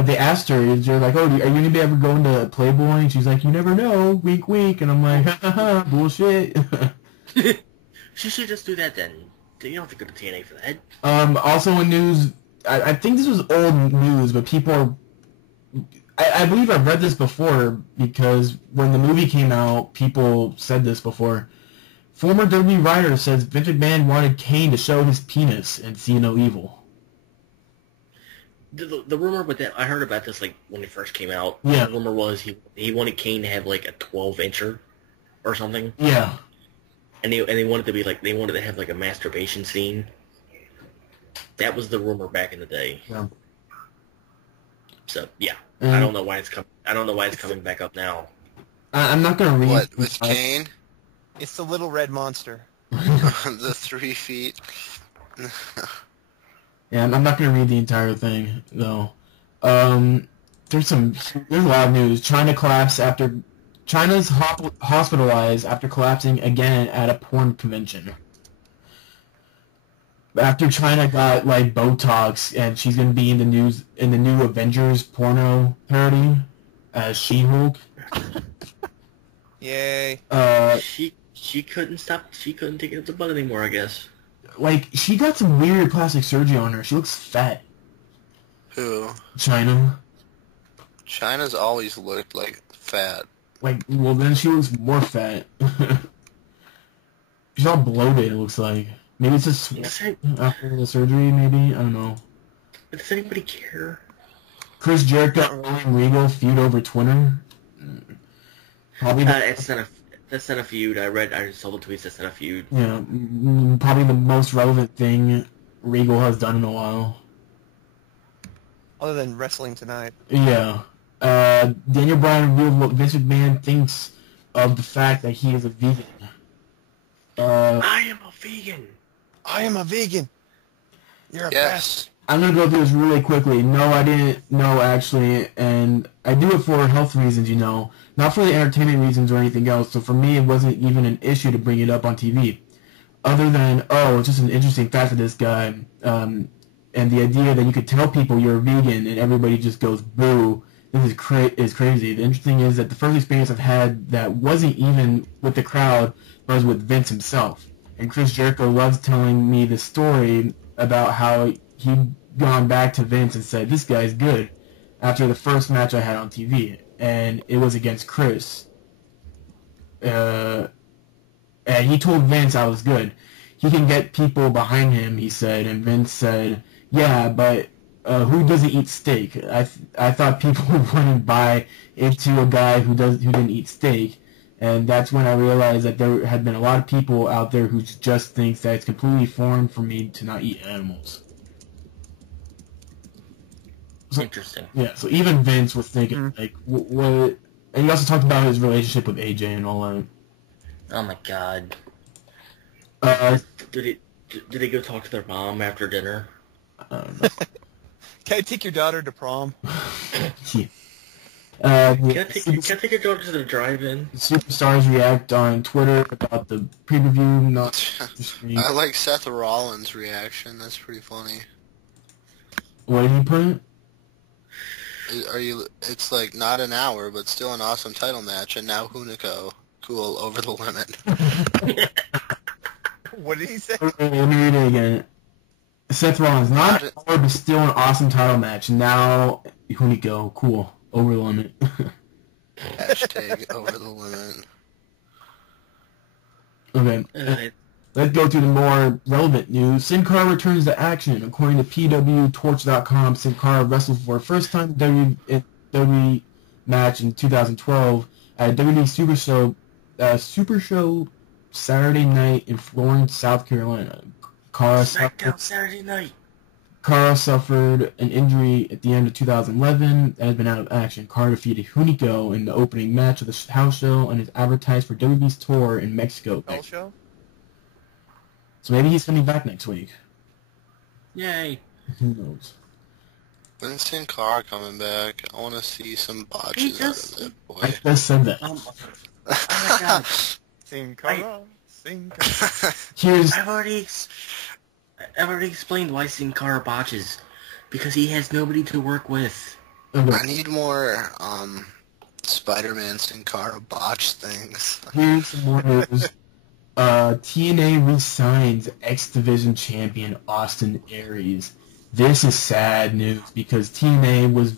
They asked her, they're like, oh, are you going to be ever going to Playboy? And she's like, you never know, wink wink. And I'm like, haha, bullshit. She should just do that then. You don't have to go to TNA for that. Also in news, I think this was old news, but people are... I believe I've read this before, because when the movie came out, people said this before. Former WWE writer says Vince McMahon wanted Kane to show his penis and see no evil. The rumor with that, I heard about this like when it first came out. Yeah. The rumor was he wanted Kane to have like a 12-incher or something. Yeah. And they wanted to be like, they wanted to have like a masturbation scene. That was the rumor back in the day. Yeah. So yeah, I don't know why it's coming back up now. I'm not gonna read. What with Kane? It's the little red monster. The 3 feet. Yeah, I'm not gonna read the entire thing though. There's a lot of news. China's hospitalized after collapsing again at a porn convention. After China got like Botox, and she's gonna be in the news in the new Avengers porno parody as She-Hulk. Yay! She couldn't stop. She couldn't take it up the butt anymore, I guess. Like, she got some weird plastic surgery on her. She looks fat. Who? China. China's always looked like fat. Like, well, then she looks more fat. She's all bloated, it looks like. Maybe it's just after the surgery, maybe? I don't know. Does anybody care? Chris Jericho and William Regal feud over Twitter. Probably that's not a feud. I saw the tweets. That's not a feud. Yeah, probably the most relevant thing Regal has done in a while. Other than wrestling tonight. Yeah. Daniel Bryan revealed what Vince McMahon thinks of the fact that he is a vegan. I am a vegan. I am a vegan. You're a pest. I'm going to go through this really quickly. No, I didn't know, actually, and I do it for health reasons, you know. Not for the entertainment reasons or anything else, so for me it wasn't even an issue to bring it up on TV. Other than, it's just an interesting fact that this guy, And the idea that you could tell people you're a vegan and everybody just goes boo, this is crazy. The interesting is that the first experience I've had that wasn't even with the crowd was with Vince himself. And Chris Jericho loves telling me the story about how he'd gone back to Vince and said, this guy's good, after the first match I had on TV. And it was against Chris. And he told Vince I was good. He can get people behind him, he said. And Vince said, yeah, but who doesn't eat steak? I thought people wouldn't buy into a guy who didn't eat steak. And that's when I realized that there had been a lot of people out there who just thinks that it's completely foreign for me to not eat animals. So, interesting. Yeah, so even Vince was thinking, like, what... And he also talked about his relationship with AJ and all that. Oh my god. Did they go talk to their mom after dinner? Can I take your daughter to prom? Yeah. Can I take your daughter to the drive-in? Superstars react on Twitter about the preview, not the stream. I like Seth Rollins' reaction. That's pretty funny. What did he put? It's like not an hour, but still an awesome title match, and now Hunico, cool, over the limit. What did he say? Let me read it again. Seth Rollins, not an hour, but still an awesome title match. Now Hunico, cool, over the limit. Hashtag over the limit. Okay. Let's go to the more relevant news. Sin Cara returns to action. According to PWTorch.com, Sin Cara wrestled for the first time in WWE match in 2012 at a WWE Super Show Saturday night in Florence, South Carolina. SmackDown Saturday night. Cara suffered an injury at the end of 2011 and has been out of action. Cara defeated Hunico in the opening match of the house show and is advertised for WWE's tour in Mexico. House show? So maybe he's coming back next week. Yay. Who knows? When's Sin Cara coming back? I want to see some botches out of that boy. I just said that. Oh my god. Sin Cara. Sin Cara. I've already explained why Sin Cara botches. Because he has nobody to work with. I need more Spider-Man Sin Cara botch things. Here's some more news. TNA re-signs X Division champion Austin Aries. This is sad news because TNA was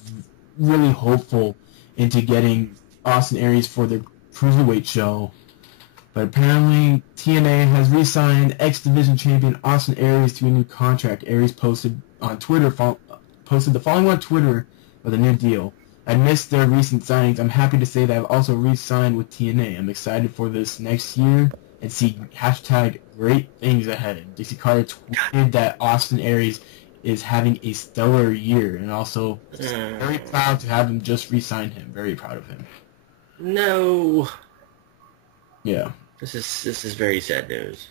really hopeful into getting Austin Aries for the Cruiserweight show. But apparently TNA has re-signed X Division champion Austin Aries to a new contract. Aries posted the following on Twitter with a new deal. I missed their recent signings. I'm happy to say that I've also re-signed with TNA. I'm excited for this next year and see hashtag great things ahead. Dixie Carter tweeted that Austin Aries is having a stellar year and also very proud to have him just re-sign him. Very proud of him. No. Yeah. This is very sad news.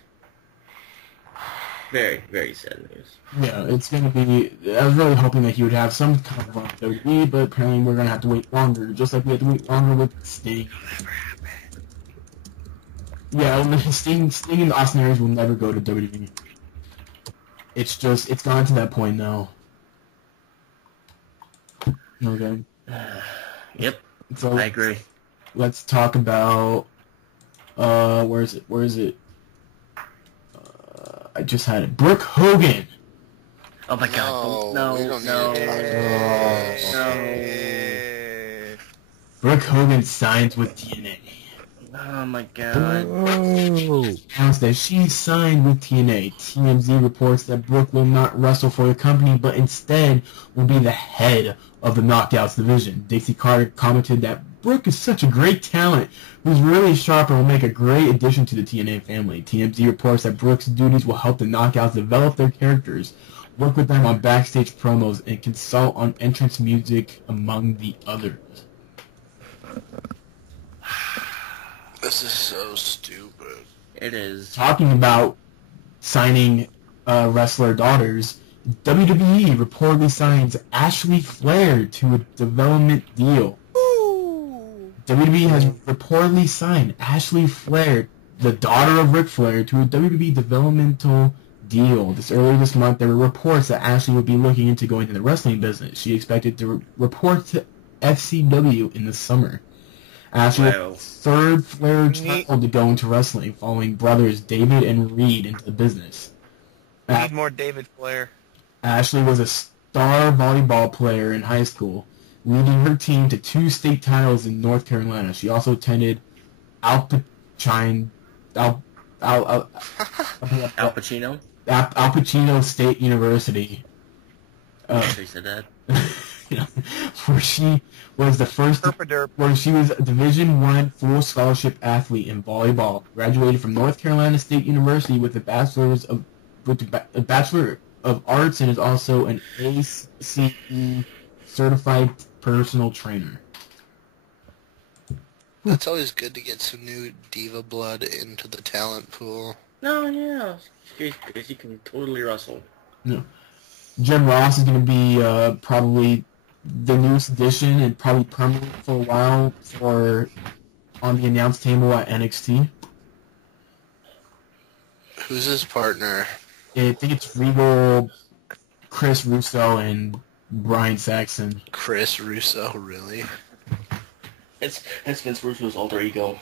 Very, very sad news. Yeah, it's going to be... I was really hoping that he would have some kind of run with WWE, but apparently we're going to have to wait longer, just like we had to wait longer with Sting. Yeah, Sting and Austin Aries will never go to WWE. It's gone to that point now. Okay. Yep, so I agree. Let's talk about... where is it? I just had it. Brooke Hogan. Oh my god. No. Brooke Hogan signs with TNA. Oh my god. Announced that she signed with TNA. TMZ reports that Brooke will not wrestle for the company, but instead will be the head of the Knockouts division. Dixie Carter commented that Brooke is such a great talent who's really sharp and will make a great addition to the TNA family. TMZ reports that Brooke's duties will help the Knockouts develop their characters, work with them on backstage promos, and consult on entrance music, among the others. This is so stupid. It is. Talking about signing wrestler daughters, WWE reportedly signs Ashley Flair to a development deal. WWE has reportedly signed Ashley Flair, the daughter of Ric Flair, to a WWE developmental deal. Earlier this month, there were reports that Ashley would be looking into going to the wrestling business. She expected to report to FCW in the summer. Ashley was the third Flair child to go into wrestling, following brothers David and Reed into the business. We need more David Flair. Ashley was a star volleyball player in high school, leading her team to 2 state titles in North Carolina. She also attended Al Pacino State University. They said that. Where she was a Division I full scholarship athlete in volleyball. Graduated from North Carolina State University with a Bachelor of Arts and is also an ACE certified personal trainer. It's always good to get some new diva blood into the talent pool. No, yeah. Because you can totally wrestle. No. Jim Ross is going to be probably the newest addition and probably permanent for a while on the announce table at NXT. Who's his partner? I think it's Regal, Chris Russo, and Brian Saxon. Chris Russo, really? It's Vince Russo's alter ego.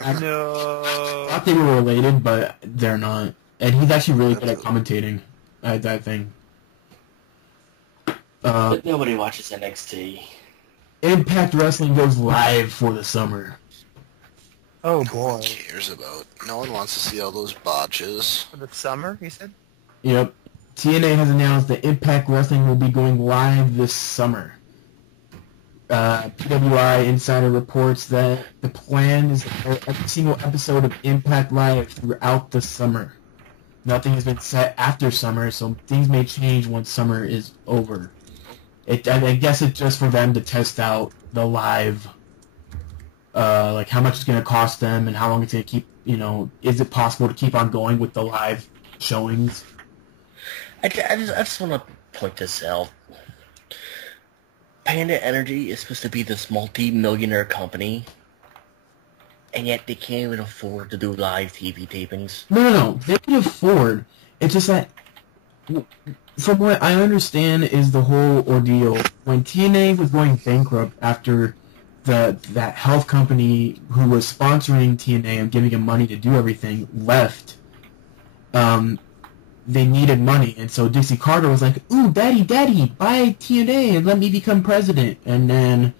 I thought they were related, but they're not. And he's actually really good at commentating. I think. But nobody watches NXT. Impact Wrestling goes live for the summer. Oh No boy. one cares about. No one wants to see all those botches. For the summer, you said? Yep. TNA has announced that Impact Wrestling will be going live this summer. PWI Insider reports that the plan is to air every single episode of Impact Live throughout the summer. Nothing has been set after summer, so things may change once summer is over. I guess it's just for them to test out the live, like how much it's going to cost them and how long it's going to keep, is it possible to keep on going with the live showings? I just want to point this out. Panda Energy is supposed to be this multi-millionaire company, and yet they can't even afford to do live TV tapings. No. They can afford. It's just that, from what I understand, is the whole ordeal. When TNA was going bankrupt after that health company who was sponsoring TNA and giving them money to do everything left, they needed money, and so Dixie Carter was like, "Ooh, daddy, buy TNA and let me become president." And then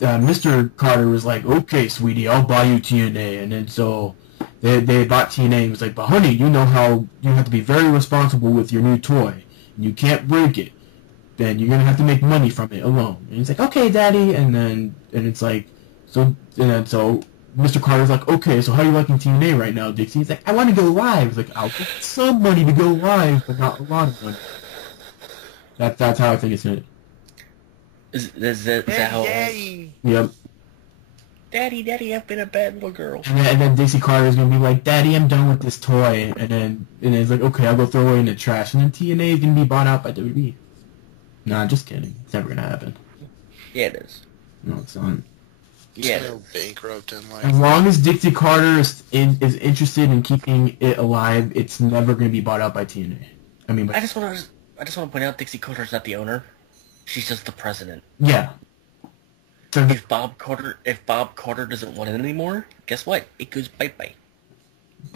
Mr. Carter was like, "Okay, sweetie, I'll buy you TNA." And then so they bought TNA. And was like, "But honey, you know how you have to be very responsible with your new toy. You can't break it. Then you're gonna have to make money from it alone." And he's like, "Okay, daddy." And it's like, so Mr. Carter's like, "Okay, so how are you liking TNA right now, Dixie?" He's like, "I want to go live." He's like, "I'll get some money to go live, but not a lot of money." That's how I think it's gonna. Is that how? Daddy! Yep. Daddy, I've been a bad little girl. And then Dixie Carter's gonna be like, "Daddy, I'm done with this toy." And then it's like, "Okay, I'll go throw it in the trash." And then TNA is gonna be bought out by WWE. Nah, just kidding. It's never gonna happen. Yeah, it is. No, it's not. Yeah. They're bankrupt and like. As long as Dixie Carter is interested in keeping it alive, it's never going to be bought out by TNA. I mean, I just want to point out Dixie Carter's not the owner. She's just the president. Yeah. So If Bob Carter doesn't want it anymore, guess what? It goes bye-bye.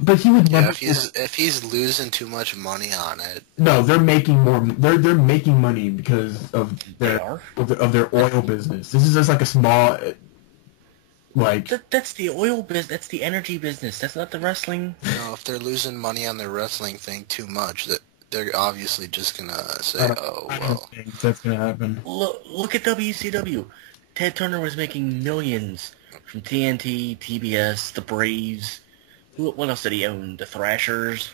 but he would never. Yeah, if he's losing too much money on it. No, they're making more. They're making money because of their They their oil business. This is just like a small. Like that's the oil business. That's the energy business. That's not the wrestling. If they're losing money on their wrestling thing too much, that they're obviously just gonna say, I don't think that's gonna happen. Look at WCW. Ted Turner was making millions from TNT, TBS, the Braves. What else did he own? The Thrashers.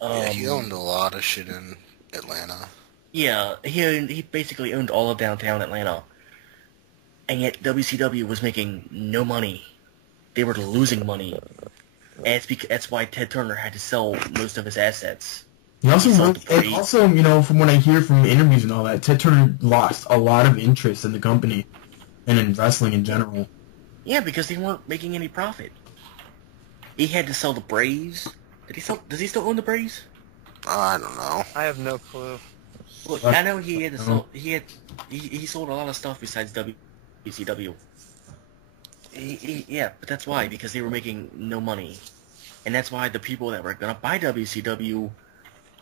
Yeah, he owned a lot of shit in Atlanta. Yeah, he basically owned all of downtown Atlanta. And yet WCW was making no money. They were losing money. And that's why Ted Turner had to sell most of his assets. He also, from what I hear from interviews and all that, Ted Turner lost a lot of interest in the company and in wrestling in general. Yeah, because they weren't making any profit. He had to sell the Braves, Does he still own the Braves? I don't know. I have no clue. Look, I know he sold a lot of stuff besides WCW. Yeah, but that's why, because they were making no money. And that's why the people that were going to buy WCW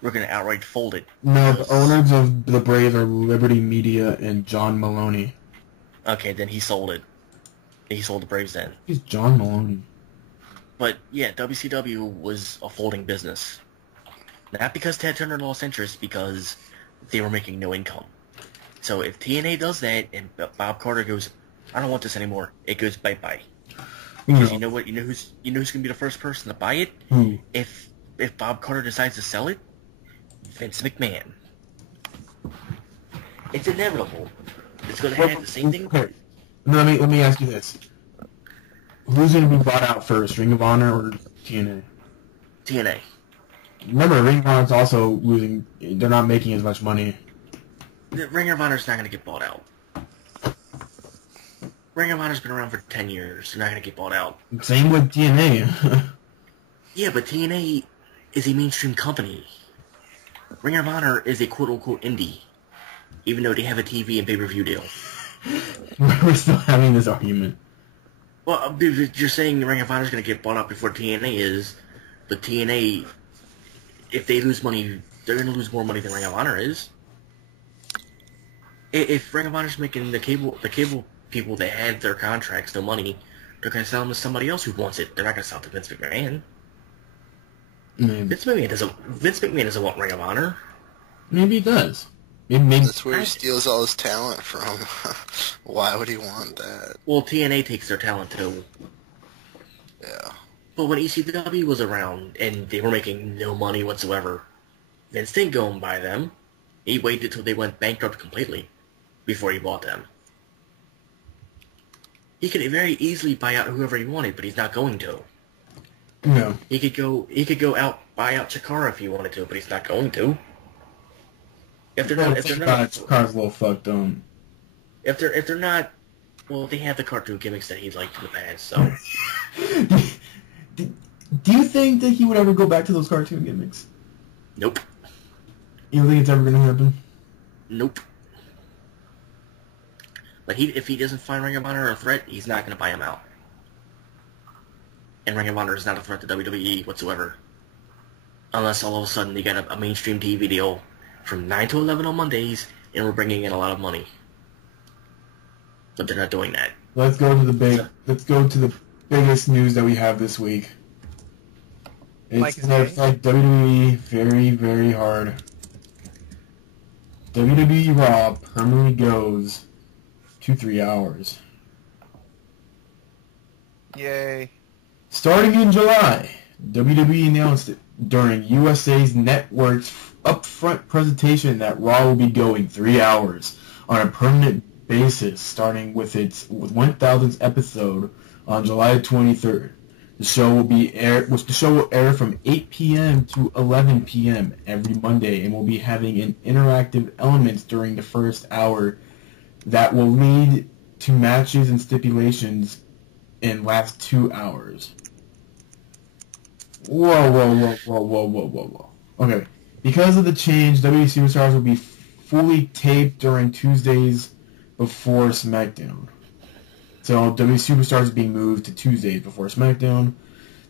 were going to outright fold it. No, the owners of the Braves are Liberty Media and John Maloney. Okay, then he sold it. He sold the Braves then. He's John Maloney. But, yeah, WCW was a folding business. Not because Ted Turner lost interest, because they were making no income. So if TNA does that, and Bob Carter goes, I don't want this anymore, it goes bye-bye. Because you know what? You know who's gonna be the first person to buy it? Who? If Bob Carter decides to sell it, Vince McMahon. It's inevitable. It's gonna have the same thing. Okay. Let me ask you this: who's gonna be bought out first, Ring of Honor or TNA? TNA. Remember, Ring of Honor's also losing. They're not making as much money. The Ring of Honor's not gonna get bought out. Ring of Honor's been around for 10 years. They're not going to get bought out. Same with TNA. Yeah, but TNA is a mainstream company. Ring of Honor is a quote-unquote indie, even though they have a TV and pay-per-view deal. We're still having this argument. Well, you're saying the Ring of Honor is going to get bought out before TNA is, but TNA, if they lose money, they're going to lose more money than Ring of Honor is. If Ring of Honor's making the cable people that had their contracts no money, they're going to sell them to somebody else who wants it. They're not going to sell it to Vince McMahon. Maybe. Vince McMahon doesn't want Ring of Honor. Maybe he does. Maybe That's where he steals all his talent from. Why would he want that? Well, TNA takes their talent too. Yeah. But when ECW was around and they were making no money whatsoever, Vince didn't go and buy them. He waited until they went bankrupt completely before he bought them. He could very easily buy out whoever he wanted, but he's not going to. No. He could go out buy out Chikara if he wanted to, but he's not going to. If they're not, Chikara's a little fucked on. If they're not, well, they have the cartoon gimmicks that he liked in the past. So, do you think that he would ever go back to those cartoon gimmicks? Nope. You don't think it's ever gonna happen? Nope. But if he doesn't find Ring of Honor a threat, he's not going to buy him out. And Ring of Honor is not a threat to WWE whatsoever. Unless all of a sudden they get a mainstream TV deal from 9 to 11 on Mondays, and we're bringing in a lot of money. But they're not doing that. Let's go to the biggest news that we have this week. It's going to affect WWE very, very hard. WWE Raw permanently goes to 3 hours. Yay. Starting in July, WWE announced it during USA's Network's upfront presentation that Raw will be going 3 hours on a permanent basis, starting with its 1000th episode on July 23rd. The show will air from 8 p.m. to 11 p.m. every Monday and will be having an interactive elements during the first hour that will lead to matches and stipulations in last 2 hours. Whoa. Okay. Because of the change, WWE Superstars will be fully taped during Tuesdays before SmackDown. So WWE Superstars is being moved to Tuesdays before SmackDown.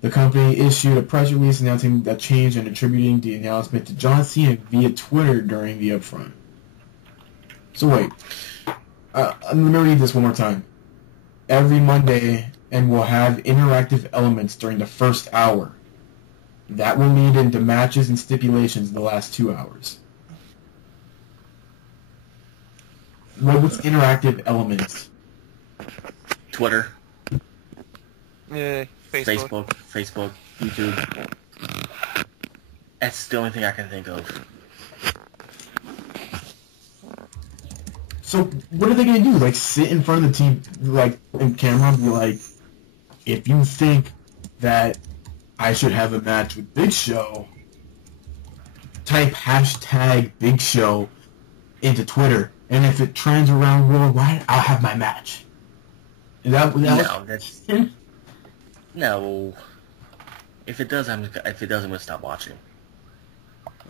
The company issued a press release announcing that change and attributing the announcement to John Cena via Twitter during the upfront. So wait. Let me read this one more time. Every Monday, and we'll have interactive elements during the first hour. That will lead into matches and stipulations in the last 2 hours. What's interactive elements? Twitter. Yeah, Facebook, YouTube. That's the only thing I can think of. So what are they gonna do? Like sit in front of the TV, like in camera, and be like, if you think that I should have a match with Big Show, type hashtag Big Show into Twitter, and if it trends around worldwide, I'll have my match. Is that No, that's no. If it does, I'm gonna stop watching.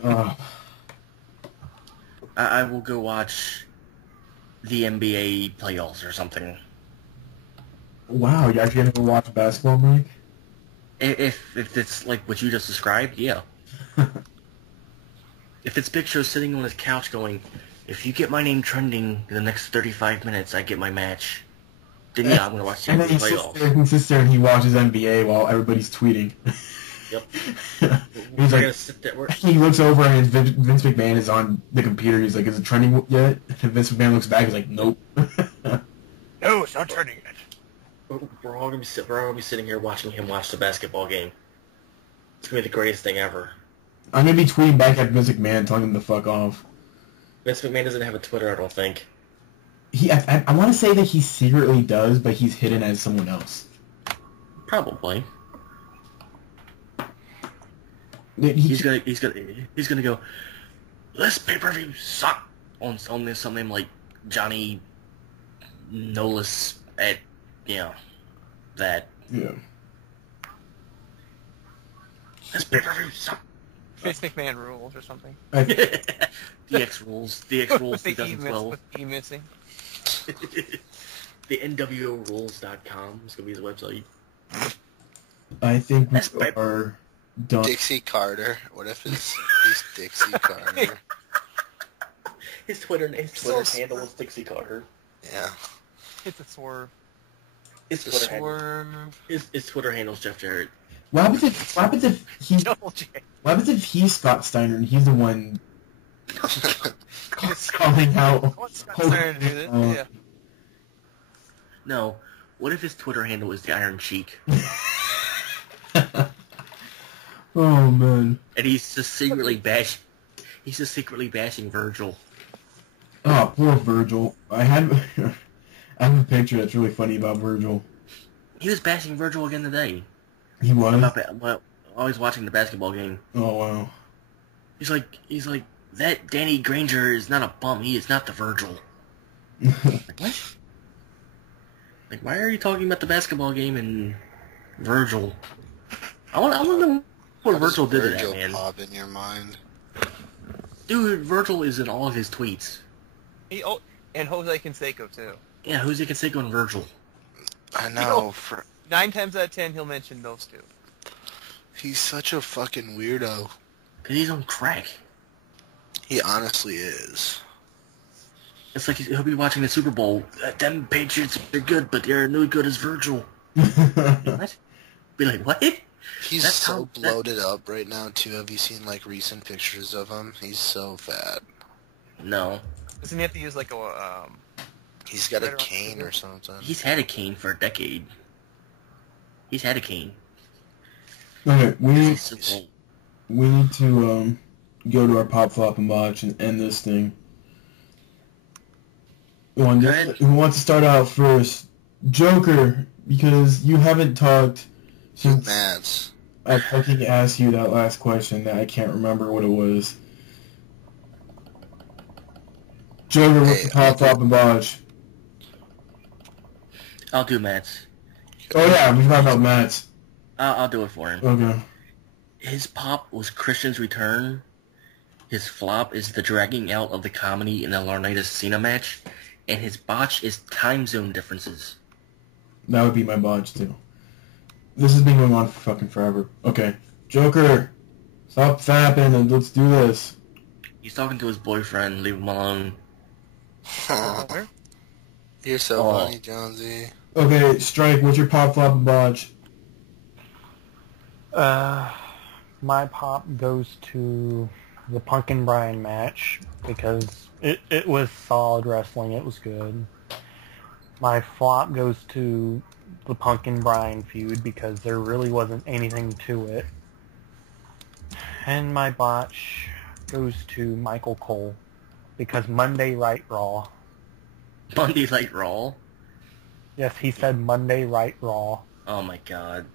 Uh, I will go watch the NBA playoffs or something. wow, you actually gonna go watch basketball, Mike? If it's like what you just described, yeah. If it's Big Show sitting on his couch going, if you get my name trending in the next 35 minutes, I get my match. Then yeah, I'm gonna watch the And then NBA playoffs. he sits there and he watches NBA while everybody's tweeting. Yep. He's We're like, gonna sit there. he looks over and Vince McMahon is on the computer. He's like, is it trending yet? And Vince McMahon looks back. He's like, nope. No, it's not trending yet. We're all gonna be sitting here watching him watch the basketball game. It's gonna be the greatest thing ever. I'm gonna be tweeting back at Vince McMahon, telling him to fuck off. Vince McMahon doesn't have a Twitter, I don't think. I want to say that he secretly does, but he's hidden as someone else. Probably. He's He's gonna go. This pay-per-view suck on something like Johnny Nolis at that. Yeah. This pay-per-view suck. Vince McMahon rules or something. DX rules With 2012. with E missing. The NWOrules.com is gonna be his website. I think we That's my- are done. Dixie Carter. What if he's Dixie Carter? His Twitter handle is Dixie Carter. Yeah. It's a swerve. His Twitter handle is Jeff Jarrett. What happens if he's Double J. What happens if he's Scott Steiner and he's the one calling out? What's Scott Steiner to do this? Yeah. No. What if his Twitter handle is the Iron Sheik? Oh man. And he's just secretly bashing Virgil. Oh, poor Virgil. I have a picture that's really funny about Virgil. He was bashing Virgil again today. He was. I was watching the basketball game. Oh wow. He's like, that Danny Granger is not a bum. He is not the Virgil. Like, what? Like, why are you talking about the basketball game and Virgil? I want to know what Virgil did to that Virgil man. pop in your mind? Dude, Virgil is in all of his tweets. And Jose Canseco too. Yeah, Jose Canseco and Virgil. I know. For 9 times out of 10, he'll mention those two. he's such a fucking weirdo. Cause he's on crack. He honestly is. It's like he'll be watching the Super Bowl. Them Patriots, they're good, but they're no good as Virgil. What? Be like, what? He's That's so how- bloated up right now too. Have you seen like recent pictures of him? He's so fat. No. Doesn't he have to use like a He's got a Right around cane the or something. He's had a cane for a decade. He's had a cane. Okay, we need Super Bowl. to go to our pop flop and watch and end this thing. Who wants to start out first? Joker, because you haven't talked since Mads. I fucking asked you that last question that I can't remember what it was. Joker, what's Hey, the pop flop and watch? I'll do Matt's. Oh yeah, we talked about Matt's. I'll do it for him. Okay. His pop was Christian's return. His flop is the dragging out of the comedy in the Laurinaitis Cena match. And his botch is time zone differences. That would be my botch too. This has been going on for fucking forever. Okay. Joker, stop fapping and let's do this. He's talking to his boyfriend, leave him alone. where? You're so Oh. funny, Jonesy. Okay, Strike, what's your pop flop and botch? My pop goes to the Punk and Bryan match because it was solid wrestling. It was good. My flop goes to the Punk and Bryan feud because there really wasn't anything to it. And my botch goes to Michael Cole because Monday Night Raw. Monday Night Raw? Yes, he said Monday Night Raw. Oh my god.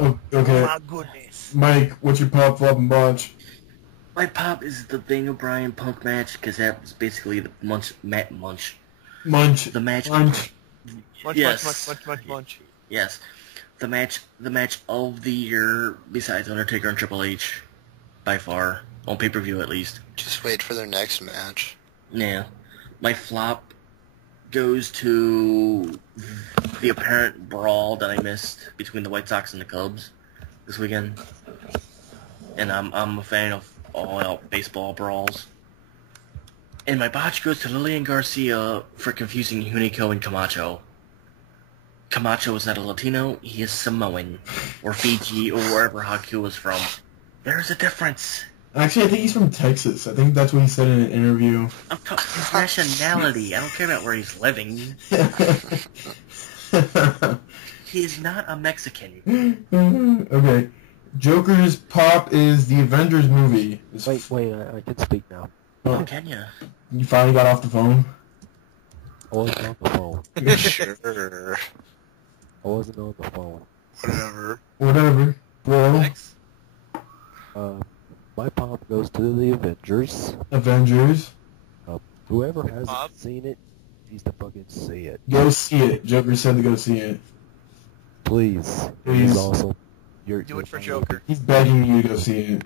Oh, okay. My goodness. Mike, what's your pop flop and botch? My pop is the Daniel Bryan Punk match because that was basically the Munch. the match. Munch. Munch, Yes. munch. Yes. the match of the year besides Undertaker and Triple H, by far, on pay-per-view at least. Just wait for their next match. Yeah. My flop goes to the apparent brawl that I missed between the White Sox and the Cubs this weekend. And I'm a fan of all-out baseball brawls. And my botch goes to Lillian Garcia for confusing Hunico and Camacho. Camacho is not a Latino, he is Samoan, or Fiji, or wherever Haku is from. There's a difference. Actually, I think he's from Texas. I think that's what he said in an interview. I'm talking his nationality. I don't care about where he's living. He is not a Mexican. Okay. Joker's pop is the Avengers movie. Wait, I can speak now. Oh, can ya? You finally got off the phone? I wasn't on the phone. Sure. I wasn't on the phone. Whatever. Well, my pop goes to the Avengers. Avengers. Whoever hasn't Bob? seen it needs to fucking see it. Go see it. Joker said to go see it. Please. Please. It's awesome. Do it for Joker. He's begging you to go see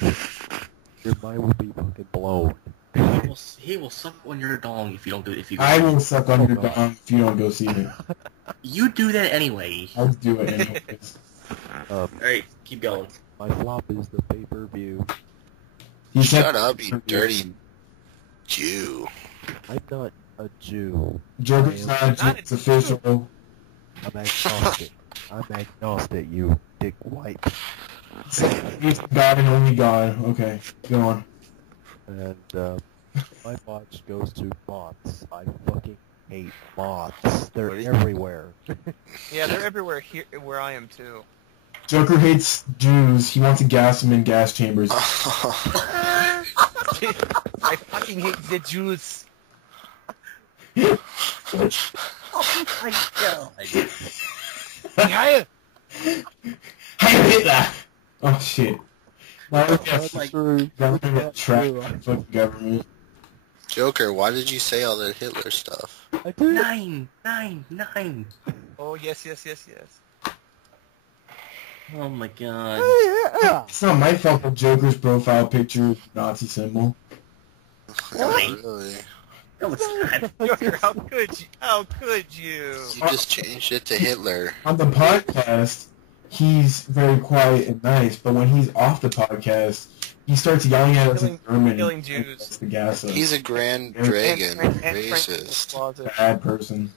it. Your mind will be fucking blown. He will suck on your dong if you don't go. I will suck on your dong if you don't go see it. You do that anyway. I'll do it anyways. Alright, keep going. My flop is the pay-per-view. Shut up, you dirty Jew. I'm not a Jew. Joker's not a Jew, it's official. I'm agnostic. I'm agnostic, you dick wipe. He's God and only God. Okay, go on. And my botch goes to moths. I fucking hate moths. They're everywhere. Yeah, they're everywhere here where I am too. Joker hates Jews. He wants to gas them in gas chambers. I fucking hate the Jews. Oh my god. Yeah. Hey, Hitler! Oh shit. That's true. Government trash. Fucking government. Joker, why did you say all that Hitler stuff? I did. 9. Oh yes. Oh my god. Yeah. It's not my fault that Joker's profile picture is a Nazi symbol. Really? No, it's not. Joker, how could you? You just changed it to Hitler. On the podcast, he's very quiet and nice, but when he's off the podcast, he starts yelling at us in German. Killing Jews. That's the gas us. He's a Grand Dragon And racist. closet. Bad person.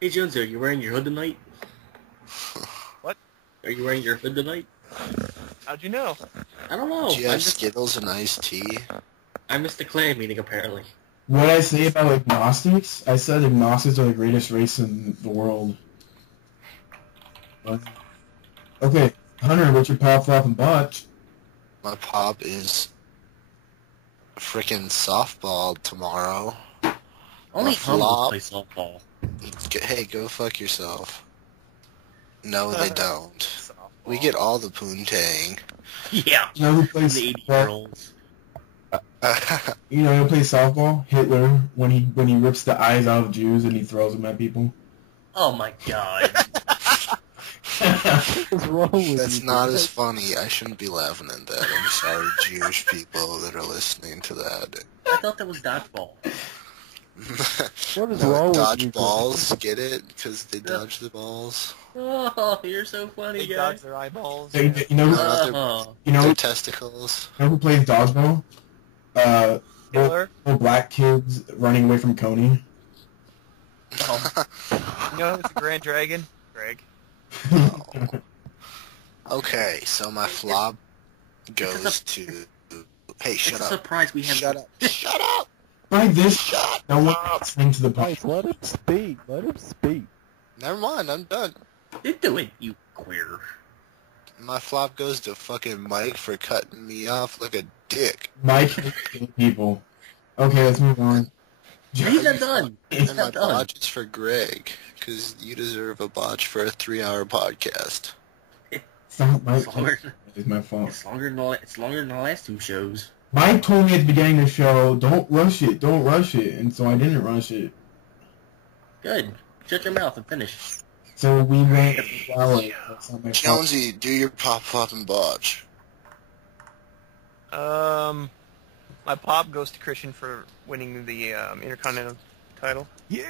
Hey Jones, are you wearing your hood tonight? What? Are you wearing your hood tonight? How'd you know? I don't know. Do you have Skittles and iced tea? I missed the clan meeting apparently. What I say about agnostics? I said agnostics are the greatest race in the world. What? Okay, Hunter, what's your pop, flop, and botch? My pop is frickin' softball tomorrow. Only My humble flop. play softball. Hey, go fuck yourself. No, they don't. We get all the poontang. Yeah. You know who plays The softball? 80-year-olds. You know who plays softball? Hitler, when he rips the eyes out of Jews and he throws them at people. Oh my god. What's wrong with That's you? not as funny. I shouldn't be laughing at that. I'm sorry, Jewish people that are listening to that. I thought that was dodgeball. What is wrong with you? Dodge balls, get it? Because they dodge the balls. Oh, you're so funny, They guy. dodge their eyeballs. Hey, you know, Oh. you know, Their testicles. you know who plays dodgeball? Hitler. Black kids running away from Coney. You know who's the Grand Dragon? Greg. Okay, so my flop goes to... Hey, It's shut a up. surprise we have. Shut up. Shut up! By this, no one listening to the Guys, podcast. let him speak. Let him speak. Never mind, I'm done. You do it, you queer. My flop goes to fucking Mike for cutting me off like a dick. Mike people. Okay, let's move on. He's not done. He's And my not done. botch is for Greg, because you deserve a botch for a 3-hour podcast. It's not my It's fault. longer, It's my fault. it's longer than the last two shows. Mike told me at the beginning of the show, don't rush it, and so I didn't rush it. Good. Shut your mouth and finish. So we went flower. Jonesy, do your pop and botch. My pop goes to Christian for winning the Intercontinental title. Yeah.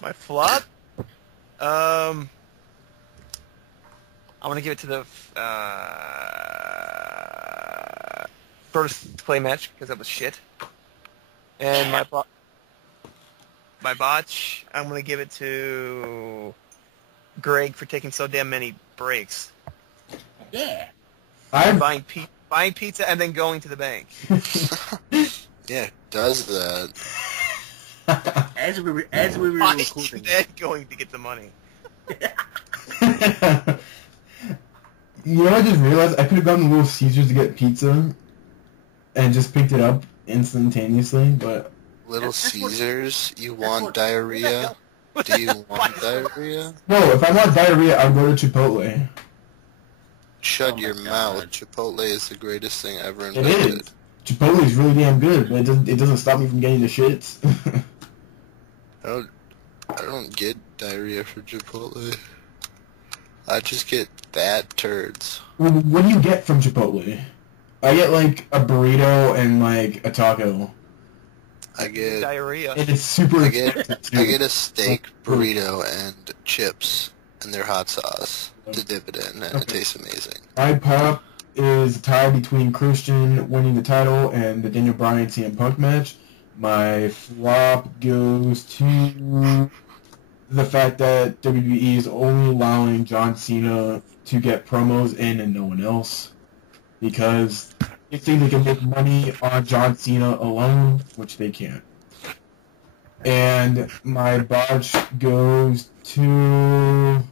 My flop, I'm gonna give it to the first clay match because that was shit. And my botch, I'm gonna give it to Greg for taking so damn many breaks. Yeah. I'm Buying pizza and then going to the bank. Yeah, does that. As we were Buying recording. and then going to get the money. You know, I just realized I could have gone to Little Caesars to get pizza and just picked it up instantaneously, but... Little That's what- Caesars, you that's want what- diarrhea? Do you want diarrhea? No, if I want diarrhea, I'll go to Chipotle. Shut Oh my your God. mouth. Chipotle is the greatest thing ever It invented. is. Chipotle is really damn good, but it doesn't stop me from getting the shits. I don't get diarrhea for Chipotle. I just get fat turds. What do you get from Chipotle? I get like a burrito and like a taco. I get Diarrhea. And it's super I get expensive, too. I get a steak burrito and chips and their hot sauce to dip it in, and it tastes amazing. My pop is a tie between Christian winning the title and the Daniel Bryan CM Punk match. My flop goes to the fact that WWE is only allowing John Cena to get promos in and no one else, because they think they can make money on John Cena alone, which they can't. And my botch goes to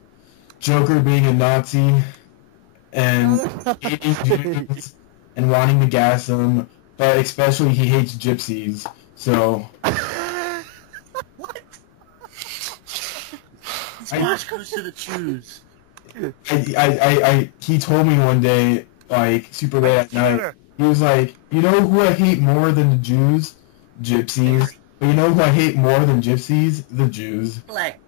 Joker being a Nazi and hating Jews and wanting to gas them, but especially he hates gypsies. So Smash goes to the Jews. he told me one day, like super late at night, he was like, you know who I hate more than the Jews? Gypsies. But you know who I hate more than gypsies? The Jews. Black.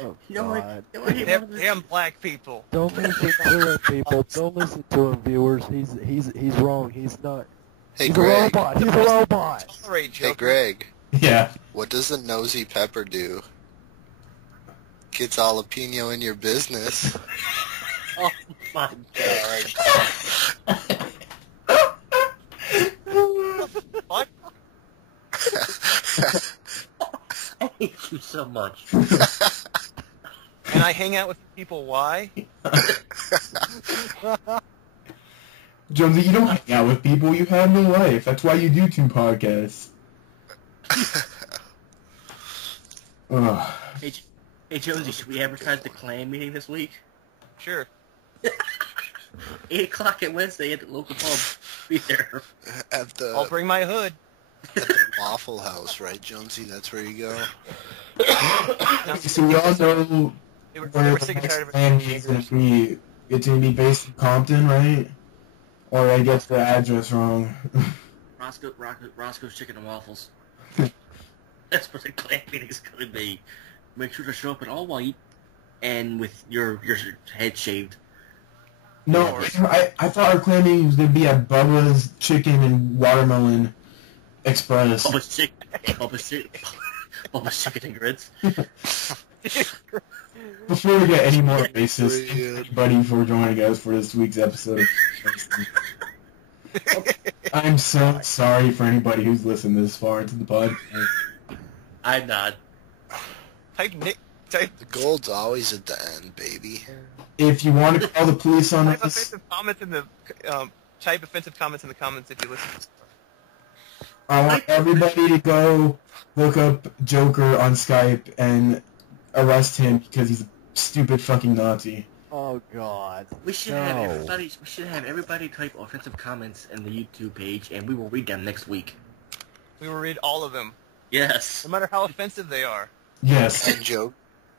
Oh, You know what? God. You know what he Damn, wanted to- damn black people. Don't listen to him, people. Don't listen to him, viewers. He's wrong. He's not. Hey He's a Greg. robot. He's a robot. Tolerate Hey Joker. Greg. Yeah. What does the nosy pepper do? Gets jalapeno in your business. Oh my God. What? I hate you so much. And I hang out with people. Why? Jonesy, you don't hang out with people. You have no life. That's why you do 2 podcasts. Ugh. Hey Jonesy, should we advertise the clan meeting this week? Sure. 8 o'clock at Wednesday at the local pub. Be there. At I'll the bring my hood. Waffle House, right, Jonesy? That's where you go. So we all know They were where the sick and next tired of plan it. is going to be. It's going to be based in Compton, right? Or I get the address wrong. Roscoe's Chicken and Waffles. That's what the clan meeting's gonna be. Make sure to show up in all white and with your head shaved. No, I thought our clan meeting was going to be at Bubba's Chicken and Watermelon Express. Bubba's Chicken and Grits. Before we get any more racist, thank Weird. everybody for joining us for this week's episode. I'm so sorry for anybody who's listened this far into the podcast. I'm not. Type Nick. Type The gold's always at the end, baby. If you want to call the police on us, offensive comments in the type offensive comments in the comments if you listen. I want everybody to go look up Joker on Skype and arrest him because he's a stupid fucking Nazi. Oh God. We should have everybody type offensive comments in the YouTube page, and we will read them next week. We will read all of them, Yes. no matter how offensive they are. Yes.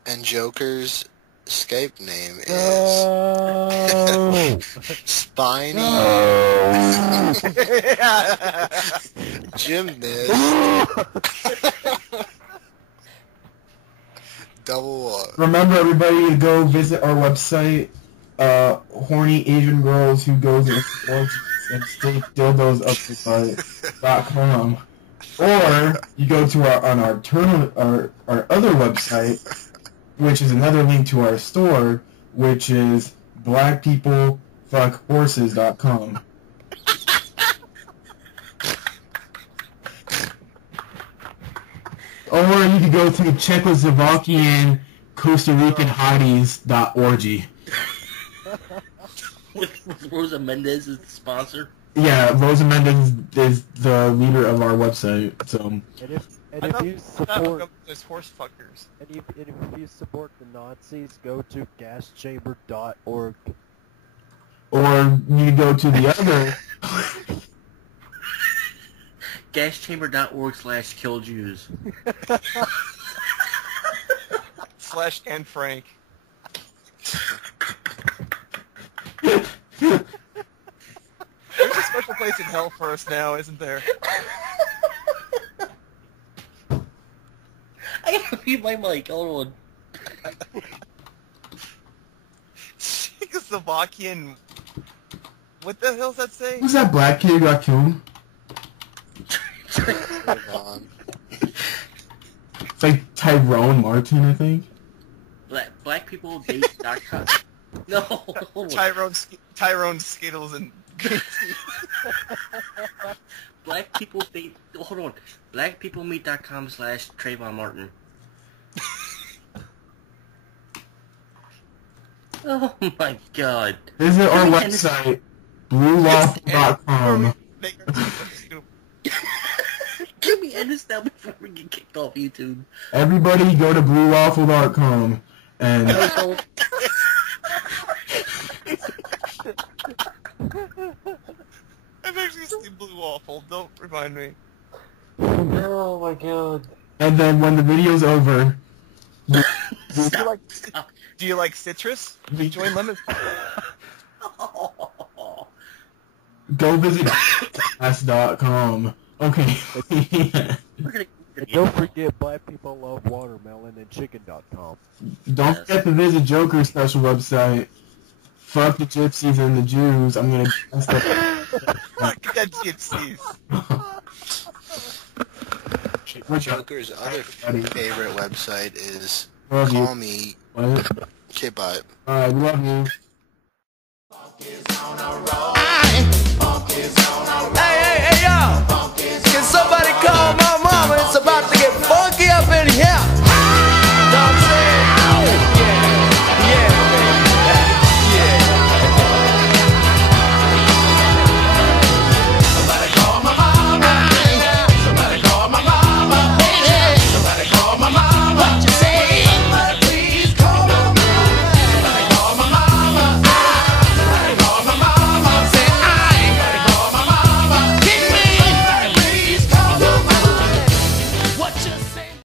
And Joker's Skype name is No. Spiny No. Gymnast double. Remember, everybody, to go visit our website. Horny Asian girls who goes and stick dildos up to .com. Or you go to our other website, which is another link to our store, which is blackpeoplefuckhorses.com. Or you could go to Czechoslovakian Costa Rican hotties.org. With Rosa Mendez as the sponsor. Yeah, Rosa Mendez is the leader of our website. So. And if you support those horse fuckers. And if you support the Nazis, go to gaschamber.org. Or you go to the other. gaschamber.org/killjews. /Anne Frank. There's a special place in hell for us now, isn't there? I gotta mute my mic. Hold on. Czechoslovakian. What the hell's that say? Who's that black kid who got killed? It's like Tyrone Martin, I think. Blackpeopledate.com. No, hold on. Tyrone Skittles and Black people date. Hold on. Blackpeoplemeet.com/Trayvon Martin. Oh my god. Visit our website, bluewaffle.com. Can we end this now before we get kicked off YouTube? Everybody go to bluewaffle.com and... I've actually seen Blue Waffle. Don't remind me. Oh my god. And then when the video's over... Do you like citrus? Join Lemon. Go visit class.com. Okay. And don't forget Black People Love Watermelon and Chicken.com. Don't forget to visit Joker's special website. Fuck the gypsies and the Jews. I'm gonna... Fuck the gypsies. Joker's other favorite website is Love you. Call Me. What? Okay, bye. Alright, we love you.